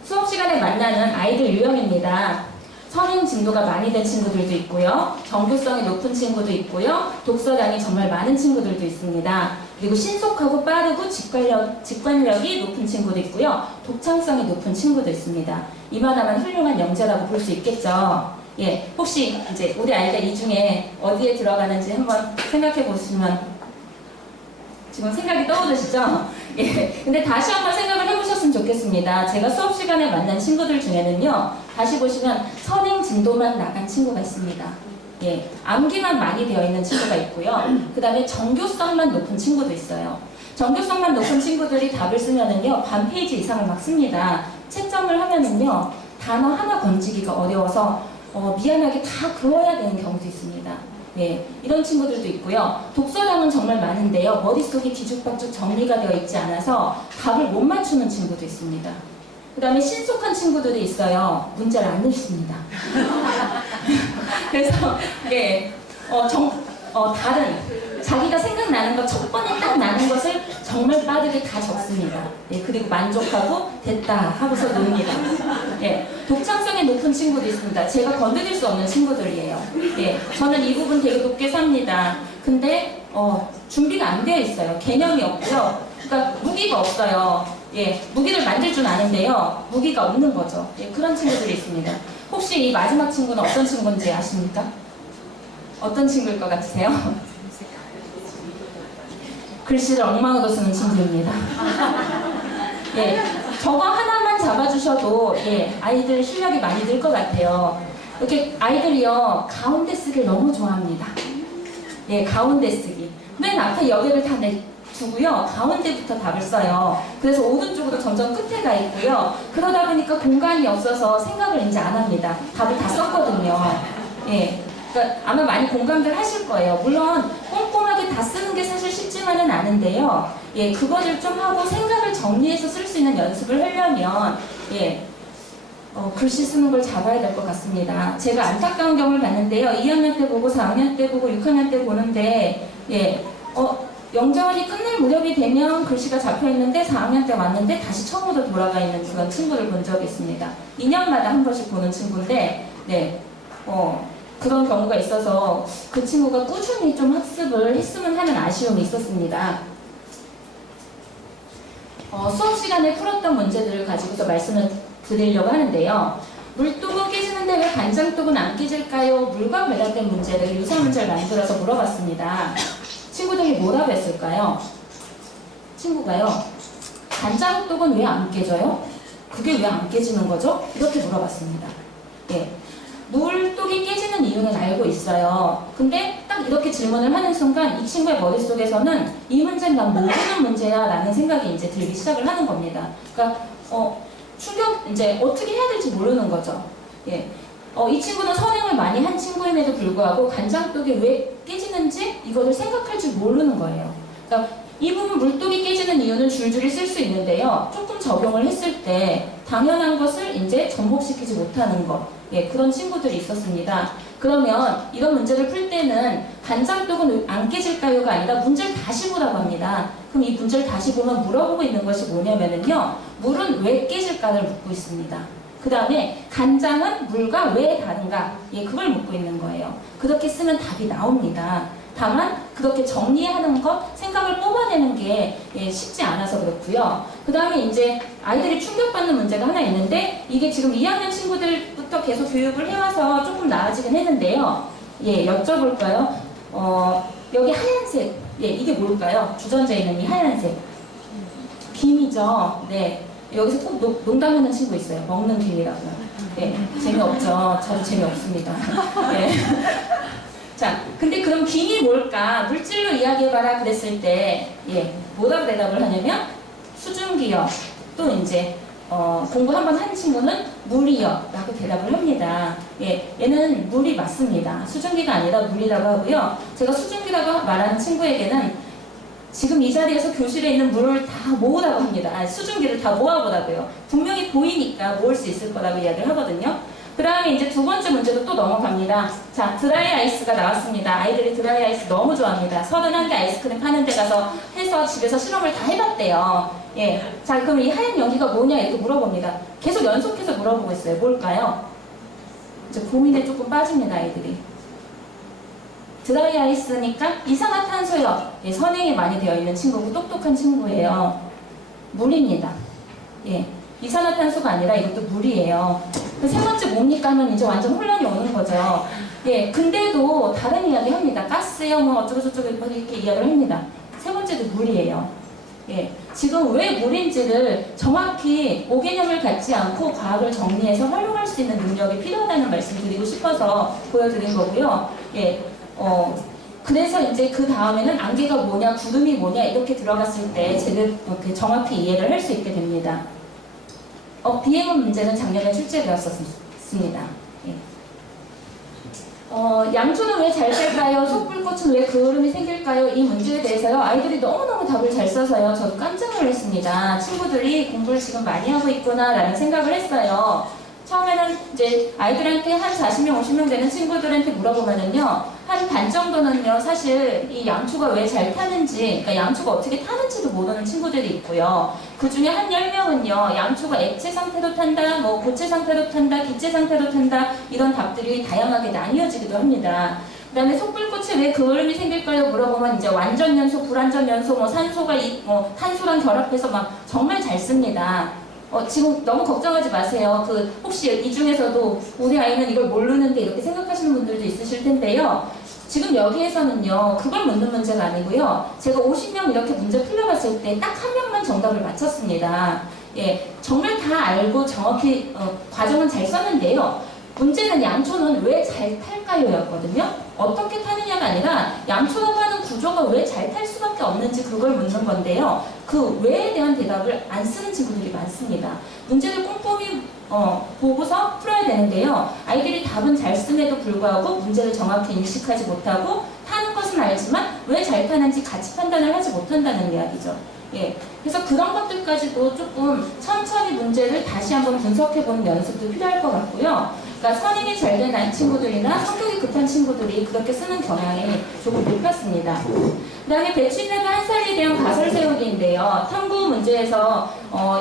수업 시간에 만나는 아이들 유형입니다. 성인 진도가 많이 된 친구들도 있고요. 정교성이 높은 친구도 있고요. 독서량이 정말 많은 친구들도 있습니다. 그리고 신속하고 빠르고 직관력이 높은 친구도 있고요. 독창성이 높은 친구도 있습니다. 이만하면 훌륭한 영재라고 볼 수 있겠죠. 예, 혹시 이제 우리 아이가 이 중에 어디에 들어가는지 한번 생각해 보시면 지금 생각이 떠오르시죠? 예, 근데 다시 한번 생각을 해보셨으면 좋겠습니다. 제가 수업 시간에 만난 친구들 중에는요, 다시 보시면 선행 진도만 나간 친구가 있습니다. 예, 암기만 많이 되어 있는 친구가 있고요. 그 다음에 정교성만 높은 친구도 있어요. 정교성만 높은 친구들이 답을 쓰면은요, 반 페이지 이상을 막 씁니다. 채점을 하면은요, 단어 하나 건지기가 어려워서 미안하게 다 그어야 되는 경우도 있습니다. 네, 이런 친구들도 있고요. 독서량은 정말 많은데요. 머릿속이 뒤죽박죽 정리가 되어 있지 않아서 답을 못 맞추는 친구도 있습니다. 그 다음에 신속한 친구들이 있어요. 문제를 안 읽습니다. 그래서 예, 다른 자기가 생각나는 것 첫 번에 딱 나는 것을 정말 빠르게 다 적습니다. 예, 그리고 만족하고 됐다 하고서 놉니다. 예, 독창성이 높은 친구도 있습니다. 제가 건드릴 수 없는 친구들이에요. 예, 저는 이 부분 되게 높게 삽니다. 근데 준비가 안 되어 있어요. 개념이 없고요. 그러니까 무기가 없어요. 예, 무기를 만들 줄 아는데요. 무기가 없는 거죠. 예, 그런 친구들이 있습니다. 혹시 이 마지막 친구는 어떤 친구인지 아십니까? 어떤 친구일 것 같으세요? 글씨를 엉망으로 쓰는 친구입니다. 예, 저거 하나만 잡아주셔도 예, 아이들 실력이 많이 늘 것 같아요. 이렇게 아이들이요, 가운데 쓰기를 너무 좋아합니다. 예, 가운데 쓰기. 맨 앞에 여기를 다 두고요, 가운데부터 답을 써요. 그래서 오른쪽으로 점점 끝에 가 있고요. 그러다 보니까 공간이 없어서 생각을 이제 안 합니다. 답을 다 썼거든요. 예. 그러니까 아마 많이 공감들 하실 거예요. 물론 꼼꼼하게 다 쓰는 게 사실 쉽지만은 않은데요. 예, 그거를 좀 하고 생각을 정리해서 쓸 수 있는 연습을 하려면 예, 글씨 쓰는 걸 잡아야 될 것 같습니다. 제가 안타까운 경우를 봤는데요. 2학년 때 보고 4학년 때 보고 6학년 때 보는데 예, 영재원이 끝날 무렵이 되면 글씨가 잡혀있는데 4학년 때 왔는데 다시 처음으로 돌아가 있는 그런 친구를 본 적이 있습니다. 2년마다 한 번씩 보는 친구인데 네, 그런 경우가 있어서 그 친구가 꾸준히 좀 학습을 했으면 하는 아쉬움이 있었습니다. 수업 시간에 풀었던 문제들을 가지고서 말씀을 드리려고 하는데요. 물두고 깨지는데 왜 간장독은 안 깨질까요? 물과 관련된 문제를 유사 문제를 만들어서 물어봤습니다. 친구들이 뭐라 그랬을까요? 친구가요. 간장독은 왜 안 깨져요? 그게 왜 안 깨지는 거죠? 이렇게 물어봤습니다. 예. 물독이 깨지는 이유는 알고 있어요. 근데 딱 이렇게 질문을 하는 순간 이 친구의 머릿속에서는 이 문제는 난 모르는 문제야 라는 생각이 이제 들기 시작을 하는 겁니다. 그러니까 충격, 이제 어떻게 해야 될지 모르는 거죠. 예. 이 친구는 선행을 많이 한 친구임에도 불구하고 간장독이 왜 깨지는지 이거를 생각할 줄 모르는 거예요. 그러니까 이 부분 물독이 깨지는 이유는 줄줄이 쓸 수 있는데요. 조금 적용을 했을 때 당연한 것을 이제 접목시키지 못하는 것. 예, 그런 친구들이 있었습니다. 그러면 이런 문제를 풀 때는 간장독은 안 깨질까요가 아니라 문제를 다시 보라고 합니다. 그럼 이 문제를 다시 보면 물어보고 있는 것이 뭐냐면요. 물은 왜 깨질까를 묻고 있습니다. 그 다음에 간장은 물과 왜 다른가? 예, 그걸 묻고 있는 거예요. 그렇게 쓰면 답이 나옵니다. 다만 그렇게 정리하는 것, 생각을 뽑아내는 게 쉽지 않아서 그렇고요. 그 다음에 이제 아이들이 충격받는 문제가 하나 있는데 이게 지금 2학년 친구들부터 계속 교육을 해와서 조금 나아지긴 했는데요. 예, 여쭤볼까요? 여기 하얀색, 예, 이게 뭘까요? 주전자에 있는 이 하얀색. 김이죠. 네. 여기서 꼭 농담하는 친구 있어요. 먹는 김이라고요. 네, 재미없죠. 저도 재미없습니다. 네. 자, 근데 그럼 김이 뭘까? 물질로 이야기해봐라 그랬을 때, 예, 뭐라고 대답을 하냐면, 수증기요. 또 이제, 공부 한번 한 친구는 물이요. 라고 대답을 합니다. 예, 얘는 물이 맞습니다. 수증기가 아니라 물이라고 하고요. 제가 수증기라고 말하는 친구에게는 지금 이 자리에서 교실에 있는 물을 다 모으라고 합니다. 아니, 수증기를 다 모아보라고요. 분명히 보이니까 모을 수 있을 거라고 이야기를 하거든요. 그 다음에 이제 두 번째 문제도 또 넘어갑니다. 자, 드라이 아이스가 나왔습니다. 아이들이 드라이 아이스 너무 좋아합니다. 31개 아이스크림 파는 데 가서 해서 집에서 실험을 다 해봤대요. 예. 자, 그럼 이 하얀 연기가 뭐냐 이렇게 물어봅니다. 계속 연속해서 물어보고 있어요. 뭘까요? 이제 고민에 조금 빠집니다, 아이들이. 드라이 아이스니까 이산화탄소요. 예, 선행에 많이 되어 있는 친구고 똑똑한 친구예요. 물입니다. 예. 이산화탄소가 아니라 이것도 물이에요. 세 번째 뭡니까 하면 이제 완전 혼란이 오는 거죠. 예, 근데도 다른 이야기 합니다. 가스요, 뭐 어쩌고저쩌고 이렇게 이야기를 합니다. 세 번째도 물이에요. 예, 지금 왜 물인지를 정확히 오개념을 갖지 않고 과학을 정리해서 활용할 수 있는 능력이 필요하다는 말씀 드리고 싶어서 보여드린 거고요. 예, 그래서 이제 그 다음에는 안개가 뭐냐, 구름이 뭐냐 이렇게 들어갔을 때 제대로 정확히 이해를 할 수 있게 됩니다. 비행운 문제는 작년에 출제되었었습니다. 예. 양초는 왜 잘 될까요? 속불꽃은 왜 그을음이 생길까요? 이 문제에 대해서요. 아이들이 너무너무 답을 잘 써서요. 저도 깜짝 놀랐습니다. 친구들이 공부를 지금 많이 하고 있구나 라는 생각을 했어요. 처음에는 이제 아이들한테 한 40명, 50명 되는 친구들한테 물어보면은요. 한 반 정도는요. 사실 이 양초가 왜 잘 타는지, 그러니까 양초가 어떻게 타는지도 모르는 친구들이 있고요. 그 중에 한 10명은요. 양초가 액체 상태로 탄다, 뭐 고체 상태로 탄다, 기체 상태로 탄다 이런 답들이 다양하게 나뉘어지기도 합니다. 그 다음에 속불꽃이 왜 그을음이 생길까요? 물어보면 이제 완전 연소, 불완전 연소, 뭐 산소가 탄소랑 결합해서 막 정말 잘 씁니다. 지금 너무 걱정하지 마세요. 혹시 이 중에서도 우리 아이는 이걸 모르는데 이렇게 생각하시는 분들도 있으실 텐데요. 지금 여기에서는요, 그걸 묻는 문제가 아니고요. 제가 50명 이렇게 문제 풀려봤을 때 딱 한 명만 정답을 맞췄습니다. 예, 정말 다 알고 정확히 과정은 잘 썼는데요. 문제는 양초는 왜 잘 탈까요? 였거든요. 어떻게 타느냐가 아니라 양초라고 하는 구조가 왜 잘 탈 수밖에 없는지 그걸 묻는 건데요. 그 왜에 대한 대답을 안 쓰는 친구들이 많습니다. 문제를 꼼꼼히 보고서 풀어야 되는데요. 아이들이 답은 잘 쓰면에도 불구하고 문제를 정확히 인식하지 못하고 타는 것은 알지만 왜 잘 타는지 같이 판단을 하지 못한다는 이야기죠. 예, 그래서 그런 것들까지도 조금 천천히 문제를 다시 한번 분석해보는 연습도 필요할 것 같고요. 그러니까 선행이 잘 된 친구들이나 성격이 급한 친구들이 그렇게 쓰는 경향이 조금 높았습니다. 그 다음에 배추잎과 한 살에 대한 가설 세우기인데요. 탐구 문제에서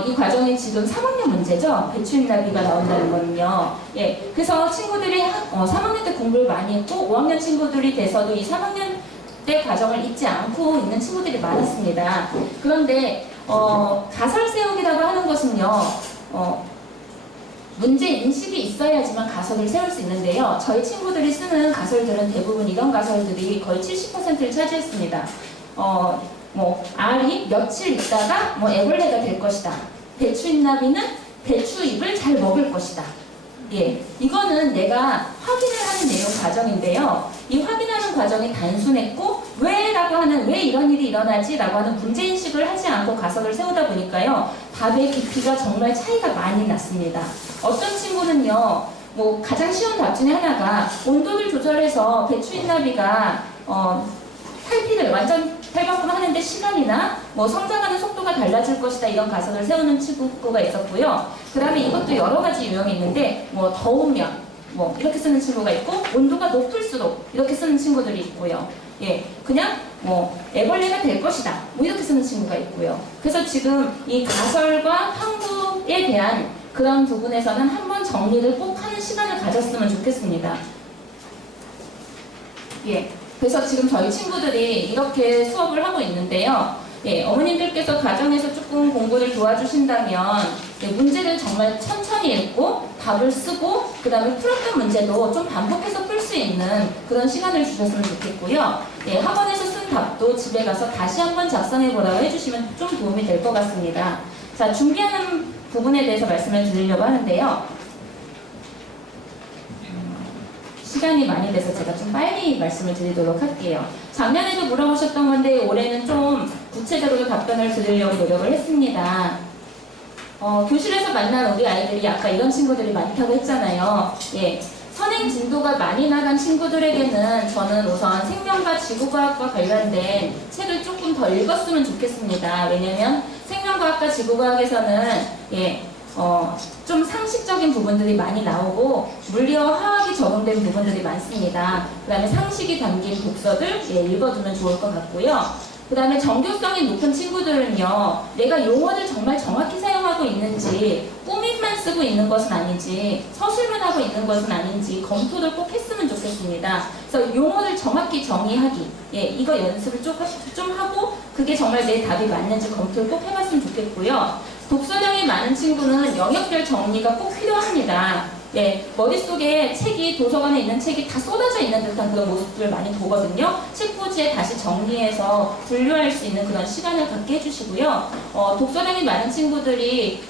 이 과정이 지금 3학년 문제죠. 배추잎나비가 나온다는 거는요. 예, 그래서 친구들이 3학년 때 공부를 많이 했고 5학년 친구들이 돼서도 이 3학년 때 과정을 잊지 않고 있는 친구들이 많았습니다. 그런데 가설 세우기라고 하는 것은요. 문제 인식이 있어야지만 가설을 세울 수 있는데요. 저희 친구들이 쓰는 가설들은 대부분 이런 가설들이 거의 70%를 차지했습니다. 알이 며칠 있다가 애벌레가 될 것이다. 배추잎나비는 배추잎을 잘 먹을 것이다. 예, 이거는 내가 확인을 하는 내용 과정인데요. 이 확인하는 과정이 단순했고 왜 이런 일이 일어나지? 라고 하는 문제인식을 하지 않고 가설을 세우다 보니까요. 답의 깊이가 정말 차이가 많이 났습니다. 어떤 친구는요. 가장 쉬운 답 중에 하나가 온도를 조절해서 배추잎나비가 탈피를 완전 탈바꿈 하는데 시간이나 성장하는 속도가 달라질 것이다 이런 가설을 세우는 친구가 있었고요. 그 다음에 이것도 여러 가지 유형이 있는데 더우면 이렇게 쓰는 친구가 있고 온도가 높을수록 이렇게 쓰는 친구들이 있고요. 예, 그냥 애벌레가 될 것이다 이렇게 쓰는 친구가 있고요. 그래서 지금 이 가설과 탐구에 대한 그런 부분에서는 한번 정리를 꼭 하는 시간을 가졌으면 좋겠습니다. 예. 그래서 지금 저희 친구들이 이렇게 수업을 하고 있는데요. 예, 어머님들께서 가정에서 조금 공부를 도와주신다면 문제를 정말 천천히 읽고 답을 쓰고 그 다음에 풀었던 문제도 좀 반복해서 풀 수 있는 그런 시간을 주셨으면 좋겠고요. 예, 학원에서 쓴 답도 집에 가서 다시 한번 작성해보라고 해주시면 좀 도움이 될 것 같습니다. 자, 준비하는 부분에 대해서 말씀을 드리려고 하는데요. 시간이 많이 돼서 제가 좀 빨리 말씀을 드리도록 할게요. 작년에도 물어보셨던 건데 올해는 좀 구체적으로 답변을 드리려고 노력을 했습니다. 교실에서 만난 우리 아이들이 아까 이런 친구들이 많다고 했잖아요. 예, 선행 진도가 많이 나간 친구들에게는 저는 우선 생명과 지구과학과 관련된 책을 조금 더 읽었으면 좋겠습니다. 왜냐면 생명과학과 지구과학에서는 좀 상식적인 부분들이 많이 나오고 물리와 화학이 적용된 부분들이 많습니다. 그 다음에 상식이 담긴 독서들 읽어두면 좋을 것 같고요. 그 다음에 정교성이 높은 친구들은요, 내가 용어를 정말 정확히 사용하고 있는지, 꾸밈만 쓰고 있는 것은 아닌지, 서술만 하고 있는 것은 아닌지 검토를 꼭 했으면 좋겠습니다. 그래서 용어를 정확히 정의하기, 이거 연습을 좀 하고 그게 정말 내 답이 맞는지 검토를 꼭 해봤으면 좋겠고요. 독서량이 많은 친구는 영역별 정리가 꼭 필요합니다. 예, 머릿속에 책이, 도서관에 있는 책이 다 쏟아져 있는 듯한 그런 모습들을 많이 보거든요. 책꽂이에 다시 정리해서 분류할 수 있는 그런 시간을 갖게 해주시고요. 독서량이 많은 친구들이,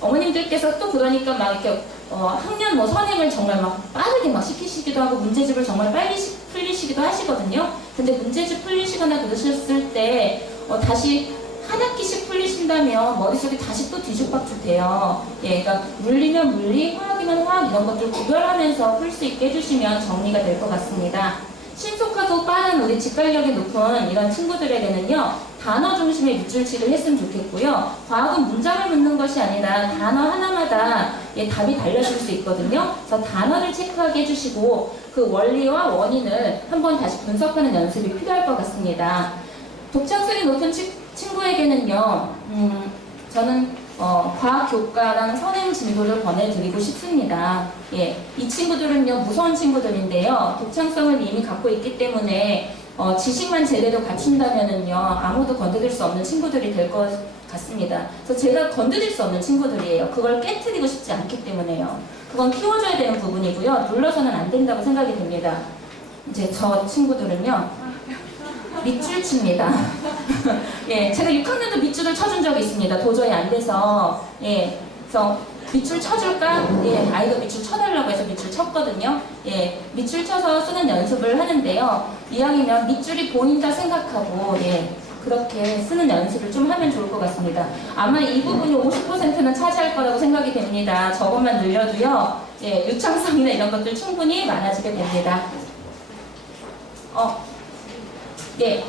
어머님들께서 또 그러니까 막 이렇게, 학년 선행을 정말 막 빠르게 막 시키시기도 하고 문제집을 정말 빨리 풀리시기도 하시거든요. 근데 문제집 풀리시거나 그러셨을 때, 다시 한 학기씩 풀리신다면 머릿속에 다시 또 뒤죽박죽 돼요. 예, 그러니까 물리면 물리, 화학이면 화학 이런 것들 구별하면서 풀 수 있게 해주시면 정리가 될 것 같습니다. 신속하고 빠른 우리 직관력이 높은 이런 친구들에게는요. 단어 중심의 밑줄치기를 했으면 좋겠고요. 과학은 문장을 묻는 것이 아니라 단어 하나마다 답이 달라질 수 있거든요. 그래서 단어를 체크하게 해주시고 그 원리와 원인을 한번 다시 분석하는 연습이 필요할 것 같습니다. 독창성이 높은 친구에게는요, 저는 과학 교과랑 선행 진도를 권해드리고 싶습니다. 예, 이 친구들은요 무서운 친구들인데요, 독창성을 이미 갖고 있기 때문에 지식만 제대로 갖춘다면은요 아무도 건드릴 수 없는 친구들이 될 것 같습니다. 그래서 제가 건드릴 수 없는 친구들이에요. 그걸 깨트리고 싶지 않기 때문에요. 그건 키워줘야 되는 부분이고요. 눌러서는 안 된다고 생각이 듭니다. 이제 저 친구들은요. 밑줄 칩니다. 예, 제가 6학년도 밑줄을 쳐준 적이 있습니다. 도저히 안 돼서. 예, 그래서 밑줄 쳐줄까? 예, 아이가 밑줄 쳐달라고 해서 밑줄 쳤거든요. 예, 밑줄 쳐서 쓰는 연습을 하는데요. 이왕이면 밑줄이 보인다 생각하고, 그렇게 쓰는 연습을 좀 하면 좋을 것 같습니다. 아마 이 부분이 50%는 차지할 거라고 생각이 됩니다. 저것만 늘려도요, 유창성이나 이런 것들 충분히 많아지게 됩니다.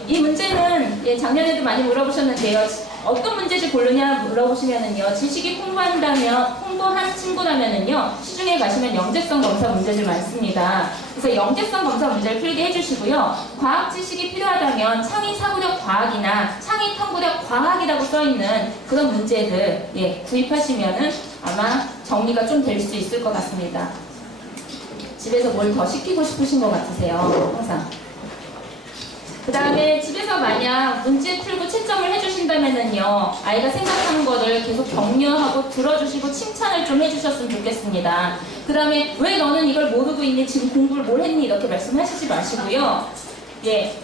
이 문제는 작년에도 많이 물어보셨는데요. 어떤 문제지 고르냐 물어보시면은요. 지식이 풍부한 친구라면은요. 시중에 가시면 영재성 검사 문제들 많습니다. 그래서 영재성 검사 문제를 풀게 해주시고요. 과학 지식이 필요하다면 창의 사고력 과학이나 창의 탐구력 과학이라고 써있는 그런 문제들 구입하시면은 아마 정리가 좀 될 수 있을 것 같습니다. 집에서 뭘 더 시키고 싶으신 것 같으세요? 항상. 그 다음에 집에서 만약 문제 풀고 채점을 해주신다면은요, 아이가 생각하는 거를 계속 격려하고 들어주시고 칭찬을 좀 해주셨으면 좋겠습니다. 그 다음에 왜 너는 이걸 모르고 있니? 지금 공부를 뭘 했니? 이렇게 말씀하시지 마시고요. 예,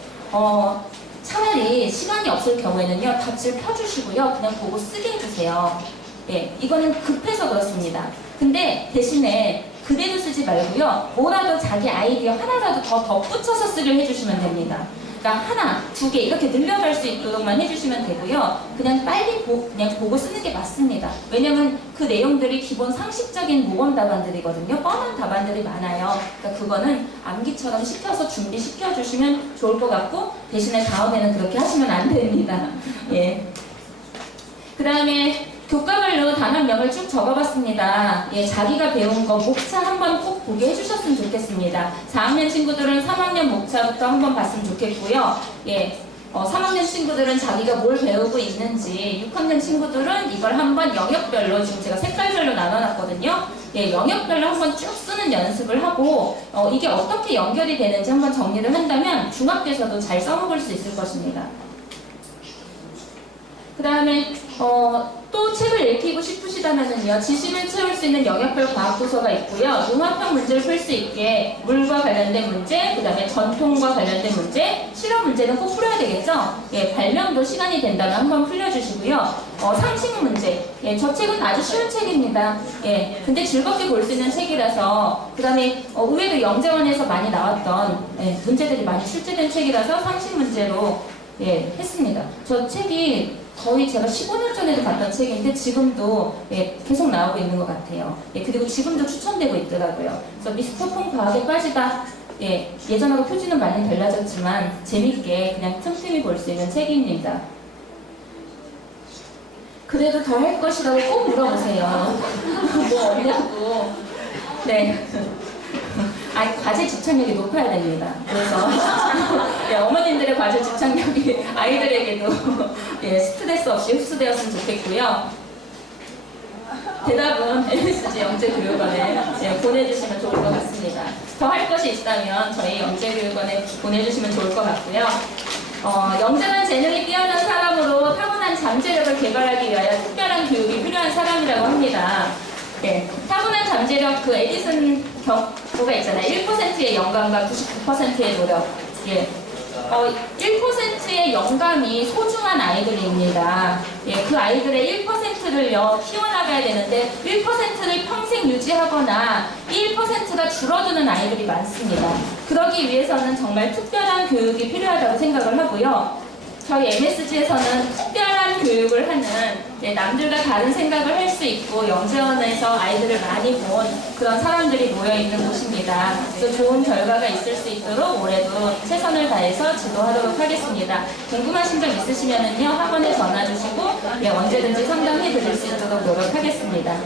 차라리 시간이 없을 경우에는요, 답지를 펴주시고요. 그냥 보고 쓰게 해주세요. 예, 이거는 급해서 그렇습니다. 근데 대신에 그대로 쓰지 말고요. 뭐라도 자기 아이디어 하나라도 더 덧붙여서 쓰려 해주시면 됩니다. 그러니까 하나, 두 개 이렇게 늘려갈 수 있도록만 해주시면 되고요. 그냥 빨리 그냥 보고 쓰는 게 맞습니다. 왜냐면 그 내용들이 기본 상식적인 모범 답안들이거든요. 뻔한 답안들이 많아요. 그러니까 그거는 암기처럼 시켜서 준비시켜 주시면 좋을 것 같고, 대신에 다음에는 그렇게 하시면 안 됩니다. 예. 그 다음에 교과별로 단원명을 쭉 적어봤습니다. 예, 자기가 배운 거 목차 한번 꼭 보게 해주셨으면 좋겠습니다. 4학년 친구들은 3학년 목차부터 한번 봤으면 좋겠고요. 예, 3학년 친구들은 자기가 뭘 배우고 있는지, 6학년 친구들은 이걸 한번 영역별로, 지금 제가 색깔별로 나눠놨거든요. 예, 영역별로 한번 쭉 쓰는 연습을 하고, 이게 어떻게 연결이 되는지 한번 정리를 한다면 중학교에서도 잘 써먹을 수 있을 것입니다. 그 다음에 또 책을 읽히고 싶으시다면요, 지식을 채울 수 있는 영역별 과학 도서가 있고요. 융합형 문제를 풀 수 있게 물과 관련된 문제, 그 다음에 전통과 관련된 문제, 실험 문제는 꼭 풀어야 되겠죠. 예, 발명도 시간이 된다면 한번 풀려주시고요. 상식 문제, 예, 저 책은 아주 쉬운 책입니다. 예, 근데 즐겁게 볼 수 있는 책이라서, 그 다음에 의외로 영재원에서 많이 나왔던 문제들이 많이 출제된 책이라서 상식 문제로 예, 했습니다. 저 책이 거의 제가 15년 전에도 봤던 책인데 지금도 예, 계속 나오고 있는 것 같아요. 예, 그리고 지금도 추천되고 있더라고요. 그래서 미스터 폰 과학에 빠지다. 예, 예전하고 표지는 많이 달라졌지만 재밌게 그냥 틈틈이 볼 수 있는 책입니다. 그래도 더 할 것이라고 꼭 물어보세요. 뭐 없냐고. 네. 과제 집착력이 높아야 됩니다. 그래서 예, 어머님들의 과제 집착력이 아이들에게도 예, 스트레스 없이 흡수되었으면 좋겠고요. 대답은 MSG 영재교육원에 예, 보내주시면 좋을 것 같습니다. 더 할 것이 있다면 저희 영재교육원에 보내주시면 좋을 것 같고요. 영재는 재능이 뛰어난 사람으로 타고난 잠재력을 개발하기 위하여 특별한 교육이 필요한 사람이라고 합니다. 예, 타고난 잠재력, 그 에디슨 경고가 있잖아요. 1%의 영감과 99%의 노력. 예, 1%의 영감이 소중한 아이들입니다. 예, 그 아이들의 1%를요, 키워나가야 되는데 1%를 평생 유지하거나 1%가 줄어드는 아이들이 많습니다. 그러기 위해서는 정말 특별한 교육이 필요하다고 생각을 하고요. 저희 MSG에서는 특별한 교육을 하는 남들과 다른 생각을 할 수 있고 영재원에서 아이들을 많이 본 그런 사람들이 모여있는 곳입니다. 그래서 좋은 결과가 있을 수 있도록 올해도 최선을 다해서 지도하도록 하겠습니다. 궁금하신 점 있으시면요 학원에 전화 주시고 언제든지 상담해 드릴 수 있도록 노력하겠습니다.